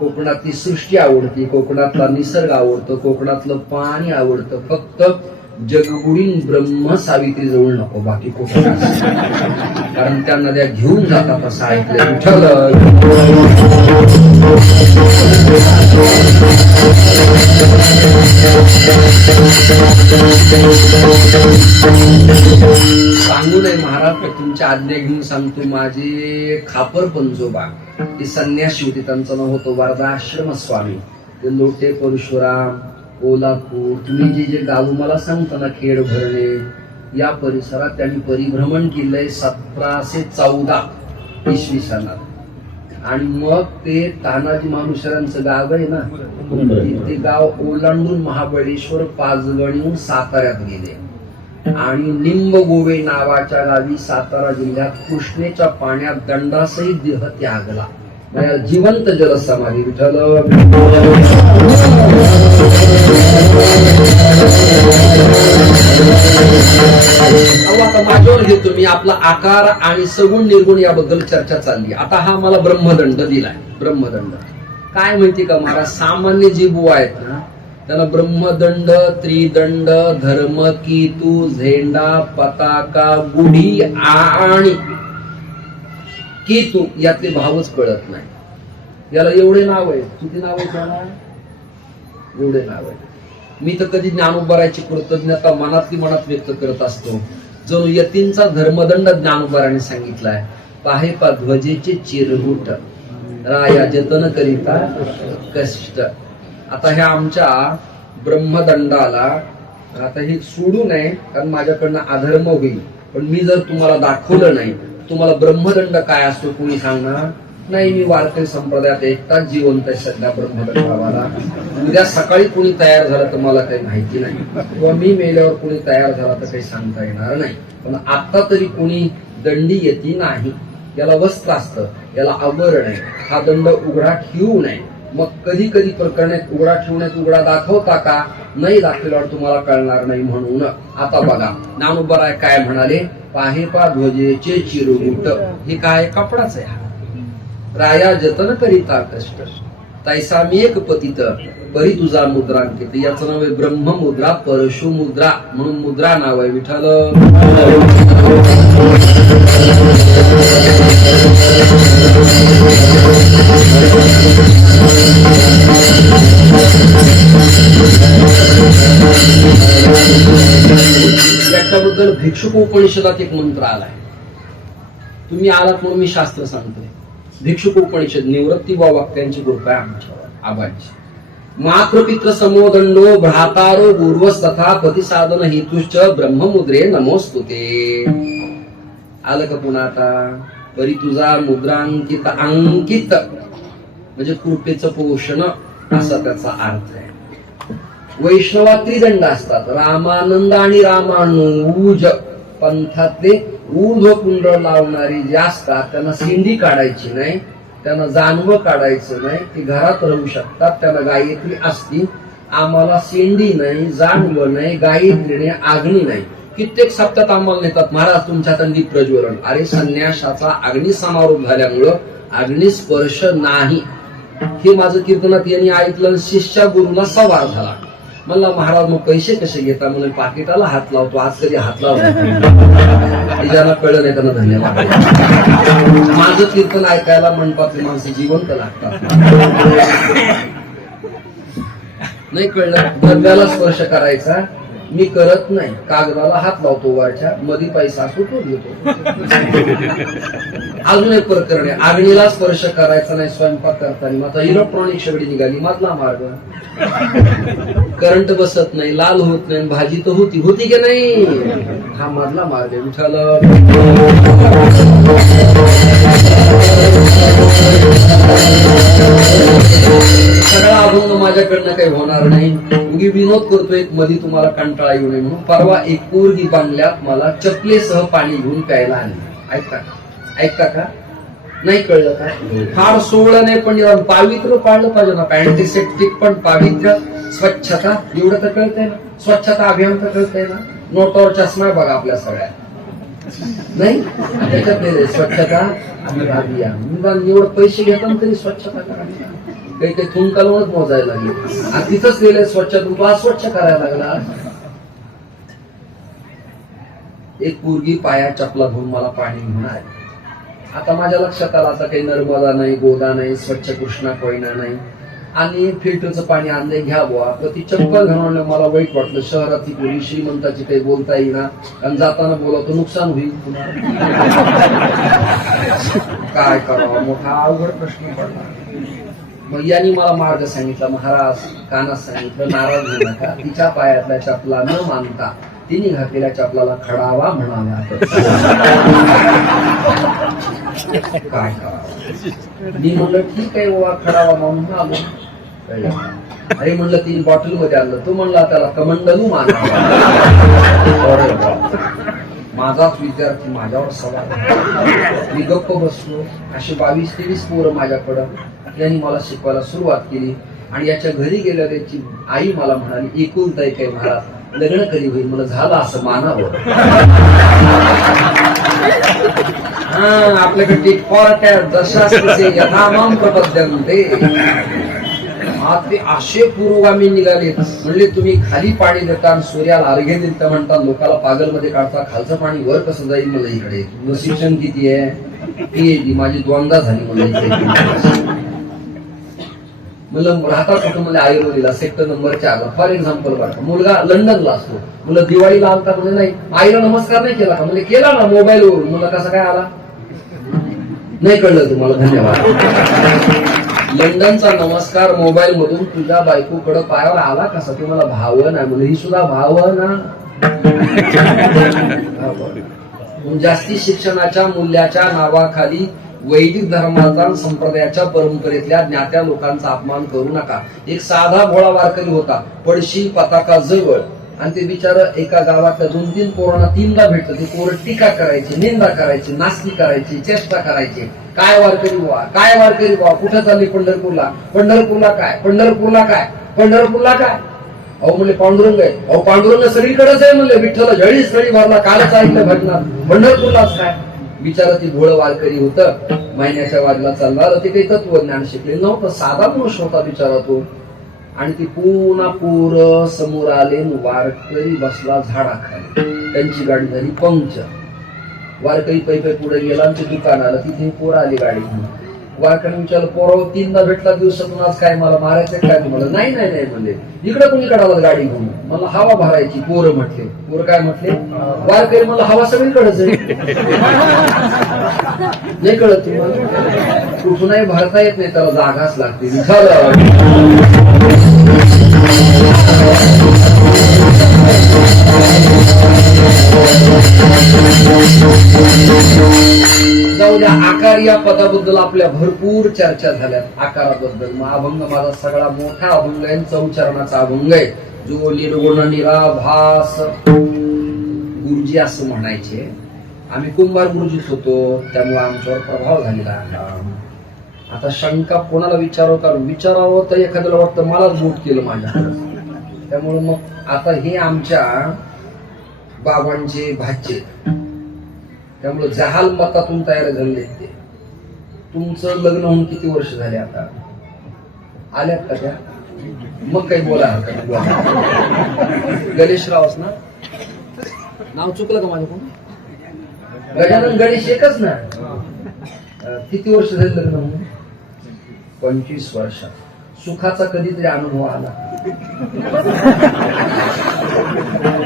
कोकणातली सृष्टी आवडते, कोकणातला निसर्ग आवडतो, कोकणातलं पाणी आवडतं. फक्त जगबुडीन ब्रह्म सावित्री जवळ नको, बाकी कोकण. कारण त्या नद्या घेऊन जातात असं ऐकलं. विठ्ठल सांगू नये महाराज, तुमच्या आज्ञा घेऊन सांगतो. माझे खापर पंजोबा ते संन्यासी होते, त्यांचं नाव होतं वरदाश्रम स्वामी. ते लोटे परशुराम, कोल्हापूर, तुम्ही जे जे गाव मला सांगता ना, खेड, भरणे, या परिसरात त्यांनी परिभ्रमण केलंय 1714 इसवी सनात. आणि मग ते तानाजी मालुसरांचं गाव आहे ना, ते गाव ओलांडून महाबळेश्वर, पाचगण येऊन साताऱ्यात गेले. आणि निंबगोवे नावाच्या गावी सातारा जिल्ह्यात कृष्णेच्या पाण्यात दंडासहित देह त्यागला. जिवंत जलसमाधी. विठ्ठल आता माझ्यावर घेतो मी. आपला आकार आणि सगुण निर्गुण याबद्दल चर्चा चालली. आता हा मला ब्रह्मदंड दिलाय. ब्रह्मदंड काय माहिती का महाराज, सामान्य जी बुवा आहेत ना त्यांना ब्रह्मदंड, त्रिदंड, धर्मकीतू, झेंडा, पताका, गुढी आणि केतू यातले भावच कळत नाही. याला एवढे नाव आहे. किती नाव आहे त्याला? एवढे नाव आहे. मी तर कधी ज्ञानोबाराची कृतज्ञता मनातली मनात व्यक्त करत असतो. जणू यतींचा धर्मदंड ज्ञानोबाराने सांगितलाय. पाहे पा ध्वजेचे चिरगुट, राया जतन करिता कष्ट. आता ह्या आमच्या ब्रह्मदंडाला आता हे सोडू नये, कारण माझ्याकडनं अधर्म होईल. पण मी जर तुम्हाला दाखवलं नाही, तुम्हाला ब्रह्मदंड काय असतो कोणी सांगणार नाही. मी वारकरी संप्रदायात एकटाच जिवंत आहे सध्या ब्रह्मदंडावाला. उद्या सकाळी कोणी तयार झालं तर मला काही माहिती नाही, किंवा मी मेल्यावर कोणी तयार झाला तर काही सांगता येणार नाही. पण आता तरी कोणी दंडी येती नाही. याला वस्त्र असतं, याला आवरण आहे. हा दंड उघडा ठेवू नये. मग कधी कधी प्रकरणात उघडा ठेवण्यात उघडा दाखवता का? नाही दाखवल्यावर तुम्हाला कळणार नाही. म्हणून आता बघा ज्ञानोबा काय म्हणाले. पाहे पा ध्वजेचे चिरगुट. हे काय? कपडाच आहे. राया जतन करिता कष्ट, तैसा मी एक पतित परी तुझा मुद्रांकित. याचं नाव आहे ब्रह्ममुद्रा, परशु मुद्रा म्हणून मुद्रा नाव आहे. विठ्ठल याच्याबद्दल भिक्षुक उपनिषदात एक मंत्र आलाय. तुम्ही आलात म्हणून मी शास्त्र सांगतोय. भिक्षुक उपनिषद निवृत्ती वा वाक्यांची कृपा आहे आमच्यावर आबांची. मातृपित्र समोदंडो भ्रातारो पूर्वस तथा प्रतिसाधन हेतुश्च ब्रह्ममुद्रे नमोस्तुते. आलं का पुन्हा आता? परी तुझा मुद्रांकित, अंकित म्हणजे कृपेचं पोषण असा त्याचा अर्थ आहे. वैष्णवात त्रिदंड असतात. रामानंद आणि रामानुज पंथातले ऊर्ध्व कुंड लावणारी जे असतात त्यांना सिंडी काढायची नाही, त्यांना जानवं काढायचं नाही. ती घरात राहू शकतात. त्यांना गायत्री असती. आम्हाला शेंडी नाही, जानवं नाही, गायत्रीने आग्नी नाही. कित्येक सप्त्यात आम्हाला नेतात. महाराज तुमच्या तंडी प्रज्वलन. अरे संन्यासाचा अग्नी समारोप झाल्यामुळं अग्नी स्पर्श नाही. हे माझं कीर्तनात यांनी ऐकलं. शिष्या गुरुला सवार झाला. म्हणला महाराज मग पैसे कसे घेता? म्हणून पाकिटाला हात लावतो. आज कधी हात लावला ज्यांना कळलं नाही त्यांना धन्यवाद. माझं कीर्तन ऐकायला मंडपातली माणसं जिवंत लागतात. नाही कळलं? द्रव्याला स्पर्श करायचा मी करत नाही. कागदाला हात लावतो वरच्या, मध्ये पैसा असतो तो घेतो. अजून एक प्रकरण आहे. अग्नीला स्पर्श करायचा नाही स्वयंपाक करताना. आता इलेक्ट्रॉनिक शेगडी निघाली. मधला मार्ग. करंट बसत नाही, लाल होत नाही, भाजी तर होती की नाही? हा मधला मार्ग आहे. विठ्ठल सगळा अभंग माझ्याकडनं काही होणार नाही. उगी विनोद करतोय मध्ये तुम्हाला कंटाळा येऊ नये म्हणून. परवा एक पोरगी बांगल्यात मला चपलेसह पाणी घेऊन प्यायला आली. ऐकता का? नाही कळलं का? फार सोहळं नाही पण पावित्र्य पाळलं पाहिजे ना. अँटीसेप्टिक पण पावित्र्य, स्वच्छता एवढं तर कळतंय ना. स्वच्छता अभियान तर कळतंय ना. नोटावर चष्मा बघा आपल्या सगळ्या नाही. त्याच्यात स्वच्छता अभियान. एवढं पैसे घेतात तरी स्वच्छता करायला काही काही थुंकालूनच मोजायला लागले. आणि तिथंच गेले स्वच्छता अस्वच्छ करायला लागला. एक पोरगी पाया चपला धुवून मला पाणी घेऊन आली. आता माझ्या लक्षात आलं आता काही नर्मदा नाही, गोदा नाही, स्वच्छ कृष्णा कोयना नाही. आणि फिल्टरचं पाणी आणलंय घ्या बुवा. तर ती चप्पल घालून मला वाईट वाटलं. शहरातली पोरी श्रीमंताची काही बोलता येईना आणि जाताना बोलवतो नुकसान होईल पुन्हा. काय करावं? मोठा अवघड प्रश्न पडला. मग यांनी मला मार्ग सांगितला. महाराज कानात सांगितलं नाराज होऊ नका. तिच्या पायातल्या चपला न मानता तिने घातलेल्या चपलाला खडावा म्हणाव्या. काय करावं? मी म्हणलं ठीक आहे बाबा खडावा म्हणून आलो. अरे म्हणलं 3 बॉटल मध्ये आणलं. तो म्हणला त्याला कमंडलू मानावा. अरे बाप. माझाच विद्यार्थी माझ्यावर सवाल. मी गप्प बसलो. अशी 22-23 पोरं माझ्याकडं. यांनी मला शिकवायला सुरुवात केली आणि याच्या घरी गेल्या त्याची आई मला म्हणाली, एकुलता एक आहे महाराज, लग्न कधी होईल. मला झालं असं मानावं. आपल्याकडे जशा यथामाम प्रपद्यन्ते. ते असे पुरोगामी निघाले. म्हणले तुम्ही खाली पाणी देता आणि सूर्याला अर्घ्य देता म्हणता, लोकाला पागल मध्ये काढता, खालचं पाणी वर कसं जाईल मला इकडे. तुझं शिक्षण किती आहे? PhD माझी 2दा झाली मला इकडे. मुलं राहतात कुठं म्हणजे आयुर्वेदीला सेक्टर नंबर 4. फॉर एक्झाम्पल बघा, मुलगा लंडनला असतो. मुलं दिवाळीला आलता म्हणजे नाही आईला नमस्कार नाही केला का? म्हणजे केला ना मोबाईल वरून. मुलं कसा काय आला नाही कळलं तुम्हाला. धन्यवाद. लंडनचा नमस्कार मोबाईल मधून तुझ्या बायकोकडे पायावर आला कसा? तुम्हाला भावना म्हणजे ही सुद्धा भावना. जास्ती शिक्षणाच्या मूल्याच्या नावाखाली वैदिक धर्माचा संप्रदायाच्या परंपरेतल्या ज्ञात्या लोकांचा अपमान करू नका. एक साधा भोळा वारकरी होता, पडशी पताका जवळ, आणि ते बिचार एका गावातल्या 2-3 पोरांना 3दा भेटलं. ते पोरं टीका करायची, निंदा करायची, नास्ती करायची, चेष्टा करायची. काय वारकरी बुवा, काय वारकरी बुवा, कुठं चालली? पंढरपूरला. पंढरपूरला काय? पंढरपूरला काय? पंढरपूरला काय? अहो म्हणले पांडुरंग आहे. अहो पांडुरंग सगळीकडेच आहे म्हणले. विठ्ठल जळी स्थळी भरला, कालच ऐकलं भजनात. पंढरपूरलाच काय? बिचारा ती भोळ वारकरी होतं. महिन्याच्या वाजला चालणार. ते काही तत्वज्ञान शिकले नव्हतं. साधा पुरुष होता बिचारा तो. आणि ती पुन्हा पोरं समोर आले. वारकरी बसला झाडाखाली. त्यांची गाडी झाली पंक्चर. वारकरी पै पुढे गेला आणि ते दुकान आलं. तिथे पोरं आली गाडी घेऊन. वारकरी विचारलं, पोरं 3दा भेटला दिवसातून, आज काय मला मारायचं काय तुम्हाला? नाही नाही नाही म्हणले. इकडे कुणीकडे आला गाडी घेऊन? मला हवा भरायची. पोरं म्हटले. पोरं काय म्हटले? वारकरी मला हवा सगळीकडेच आहे. नाही कळत तुम्हाला? कुठूनही भरता येत नाही, त्याला जागाच लागते. जाऊ द्या. आकार या पदाबद्दल आपल्या भरपूर चर्चा झाल्या. आकाराबद्दल मग अभंग माझा सगळा मोठा अभंग आहे. 4 चरणाचा अभंग आहे, जो निर्गुण निराभास. गुरुजी असं म्हणायचे. आम्ही कुंभार गुरुजीच होतो, त्यामुळे आमच्यावर प्रभाव झालेला आहे. आता शंका कोणाला विचारावं तर एखाद्याला वाटतं मलाच बोट केलं माझ्याकडे. त्यामुळे मग आता हे आमच्या बाबांचे भाचे, त्यामुळे जहाल मतातून तयार झाले ते. तुमचं लग्न होऊन किती वर्ष झाले आता? आल्यात का त्या? मग काही बोला. गणेशरावच ना? नाव चुकलं का माझं? कोण? गजानन गणेश एकच ना? किती वर्ष झाले लग्न होऊन? 25 वर्ष. सुखाचा कधीतरी अनुभव आला?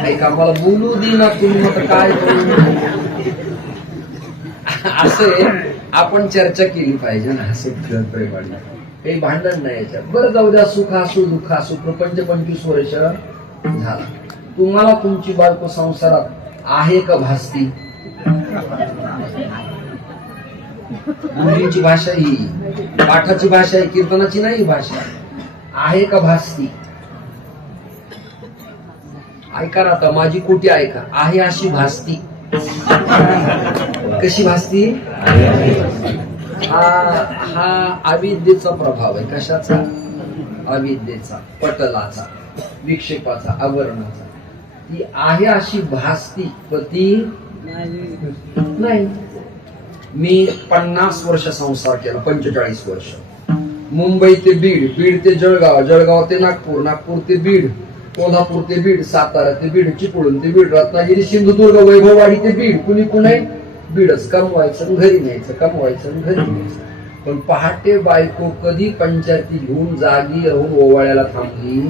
ऐका, मला बोलू दे ना तुम्ही. मग काय असे आपण चर्चा केली पाहिजे ना. असं प्रेमाने काही भांडण नाही याच्यात. बरं जाऊ द्या. सुख असू दुःख असू, प्रपंच 25 वर्ष झाला. तुम्हाला तुमची बायको संसारात आहे का भासती? मुलींची भाषा ही पाठाची भाषा आहे, कीर्तनाची नाही भाषा. आहे का भासती? ऐका ना आता, माझी कुठे ऐका. आहे अशी भासती. कशी भासती? हा अविद्येचा प्रभाव आहे. कशाचा? अविद्येचा, पटलाचा, विक्षेपाचा, आवरणाचा. ती आहे अशी भासती, पण ती नाही. मी 50 वर्ष संसार केला. 45 वर्ष. मुंबई ते बीड, बीड ते जळगाव, जळगाव ते नागपूर, नागपूर ते बीड, कोल्हापूर ते बीड, सातारा ते बीड, चिपळूण ते बीड, रत्नागिरी, सिंधुदुर्ग, वैभववाडी ते बीड. कुणी कुणी बीडच. कमवायचं घरी न्यायचं, कमवायचं घरी न्यायचं. पण पहाटे बायको कधी पंचायती घेऊन जागी राहून ओवाळ्याला थांबली.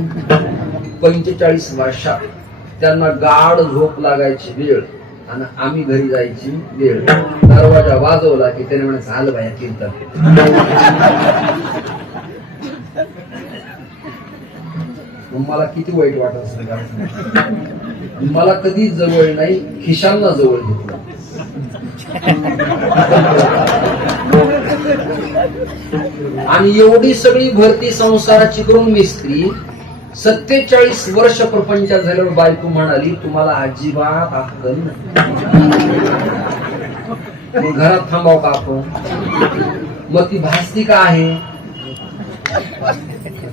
45 वर्षात त्यांना गाढ झोप लागायची वेळ आणि आम्ही घरी जायची वेळ. दरवाजा वाजवला की त्याने म्हणा, झालं बाया कीर्तन. मला किती वाईट वाटत असेल. मला कधी जवळ नाही, खिशांना जवळ घेतलं. आणि एवढी सगळी भरती संसाराची करून मिस्त्री 47 वर्ष प्रपंचात झाल्यावर बायको म्हणाली तुम्हाला अजिबात अक्कल नाही, मग घरात थांबाव का आपण? मग ती भासती का आहे?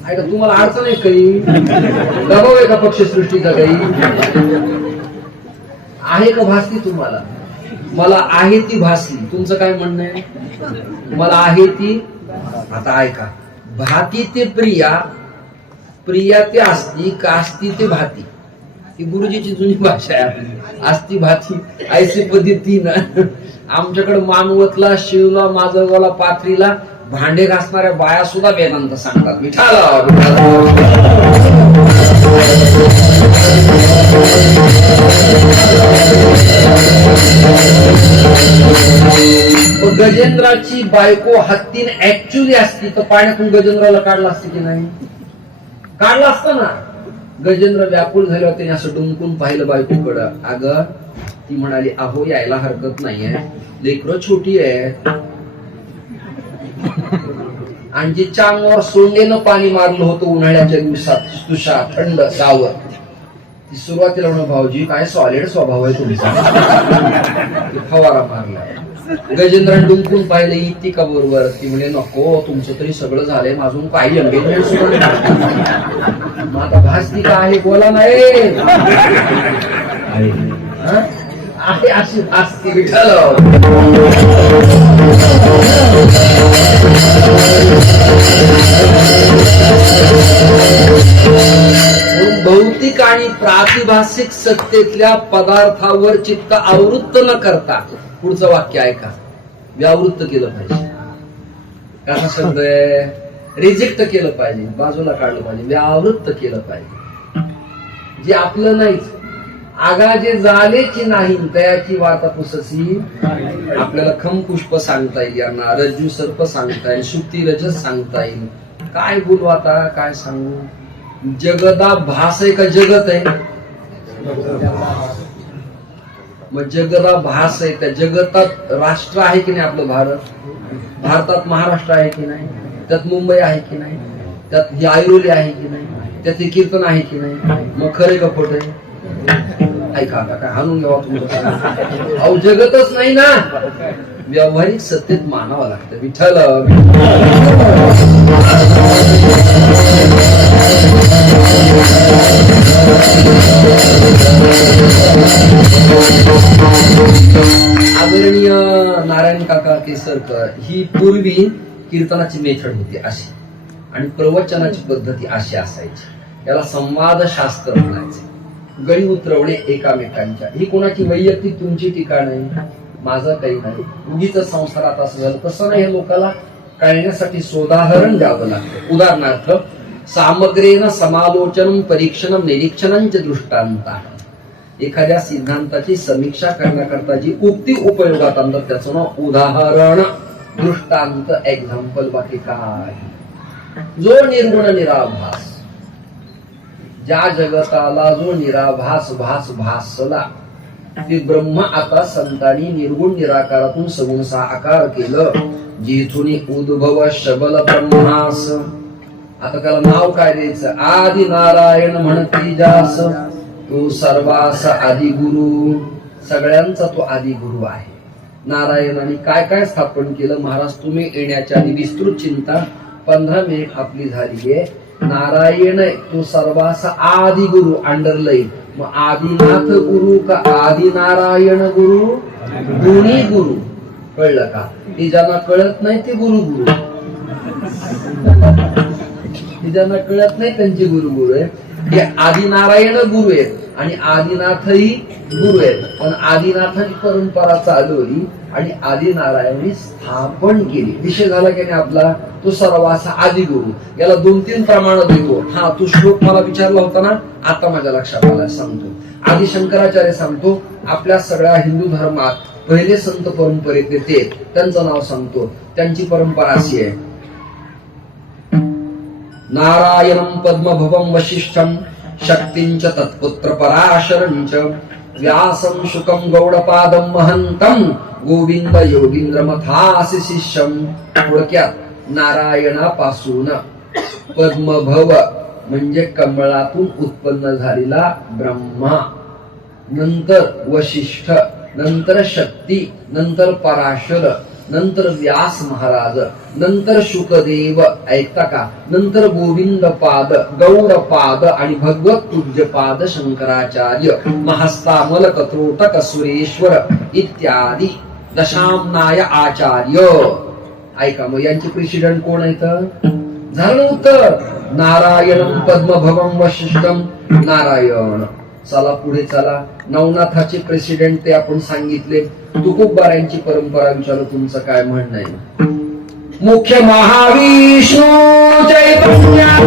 ऐका, तुम्हाला अडचण आहे काही? दबाव आहे का पक्षसृष्टीचा काही? आहे का भासती तुम्हाला? मला आहे ती भासली. तुमचं काय म्हणणं आहे? मला आहे ती. आता ऐका, भाती ते प्रिया, प्रिया ते असती, कास्ती ते भाती. ही गुरुजीची जुनी भाषा आहे आपली. असती भाती ऐसी पद्धती ना. आमच्याकडे मानवतला, शिवला, माजलगावला, पाथरीला भांडे घासणाऱ्या बाया सुद्धा वेदांत सांगतात. विठाला गजेंद्राची बायको हत्तीने ऍक्च्युअली असती तर पाण्यातून गजेंद्राला काढला असते की नाही? काढला असतं ना. गजेंद्र व्याकुळ झाल्यावर त्याने असं डुंकून पाहिलं बायकोकडं. अगं, ती म्हणाली अहो यायला हरकत नाहीये, लेकरं छोटी आहे. आणि जिच्या अंगावर सोंडेनं पाणी मारलं होतं उन्हाळ्याच्या दिवसात, तुषार थंड गावर, ती सुरुवातीला म्हणून भाऊजी काय सॉलिड स्वभाव आहे तुमचा, फवारा मारला. गजेंद्राने डुंकून पाहिलं इतकी का बरोबर? ती म्हणे नको, तुमचं तरी सगळं झालंय, माझून काही एंगेजमेंट सुद्धा. मग आता भासती का आहे? बोला नाही आहे, अशी भासती. विठ्ठल भौतिक आणि प्रातिभासिक सत्तेतल्या पदार्थावर चित्त आवृत्त न करता, पुढचं वाक्य ऐका, व्यावृत्त केलं पाहिजे. कसा शब्द आहे? रिजेक्ट केलं पाहिजे, बाजूला काढलं पाहिजे, व्यावृत्त केलं पाहिजे. जे आपलं नाहीच, आगा जे झालेची नाही तयाची वाता पुससी. आपल्याला खम पुष्प सांगता येईल, यांना रज्जू सर्प सांगता येईल, शुक्ती रजस सांगता येईल. काय बोलू आता, काय सांगू? जगदा भास आहे का जगत आहे? मग जगदा भास आहे, त्या जगतात राष्ट्र आहे की नाही आपलं भारत? भारतात महाराष्ट्र आहे की नाही? त्यात मुंबई आहे की नाही? त्यात ही ऐरोली आहे की नाही? त्यात हे कीर्तन आहे की नाही? मग खरे का खोट आहे? ऐका आता काय हाणून घ्यावा तुमचं? अहो जगतच नाही ना. व्यावहारिक सत्तेत मानावं लागतं. विठ्ठल आदरणीय नारायण काका केसरकर ही पूर्वी कीर्तनाची मेथड होती अशी, आणि प्रवचनाची पद्धती अशी असायची. याला संवाद शास्त्र म्हणायचे. गळी उतरवणे एकामेकांच्या. ही कोणाची वैयक्तिक तुमची टीका नाही, माझं काही नाही. उगीच संसारात असं झालं तसं नाही. हे लोकांना कळण्यासाठी सोदाहरण द्यावं लागतं. उदाहरणार्थ, सामग्रेन समालोचन परीक्षण निरीक्षण दृष्टांत. एखाद्या सिद्धांताची समीक्षा करण्याकरता जी उक्ती उपयोगात आणतात त्याचं नाव उदाहरण, दृष्टांत, एक्झाम्पल. बाकी काय? जो निर्गुण निराभास, ज्या जगताला जो निराभास भास भासला ते ब्रह्म आता संतांनी निर्गुण निराकारातून सगुण साकार केलं. जिथून उद्भव शबल ब्रह्मास. आता त्याला नाव काय द्यायचं? आदि नारायण म्हणती जास, तो सर्वास आदि गुरु. सगळ्यांचा तो आदि गुरु आहे. नारायणाने काय काय स्थापन केलं महाराज तुम्ही येण्याच्या आधी विस्तृत चिंता 15 मिनिट आपली झाली आहे. नारायण तो सर्वास आदि गुरु, अंडरलाईन. मग आदिनाथ गुरु का आदि नारायण गुरु? दोन्ही गुरु. कळलं का? ते ज्यांना कळत नाही ते गुरु गुरु, ते ज्यांना कळत नाही त्यांचे गुरु गुरु आहे. हे आदिनारायण गुरु आहेत आणि आदिनाथही गुरु आहेत. पण आदिनाथाची परंपरा चालवली आणि आदिनारायणाने स्थापन केली. विषय झाला की नाही आपला? तो सर्वासा आदि गुरु. याला 2-3 प्रमाण देतो. हा, तू श्लोक मला विचारला होता ना, आता माझ्या लक्षात आला, सांगतो. आदि शंकराचार्य सांगतो. आपल्या सगळ्या हिंदू धर्मात पहिले संत परंपरेत ते त्यांचं नाव सांगतो. त्यांची परंपरा अशी आहे: नारायणं पद्मभवं वशिष्ठं शक्तिंच तत्पुत्र पराशरंच व्यासं शुकं गौडपादं महंतं गोविंद योगींद्र मथासि शिष्यं. थोडक्यात नारायणापासून पद्मभव म्हणजे कमळातून उत्पन्न झालेला ब्रह्मा, नंतर वशिष्ठ, नंतर शक्ती, नंतर पराशर, नंतर व्यास महाराज, नंतर शुकदेव, ऐकता का, नंतर गोविंद पाद, गौरपाद आणि भगवत पूज्यपाद शंकराचार्य, महस्तामल कत्रोटक सुरेश्वर इत्यादी दशामनाय आचार्य. ऐका मग यांचे प्रेसिडेंट कोण आहेत? झालं उत्तर. नारायणम पद्मभवम वशिष्ठम नारायण. चला पुढे चला. नवनाथाचे प्रेसिडेंट ते आपण सांगितले. तुकोबारायांची परंपरा विचारू, तुमचं काय म्हणणं आहे? मुख्य महाविष्णू चैतन्यात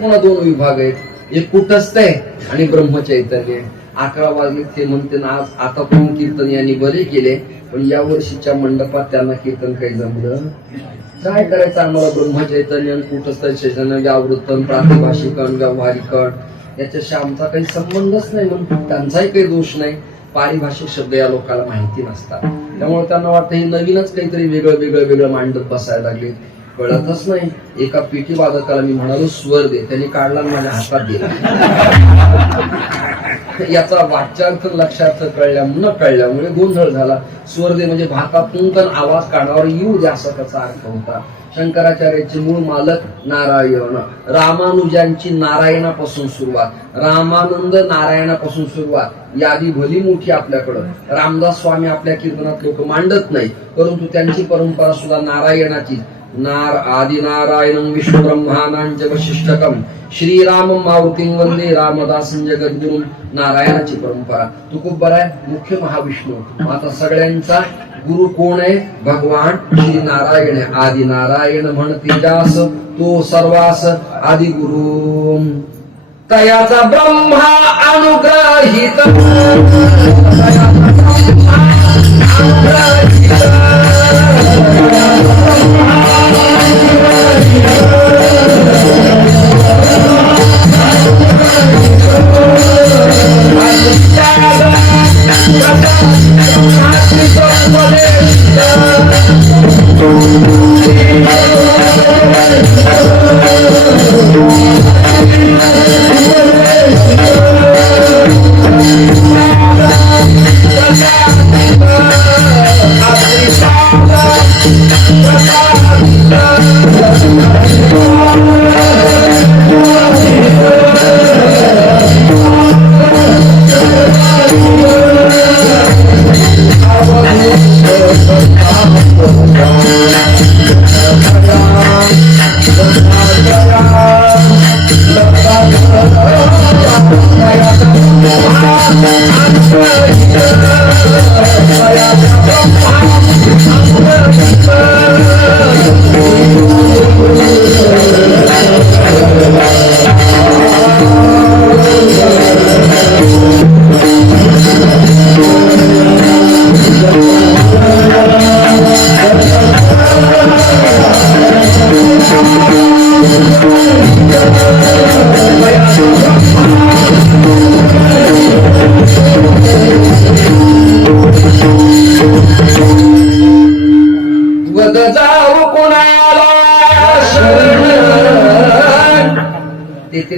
पुन्हा दोन विभाग आहेत. एक कुटस्थ आहे आणि ब्रह्मचैतन्य. 11 वाजले ते म्हणते ना, आज आता पण कीर्तन यांनी बरे केले, पण या वर्षीच्या मंडपात त्यांना कीर्तन काही जमलं काय करायचं. आम्हाला ब्रह्मचैतन्य आणि कुटस्थ चैतन्य, व्यावृत्तन, प्रातिभाषिकन, व्यावहारिकन याच्याशी आमचा काही संबंधच नाही. म्हणून त्यांचाही काही दोष नाही. पारिभाषिक शब्द या लोकांना माहिती नसतात, त्यामुळे त्यांना वाटतं हे नवीनच काहीतरी वेगळं वेगळं वेगळं मांडत बसायला लागले. कळतच नाही. एका पेटी वादकाला मी म्हणालो स्वर दे, त्यांनी काढला माझ्या हातात दिला. याचा वाच्यार्थ लक्षार्थ न कळल्यामुळे गोंधळ झाला. स्वर दे म्हणजे भातातून तर आवाज कानावर येऊ द्या असा त्याचा अर्थ होता. शंकराचार्याचे मूळ मालक नारायण, रामानुजांची नारायणापासून सुरुवात, रामानंद नारायणापासून सुरुवात. यादी भली मोठी आपल्याकडं. रामदास स्वामी आपल्या कीर्तनात लोक मांडत नाही, परंतु त्यांची परंपरा सुद्धा नारायणाची. आदि नारायणं विष्णु ब्रह्मानांच वशिष्ठकम श्रीराम मारुतीं वंदे रामदासं जगद्गुरुं. नारायणाची परंपरा. तुकोबर आहे मुख्य महाविष्णू. आता सगळ्यांचा गुरु कोण आहे? भगवान श्री नारायण आहे. आदि नारायण म्हणते जास तो सर्वास आदि गुरु. तयाचा ब्रह्मा अनुग्रहित,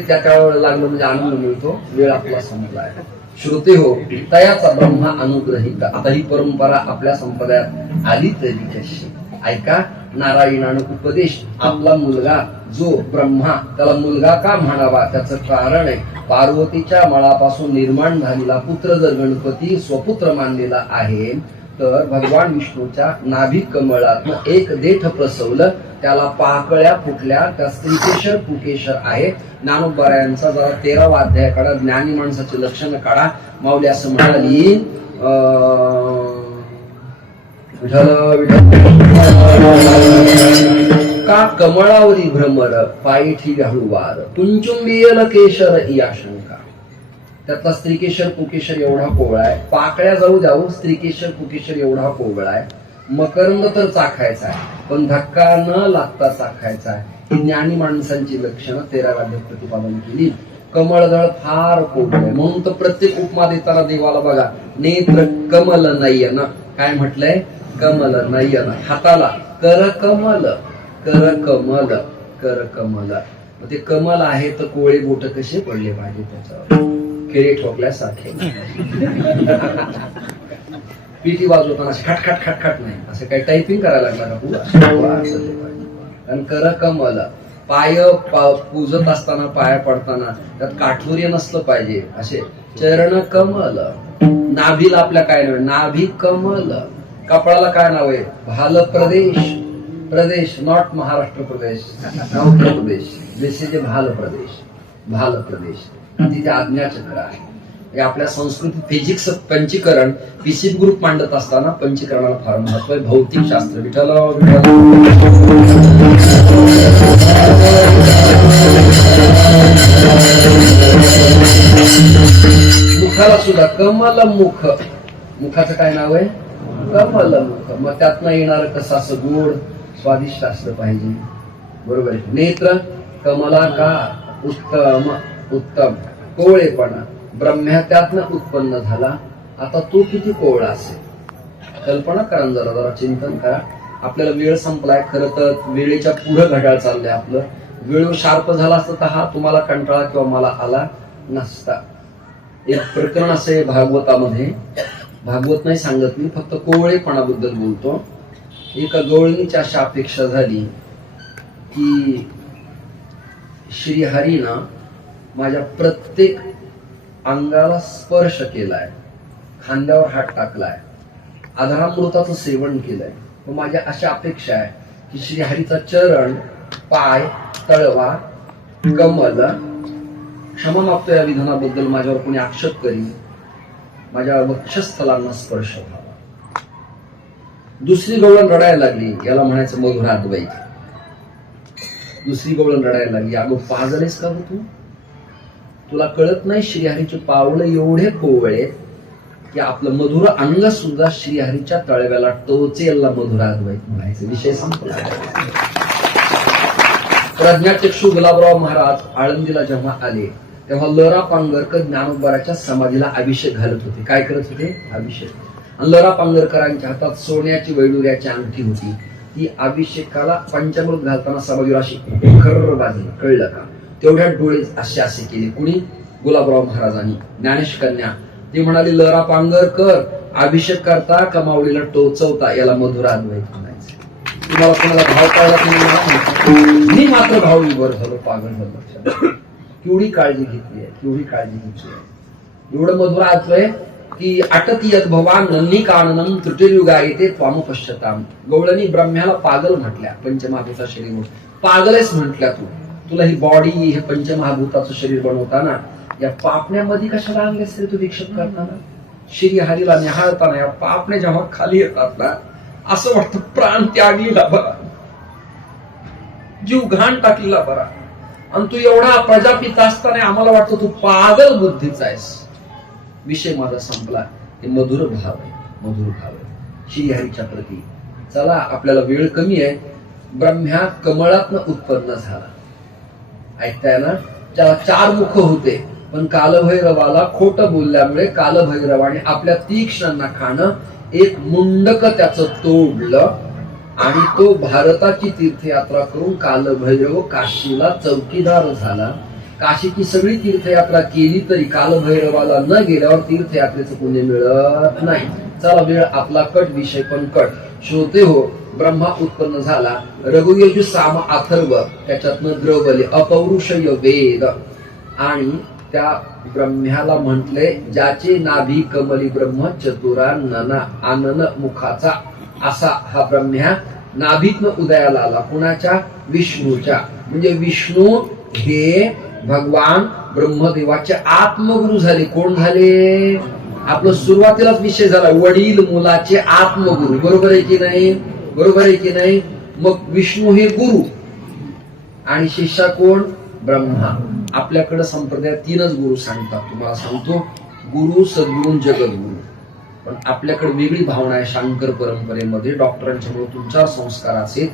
त्याच्या लागलं म्हणजे आनंद मिळतो. वेळ आपला संपलाय. श्रुते हो तयाचा ब्रह्मा अनुग्रहित. आता ही परंपरा आपल्या संप्रदायात आली तरी कशी? ऐका. नारायणानं उपदेश. आपला मुलगा जो ब्रह्मा, त्याला मुलगा का म्हणावा त्याचं कारण आहे. पार्वतीच्या मळापासून निर्माण झालेला पुत्र जर गणपती स्वपुत्र मानलेला आहे, तर भगवान विष्णूच्या नाभी कमळात एक देठ प्रसवलं, त्याला पाकळ्या फुटल्या, त्या स्त्रीकेशर पुकेशर आहे. ज्ञानोबरायांचा जरा 13वा अध्याय काढा. ज्ञानी माणसाचे लक्षण काढा. माऊली असं म्हणाली, विठ्ठल विठ्ठल का कमळावरी भ्रमर पायठी हळूवार कुंचुंबियल केशर या शंका. त्यातला स्त्रीकेशर पुकेशर एवढा कोवळा आहे, पाकळ्या जाऊ जाऊ स्त्रीकेशर पुकेशर एवढा कोवळा आहे. मकरंद तर चाखायचा आहे पण धक्का न लागता चाखायचा आहे. ही ज्ञानी माणसांची लक्षणं 13व्या अध्यायात प्रतिपादन केली. कमळदळ फार कोवळ आहे म्हणून तर प्रत्येक उपमा देताना देवाला बघा नेत्र कमल नयन काय म्हटलंय, कमल नयन. हाताला कर कमल कर कमल कर कमल. ते कमल आहे तर कोळे बोट कसे पडले पाहिजे त्याच्यावर, खेळे ठोकल्यासारखे. पीटी वाजवताना खट खट खट खट नाही, असं काही टायपिंग करायला लागला का? कारण कर कमल पाय पूजत असताना पाया पडताना त्यात काठोर्य नसलं पाहिजे. असे चरण कमल. नाभीला आपल्या काय नाव आहे, नाभी कमल. कपाळाला काय नाव आहे, भाल प्रदेश. प्रदेश not Maharashtra Pradesh, Uttar Pradesh. This is भाल प्रदेश. भाल प्रदेश तिथे आज्ञाचक्र आहे. आपल्या संस्कृतीत फिजिक्स पंचीकरण पीसी ग्रुप मांडत असताना पंचीकरणाला फार महत्व आहे. भौतिक शास्त्र विठ्ठल मुखाला सुद्धा कमल मुख. मुखाचं काय नाव आहे, कमल मुख. मग त्यातनं येणार कसं असं गोड स्वादिष्ट असलं पाहिजे, बरोबर आहे. नेत्र कमला का उत्तम उत्तम. कोवळेपणा ब्रह्म्या त्यातनं उत्पन्न झाला. आता तो किती कोवळा असेल कल्पना करा, जरा जरा चिंतन करा. आपल्याला वेळ संपलाय. खरं तर वेळेच्या पुढे घड्याळ चाललंय आपलं. वेळ शार्प झाला असतं तर हा तुम्हाला कंटाळा किंवा मला आला नसता. एक प्रकरण असं आहे भागवतामध्ये, भागवत नाही सांगत मी, फक्त कोवळेपणाबद्दल बोलतो. एका गवळणीची अशी अपेक्षा झाली की श्रीहरीनं माझ्या प्रत्येक अंगाला स्पर्श केलाय, खांद्यावर हात टाकलाय, आधारामृताचं सेवन केलंय. माझ्या अशा अपेक्षा आहे की श्रीहरीचा चरण, पाय, तळवा, कमल, क्षमा मागतो या विधानाबद्दल माझ्यावर कोणी आक्षेप करी, माझ्या वक्षस्थलांना स्पर्श व्हावा. दुसरी गवळण रडायला लागली, याला म्हणायचं मधुराद्वैत. दुसरी गवळण रडायला लागली, अगं पाजलेस का तू? तुला कळत नाही श्रीहरीचे पावलं एवढे कोवळे की आपलं मधुर अंग सुद्धा श्रीहरीच्या तळव्याला टोचेला मधुराद्वैत म्हणायचं. विषय संपला. प्रज्ञाचक्षू गुलाबराव महाराज आळंदीला जेव्हा आले तेव्हा लरा पांगरकर ज्ञानोबाराच्या समाधीला अभिषेक घालत होते. काय करत होते, अभिषेक. आणि लरा पांगरकरांच्या हातात सोन्याची वैडुर्याची अंगठी होती. ती अभिषेकाला पंचामृत घालताना समाधीवर अशी खर्र वाजली. कळलं का? तेवढ्या डोळे असे असे केले. कुणी? गुलाबराव महाराजांनी. ज्ञानेश कन्या ती म्हणाली, लरा पांगरकर अभिषेक करता कमावलीला टोचवता याला मधुराद्वैत म्हणायचं. तुम्हाला कोणाला भाव कळला तुम्ही मी मात्र भाव विभोर झालो, पागल झालो. केवढी काळजी घेतली आहे, केवढी काळजी घेतली आहे. एवढं मधुराद्वैत की अटतीयत भवान नन्नी काननम त्रुटिर्युगा येते त्वाम पश्यताम. गवळणी ब्रह्म्याला पागल म्हटल्या. पंचमहाभूता शरीर पागलच म्हटल्या. तुला ही बॉडी हे पंचमहाभूताचं शरीर बनवताना या पापण्यामध्ये कशाला आणलेस रे तू विक्षेप करताना? श्रीहरीला निहाळताना या पापण्या जेव्हा खाली येतात ना असं वाटतं प्राण त्यागलेला बरा, जीव घाण टाकलेला बरा. आणि तू एवढा प्रजापिता असताना आम्हाला वाटतं तू पागल बुद्धीचा आहेस. विषय माझा संपला. हे मधुर भाव आहे, मधुर भाव आहे श्रीहरीच्या प्रती. चला आपल्याला वेळ कमी आहे. ब्रह्म्या कमळातनं उत्पन्न झाला. ऐकताय ना? त्याला 4 मुख होते पण कालभैरवाला खोट बोलल्यामुळे कालभैरवाने आपल्या तीक्ष्ण नखानं एक मुंडक त्याचं तोडलं आणि तो भारताची तीर्थयात्रा करून कालभैरव काशीला चौकीदार झाला. काशीची सगळी तीर्थयात्रा केली तरी कालभैरवाला न गेल्यावर तीर्थयात्रेचं पुण्य मिळत नाही. चला वेळ आपला कट, विषय पण कट. श्रोते हो, ब्रह्मा उत्पन्न झाला. रघुयजु साम अथर्व त्याच्यातनं द्रवले अपौरुषय वेद. आणि त्या ब्रह्म्याला म्हटले ज्याचे नाभी कमली ब्रह्म चतुरा नना आनन मुखाचा. असा हा ब्रह्म्या नाभीतनं उदयाला आला. कुणाच्या? विष्णूच्या. म्हणजे विष्णू हे भगवान ब्रह्मदेवाचे आत्मगुरु झाले. कोण झाले? आपलं सुरुवातीलाच विषय झाला, वडील मुलाचे आत्मगुरु. बरोबर आहे की नाही? बरोबर आहे की नाही? मग विष्णू हे गुरु आणि शिष्य कोण? ब्रह्मा. आपल्याकडे संप्रदायात 3च गुरु सांगतात. तुम्हाला सांगतो, गुरु, सद्गुरु, जगद्गुरु. पण आपल्याकडे वेगळी भावना आहे. शांकर परंपरेमध्ये डॉक्टरांच्या मुळे तुमच्यावर संस्काराचे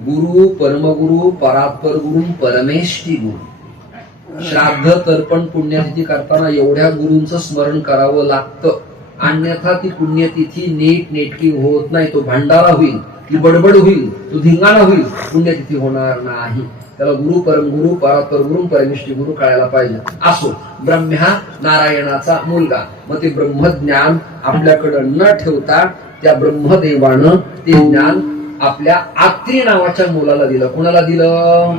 गुरु, परमगुरु, परात्पर गुरु, परमेष्ठी गुरु. श्राद्ध, तर्पण, पुण्यतिथी करताना एवढ्या गुरूंचं स्मरण करावं लागतं. अन्यथा ती पुण्यतिथी नीट नेटकी होत नाही. तो भंडारा होईल, ती बडबड होईल, तो धिंगाणा होईल, पुण्यतिथी होणार नाही. त्याला गुरु, परमगुरु, परात्पर गुरु, परमेष्ठी गुरु कळायला पाहिजे. असो, ब्रह्मा नारायणाचा मुलगा. मग ते ब्रह्मज्ञान आपल्याकडे न ठेवता त्या ब्रह्मदेवानं ते ज्ञान आपल्या आत्री नावाच्या मुलाला दिलं. कोणाला दिलं?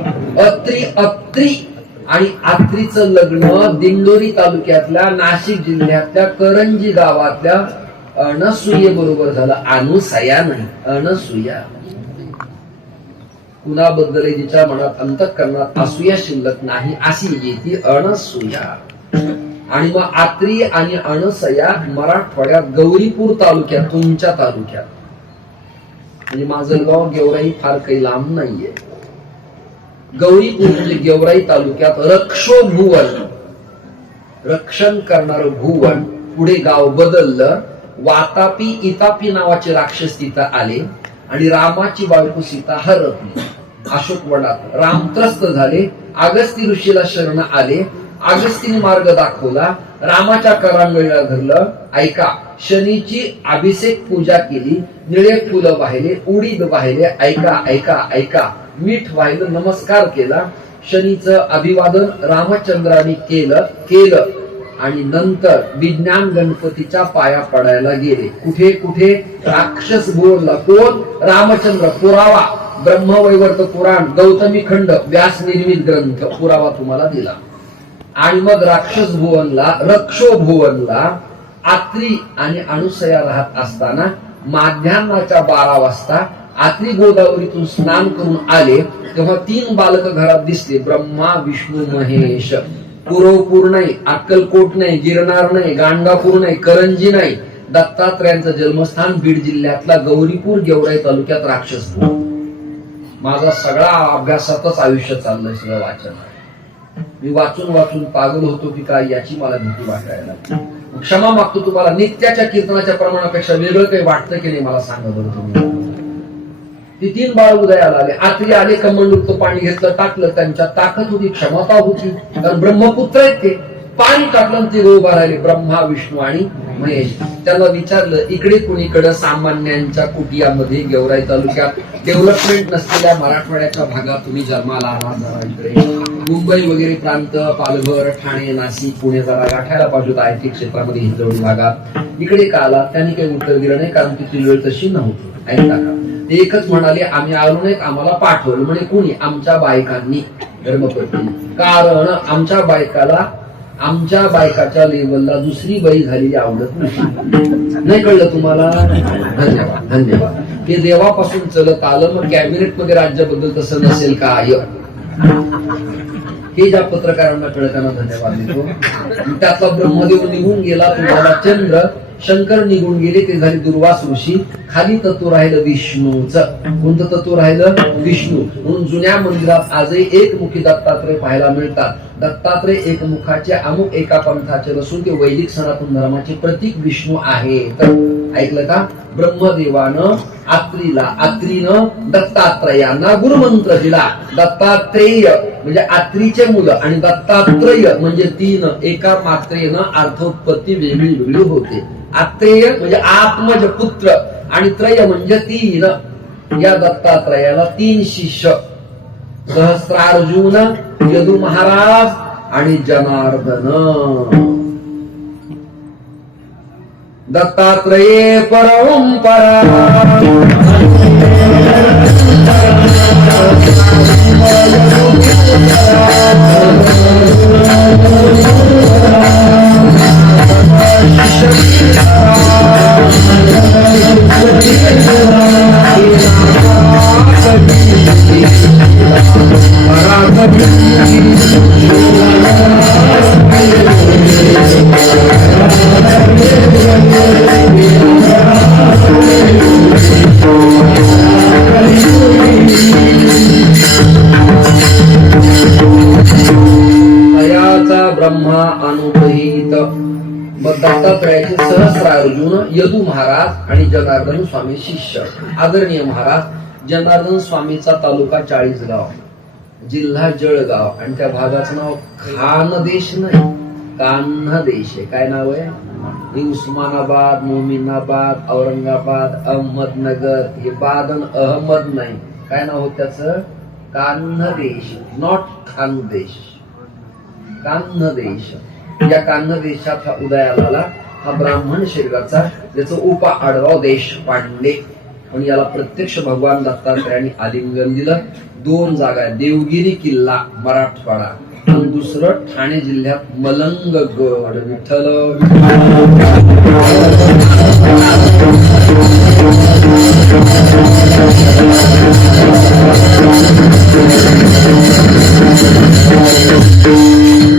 अत्री. आणि आत्रीचं लग्न दिंडोरी तालुक्यातल्या, नाशिक जिल्ह्यातल्या करंजी गावातल्या अनसुये बरोबर झालं. अनुसया नाही, अनसुया. कुणाबद्दल जिच्या मनात अंतःकरणात असूया शिल्लक नाही अशी येते अनसुया. आणि मग आत्री आणि अनसया मराठवाड्यात गौरीपूर तालुक्यात, तुमच्या तालुक्यात. म्हणजे माझं गाव गेवराई फार काही लांब नाहीये. गौरीपूर म्हणजे गेवराई तालुक्यात रक्षोभुवन, रक्षण करणार भुवन. पुढे गाव बदललं. वातापी इतापी नावाचे राक्षस तिथं आले आणि रामाची बायको सीता हरपली. अशोक वनात राम त्रस्त झाले. अगस्ती ऋषीला शरण आले. अगस्तीने मार्ग दाखवला. रामाच्या करांगळीला धरलं. ऐका, शनीची अभिषेक पूजा केली. निळे फुलं वाहिले, उडीद वाहिले. ऐका ऐका ऐका, मीठ वाहिलं, नमस्कार केला. शनीचं अभिवादन रामचंद्राने केलं आणि नंतर विज्ञान गणपतीच्या पाया पडायला गेले. कुठे कुठे? राक्षस बोलला. कोण? रामचंद्र. पुरावा ब्रह्मवैवर्त पुराण, गौतमी खंड, व्यास निर्मित ग्रंथ, पुरावा तुम्हाला दिला. आणि मग राक्षस भुवनला, रक्षोभुवनला आत्री आणि अनुसया राहत असताना माध्यान्हाच्या 12 वाजता आत्री गोदावरीतून स्नान करून आले. तेव्हा 3 बालक घरात दिसले. ब्रह्मा, विष्णू, महेश. पुरवपूर नाही, अक्कलकोट नाही, गिरनार नाही, गाणगापूर नाही, करंजी नाही. दत्तात्रयांचं जन्मस्थान बीड जिल्ह्यातला गौरीपूर, गेवराई तालुक्यात राक्षस भुवन. माझा सगळा अभ्यासातच आयुष्य चाललंय, सगळं वाचन. मी वाचून पागल होतो की काय याची मला भीती वाटायला लागली. क्षमा मागतो तुम्हाला. नित्याच्या कीर्तनाच्या प्रमाणापेक्षा वेगळं काही वाटतं की नाही मला सांगा बरं तुम्ही. ती 3 बाळ उदयाला आले. आत्री आले, कमंडूचं पाणी घेतलं, टाकलं. त्यांच्या ताकद होती, क्षमता होती, कारण ब्रह्मपुत्र आहेत ते. पाणी टाकलं, ते उभा राहिले. ब्रह्मा, विष्णू आणि महेश. त्यांना विचारलं, इकडे कुणीकडे सामान्यांच्या कुटियामध्ये गेवराई तालुक्यात डेव्हलपमेंट नसलेल्या मराठवाड्याच्या भागात तुम्ही जन्माला आहात. जरा इकडे मुंबई वगैरे प्रांत, पालघर, ठाणे, नाशिक, पुणे जरा गाठायला पाहिजे आयटी क्षेत्रामध्ये, हिंजवडी भागात. इकडे का आला? त्यांनी काही उत्तर दिलं नाही, कारण तिथली वेळ तशी नव्हती. ऐकता का? ते एकच म्हणाले, आम्ही आलो नाहीत, आम्हाला पाठवलं. म्हणे कुणी? आमच्या बायकांनी, धर्मपत्नी. कारण आमच्या बायकाच्या लेवलला दुसरी बाई झालेली आवडत नाही. कळलं तुम्हाला? धन्यवाद धन्यवाद. हे देवापासून चलत आलं. मग कॅबिनेट मध्ये राज्याबद्दल तसं नसेल काय? हे ज्या पत्रकारांना कळत त्यांना धन्यवाद देतो. त्यातला ब्रह्मदेव निघून गेला, तुम्हाला चंद्र. शंकर निघून गेले, ते झाले दुर्वास ऋषी. खाली तत्व राहिलं विष्णूचं. कोणतं तत्व राहिलं? विष्णू. म्हणून जुन्या मंदिरात आजही एकमुखी दत्तात्रय पाहायला मिळतात. दत्तात्रय एकमुखाचे, अमुक एका पंथाचे नसून ते वैदिक सनातन धर्माचे प्रतीक विष्णू आहेत. ऐकलं का? ब्रह्मदेवानं आत्रीनं दत्तात्रयांना गुरुमंत्र दिला. दत्तात्रेय म्हणजे आत्रीचे मुलं आणि दत्तात्रय म्हणजे 3. एका मात्रेनं अर्थोत्पत्ती वेगळी वेगळी होते. आत्रेय म्हणजे आत्मज पुत्र आणि त्रय म्हणजे 3. या दत्तात्रयाला 3 शिष्य, सहस्रार्जुन, यदु महाराज आणि जनार्दन. दत्तात्रये परंपरा अर्जुन, यदू महाराज आणि जनार्दन स्वामी शिष्य. आदरणीय महाराज, जनार्दन स्वामीचा तालुका चाळीसगाव, जिल्हा जळगाव आणि त्या भागाचं नाव खानदेश नाही, कान्हदेश आहे. काय नाव आहे? हे उस्मानाबाद, मोमिनाबाद, औरंगाबाद, अहमदनगर, हे बादन अहमद नाही. काय नाव होत त्याचं? कान्हदेश, नॉट खानदेश, कान्हदेश. या कान्हदेशात हा उदयाला आला. हा ब्राह्मण शरीराचा, त्याचं उपा आडगाव देशपांडे. पण याला प्रत्यक्ष भगवान दत्तात्रयांनी आलिंगन दिलं. 2 जागा आहेत, देवगिरी किल्ला मराठवाडा आणि दुसरं ठाणे जिल्ह्यात मलंगगड. विठ्ठल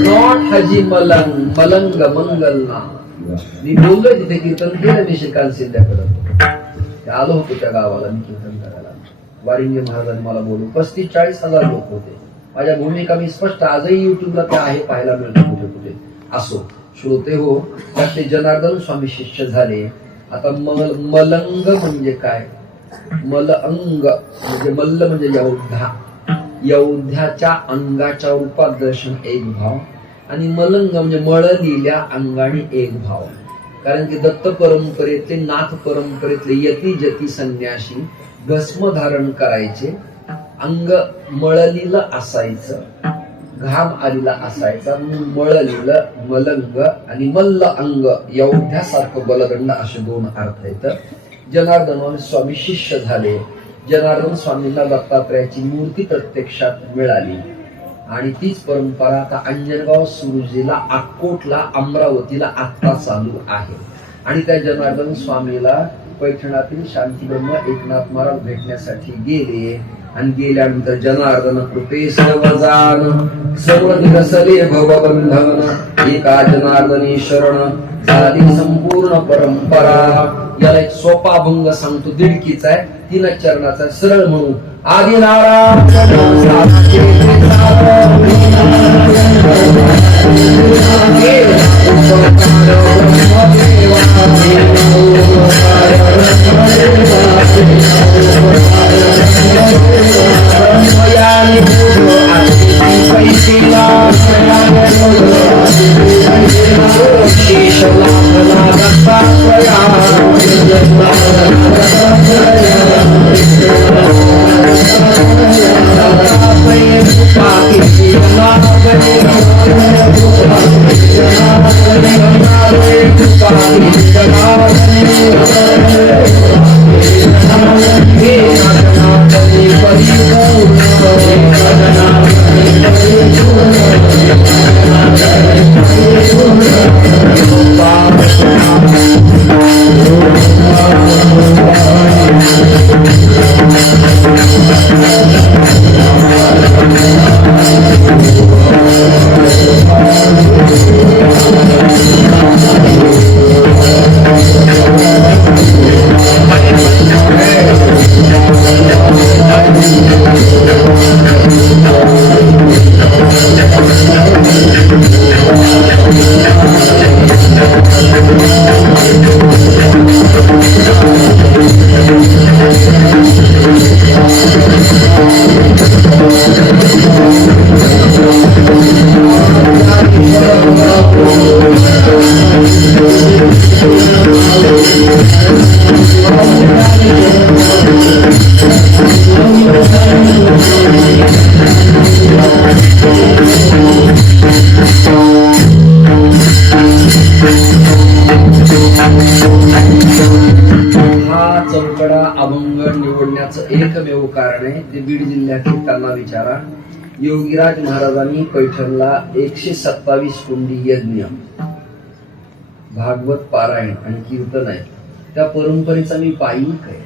नॉट हजी मलंग, मलंग मंगल ना. मी बोललोय तिथे कीर्तन केलं मी श्रीकांत शिंदेकडे. आलो होतो त्या गावाला मी कीर्तन करायला. वारिंगे महाराजांनी मला बोलू. 35-40 हजार लोक होते. माझ्या भूमिका मी स्पष्ट आजही युट्यूबला त्या आहे, पाहायला मिळतो कुठे कुठे. असो श्रोते हो, त्यात ते जनार्दन स्वामी शिष्य झाले. आता मलंग म्हणजे काय? मलअंग म्हणजे मल्ल म्हणजे योद्धा, योद्ध्याच्या अंगाच्या रूपात दर्शन एक भाव, आणि मलंग म्हणजे मळलेल्या अंगाने एक भाव. कारण की दत्त परंपरेतले, नाथ परंपरेतले यती जती संन्यासी भस्म धारण करायचे, अंग मळलेलं असायचं, घाम आलेला असायचा, मळलेलं मलंग आणि मल्ल अंग योद्ध्यासारखं बलदंड असे 2 अर्थ आहेत. जनार्दन स्वामी शिष्य झाले. जनार्दन स्वामींना दत्तात्रयाची मूर्ती प्रत्यक्षात मिळाली आणि तीच परंपरा आता अंजनगाव, सुरुजीला, अक्कोटला, अमरावतीला आता चालू आहे. आणि त्या जनार्दन स्वामीला पैठणातील शांतीब्रह्म एकनाथ महाराज भेटण्यासाठी गेले आणि गेल्यानंतर जनार्दन कृपे सर्वजान, सर्व दिवसले भवबंधन, एका जनार्दनी शरण झाली संपूर्ण परंपरा. याला एक सोपा अभंग सांगतो, दीडकीचा आहे, 3 चरणाचा, सरळ म्हणू. आदि नारायण एकमेव कारण आहे ते बीड जिल्ह्यातील. त्यांना विचारा, योगीराज महाराजांनी पैठणला 127 कुंडी यज्ञ, भागवत पारायण आणि कीर्तन आहे. त्या परंपरेचा मी पाईक आहे.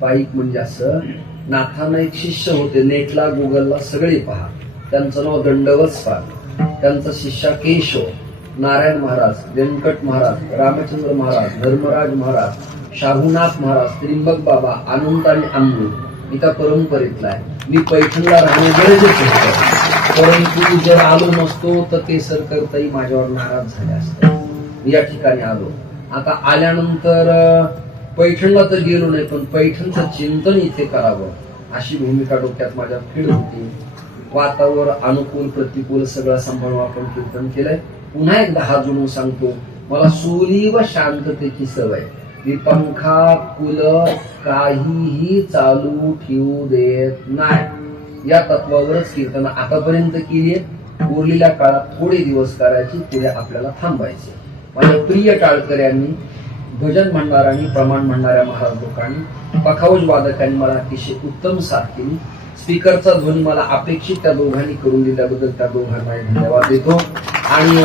पाईक म्हणजे असं, नाथांना एक शिष्य होते, नेटला गुगलला सगळे पहा, त्यांचं नाव दंडवत स्वार. त्यांचा शिष्य केशव, नारायण महाराज, व्यंकट महाराज, रामचंद्र महाराज, धर्मराज महाराज, शाहूनाथ महाराज, त्रिंबक बाबा, अनंत आणि अमृत. मी त्या परंपरेतला आहे. मी पैठणला राहणे गरजेचं होतं, परंतु जर आलो नसतो तर केसर करताही माझ्यावर नाराज झाले असते. मी या ठिकाणी आलो आता आल्यानंतर पैठणला तर गेलो नाही, पण पैठणचं चिंतन इथे करावं अशी भूमिका डोक्यात माझ्या फिड होती. वातावरण अनुकूल प्रतिकूल सगळं सांभाळून आपण कीर्तन केलंय. पुन्हा एकदा हात जोडून सांगतो, मला सोली व शांततेची सवय. मी पंखा कुल काहीही चालू ठेवू देत नाही. या तत्वावरच कीर्तन आतापर्यंत केली आहे. उरलेल्या काळात थोडे दिवस करायची, पुढे आपल्याला थांबायचे. माझ्या प्रिय टाळकऱ्यांनी, भजन म्हणणाऱ्यांनी, प्रमाण म्हणणाऱ्या महाराज लोकांनी, पखावज वादकांनी मला अतिशय उत्तम साथ केली. स्पीकरचा ध्वनी मला अपेक्षित त्या दोघांनी करून दिल्याबद्दल त्या दोघांना धन्यवाद देतो. आणि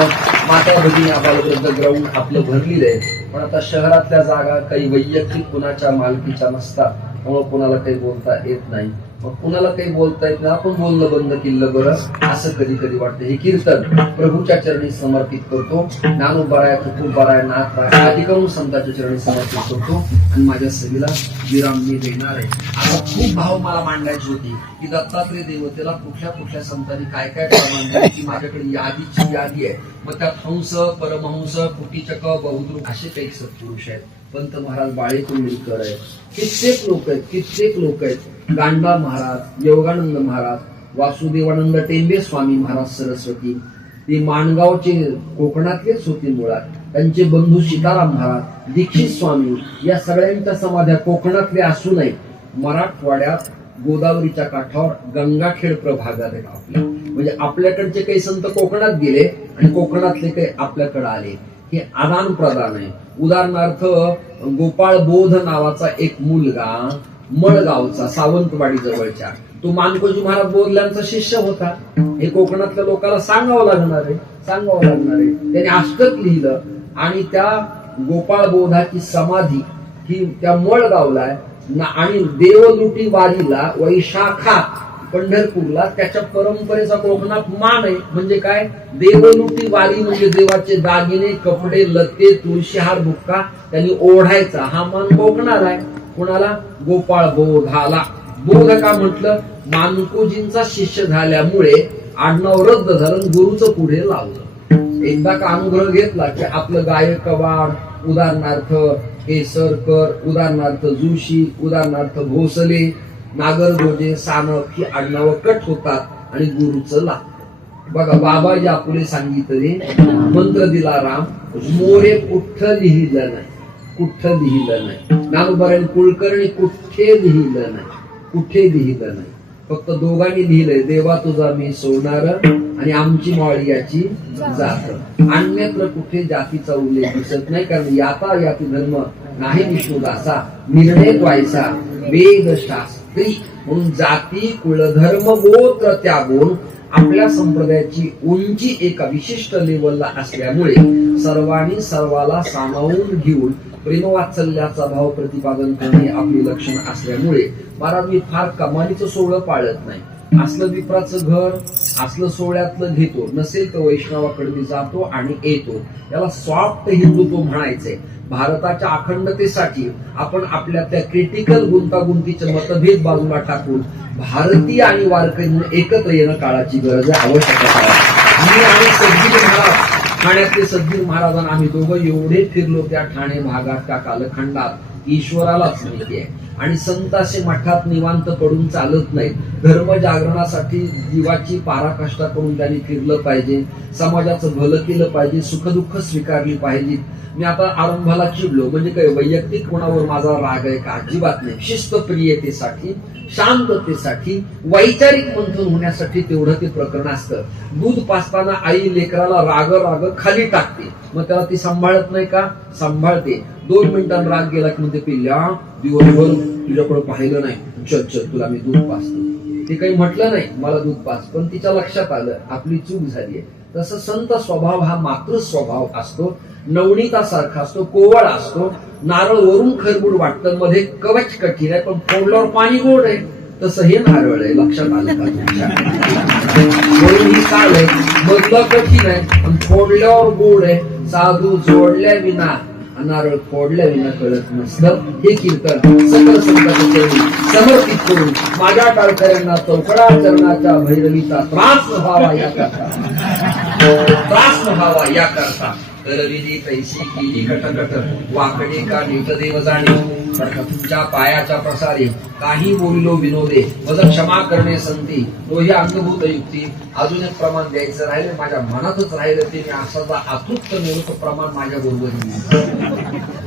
माता भगिनी आबालबद्दल ग्राउंड आपलं भरलेलं आहे, पण आता शहरातल्या जागा काही वैयक्तिक कुणाच्या मालकीच्या नसतात, त्यामुळे कुणाला काही बोलता येत नाही. मग कुणाला काही बोलता येत नाही, आपण बोलणं बंद केलं बरं असं कधी कधी वाटतं. हे कीर्तन प्रभूच्या चरणी समर्पित करतो. ज्ञानोबराय तुकोबराय नाथ राय आदी करून संतांच्या चरणी समर्पित करतो आणि माझ्या सगळीला विराम मी देणार आहे. आता खूप भाव मला मांडायची होती की दत्तात्रय देवतेला कुठल्या कुठल्या संतांनी काय काय प्रमाण दिले, की माझ्याकडे यादीची यादी आहे. मग त्यात हंस, परमहंस, कुटीचक, बहुद्रुक असे काही सत्पुरुष आहेत. पंत महाराज बाळेकुंडलीकर आहेत, कित्येक लोक आहेत. गांडा महाराज, योगानंद महाराज, वासुदेवानंद टेंबे स्वामी महाराज सरस्वती, ते माणगावचे कोकणातलेच होते मुळात. त्यांचे बंधू सीताराम महाराज, दीक्षित स्वामी, या सगळ्यांच्या समाध्या कोकणातले असूनही मराठवाड्यात गोदावरीच्या काठावर गंगाखेड प्रभागात आहेत आपल्या. म्हणजे आपल्याकडचे काही संत कोकणात गेले आणि कोकणातले काही आपल्याकडे आले. हे आदान प्रदान आहे. उदाहरणार्थ गोपाळ बोध नावाचा एक मुलगा मळगावचा, सावंतवाडी जवळच्या, तो मानकोजी महाराज बोधल्यांचा शिष्य होता. हे कोकणातल्या लोकांना सांगावं लागणार आहे. त्याने अष्टक लिहिलं आणि त्या गोपाळ बोधाची समाधी ही त्या मळगावला आहे. आणि देवलुटी वारीला वैशाखा पंढरपूरला त्याच्या परंपरेचा कोकणात मान आहे. म्हणजे काय, देवलुटी वारी म्हणजे देवाचे दागिने, कपडे, लत्ते, तुळशीहार, बुक्का त्यांनी ओढायचा हा मान कोकणाला आहे. कुणाला? गोपाळ बोधाला. बोध का म्हटलं? मानकोजींचा शिष्य झाल्यामुळे आडनाव रद्द झालं, गुरुचं पुढे लावलं. एकदा का अनुग्रह घेतला की आपलं गायकवाड, उदाहरणार्थ केसरकर, उदाहरणार्थ जोशी, उदाहरणार्थ भोसले, नागरगोजे, सानप ही आडनावं कट होतात आणि गुरुचं लागतं. बघा बाबाजी आपुले सांगितले, मंत्र दिला राम, मोरे कुठं लिहिलं नाही. ज्ञानोबराय कुलकर्णी कुठे लिहिलं नाही. फक्त दोघांनी लिहिलंय, देवा तुझा मी सोडणार आणि आमची मावळी याची जात. अन्यत्र कुठे जातीचा उल्लेख दिसत नाही. कारण याता याती धर्म नाही विष्णुदासा, निर्णय व्हायचा वेद शास्त्री. म्हणून जाती कुलधर्म गोत्र त्यागून आपल्या संप्रदायाची उंची एका विशिष्ट लेवलला असल्यामुळे सर्वांनी सर्वाला सामावून घेऊन प्रेमवात्सल्याचा भाव प्रतिपादन करणे आपली लक्षण असल्यामुळे महाराज मी फार कमालीचं सोहळं पाळत नाही. असलं विप्राचं घर, असलं सोहळ्यातलं घेतो, नसेल तर वैष्णवाकडे मी जातो आणि येतो. याला सॉफ्ट हिंदुत्व म्हणायचंय. भारताच्या अखंडतेसाठी आपण आपल्या त्या क्रिटिकल गुंतागुंतीचे मतभेद बाजूला टाकून भारतीय आणि वारकरी म्हणून एकत्र येणं काळाची गरज आहे, आवश्यकता आहे. मी आणि सद्गीर महाराज, ठाण्यातले सद्गीर महाराजांना आम्ही दोघं एवढे फिरलो त्या ठाणे भागात, त्या कालखंडात, ईश्वरालाच माहिती आहे. आणि संत असे मठात निवांत पडून चालत नाहीत. धर्म जागरणासाठी जीवाची पराकाष्ठा करून त्यांनी फिरलं पाहिजे, समाजाचं भलं केलं पाहिजे, सुखदुःख स्वीकारली पाहिजे. मी आता आरंभाला चिडलो म्हणजे काय वैयक्तिक कोणावर माझा राग आहे का? अजिबात नाही. शिस्तप्रियतेसाठी, शांततेसाठी, वैचारिक मंथन होण्यासाठी तेवढं ते प्रकरण असतं. दूध पाजताना आई लेकराला राग खाली टाकते, मग त्याला ती सांभाळत नाही का? सांभाळते. 2 मिनिटांनी राग गेला की म्हणते, पिल्ल्या दिवसभर तुझ्याकडे पाहिलं नाही, चल तुला मी दूध पाजतो. ते काही म्हटलं नाही मला दूध पाज, पण तिच्या लक्षात आलं आपली चूक झाली आहे. तसं संत स्वभाव हा मातृ स्वभाव असतो, नवनीतासारखा असतो, कोवळ असतो. नारळ वरून खरबूड वाटतं, मध्ये कवच कठीण आहे, पण फोडल्यावर पाणी गोड आहे. तसं हे नारळ आहे, लक्षात आलं का तुमच्या? वरून ही काळ आहे, मधलं कठीण आहे, पण फोडल्यावर गोड आहे. साधू जोडल्या विना नारळ फोडल्या विना कळत नसतं. हे कीर्तन सकल संतांच्या समर्पित करून माझ्या टाळकऱ्यांना चौकडा चरणाच्या भैरवीचा त्रास न व्हावा याकरता करविधी तैसी केली कटकट वाकडी का नीट देव जाणे पण तुमच्या पायाच्या प्रसारे काही बोललो विनोदे मज क्षमा करणे संती तो ही अंगभूत युक्ती. अजून एक प्रमाण द्यायचं राहिलं माझ्या मनातच राहिलं ते मी असा आतृप्त निवृत्त प्रमाण माझ्या बरोबर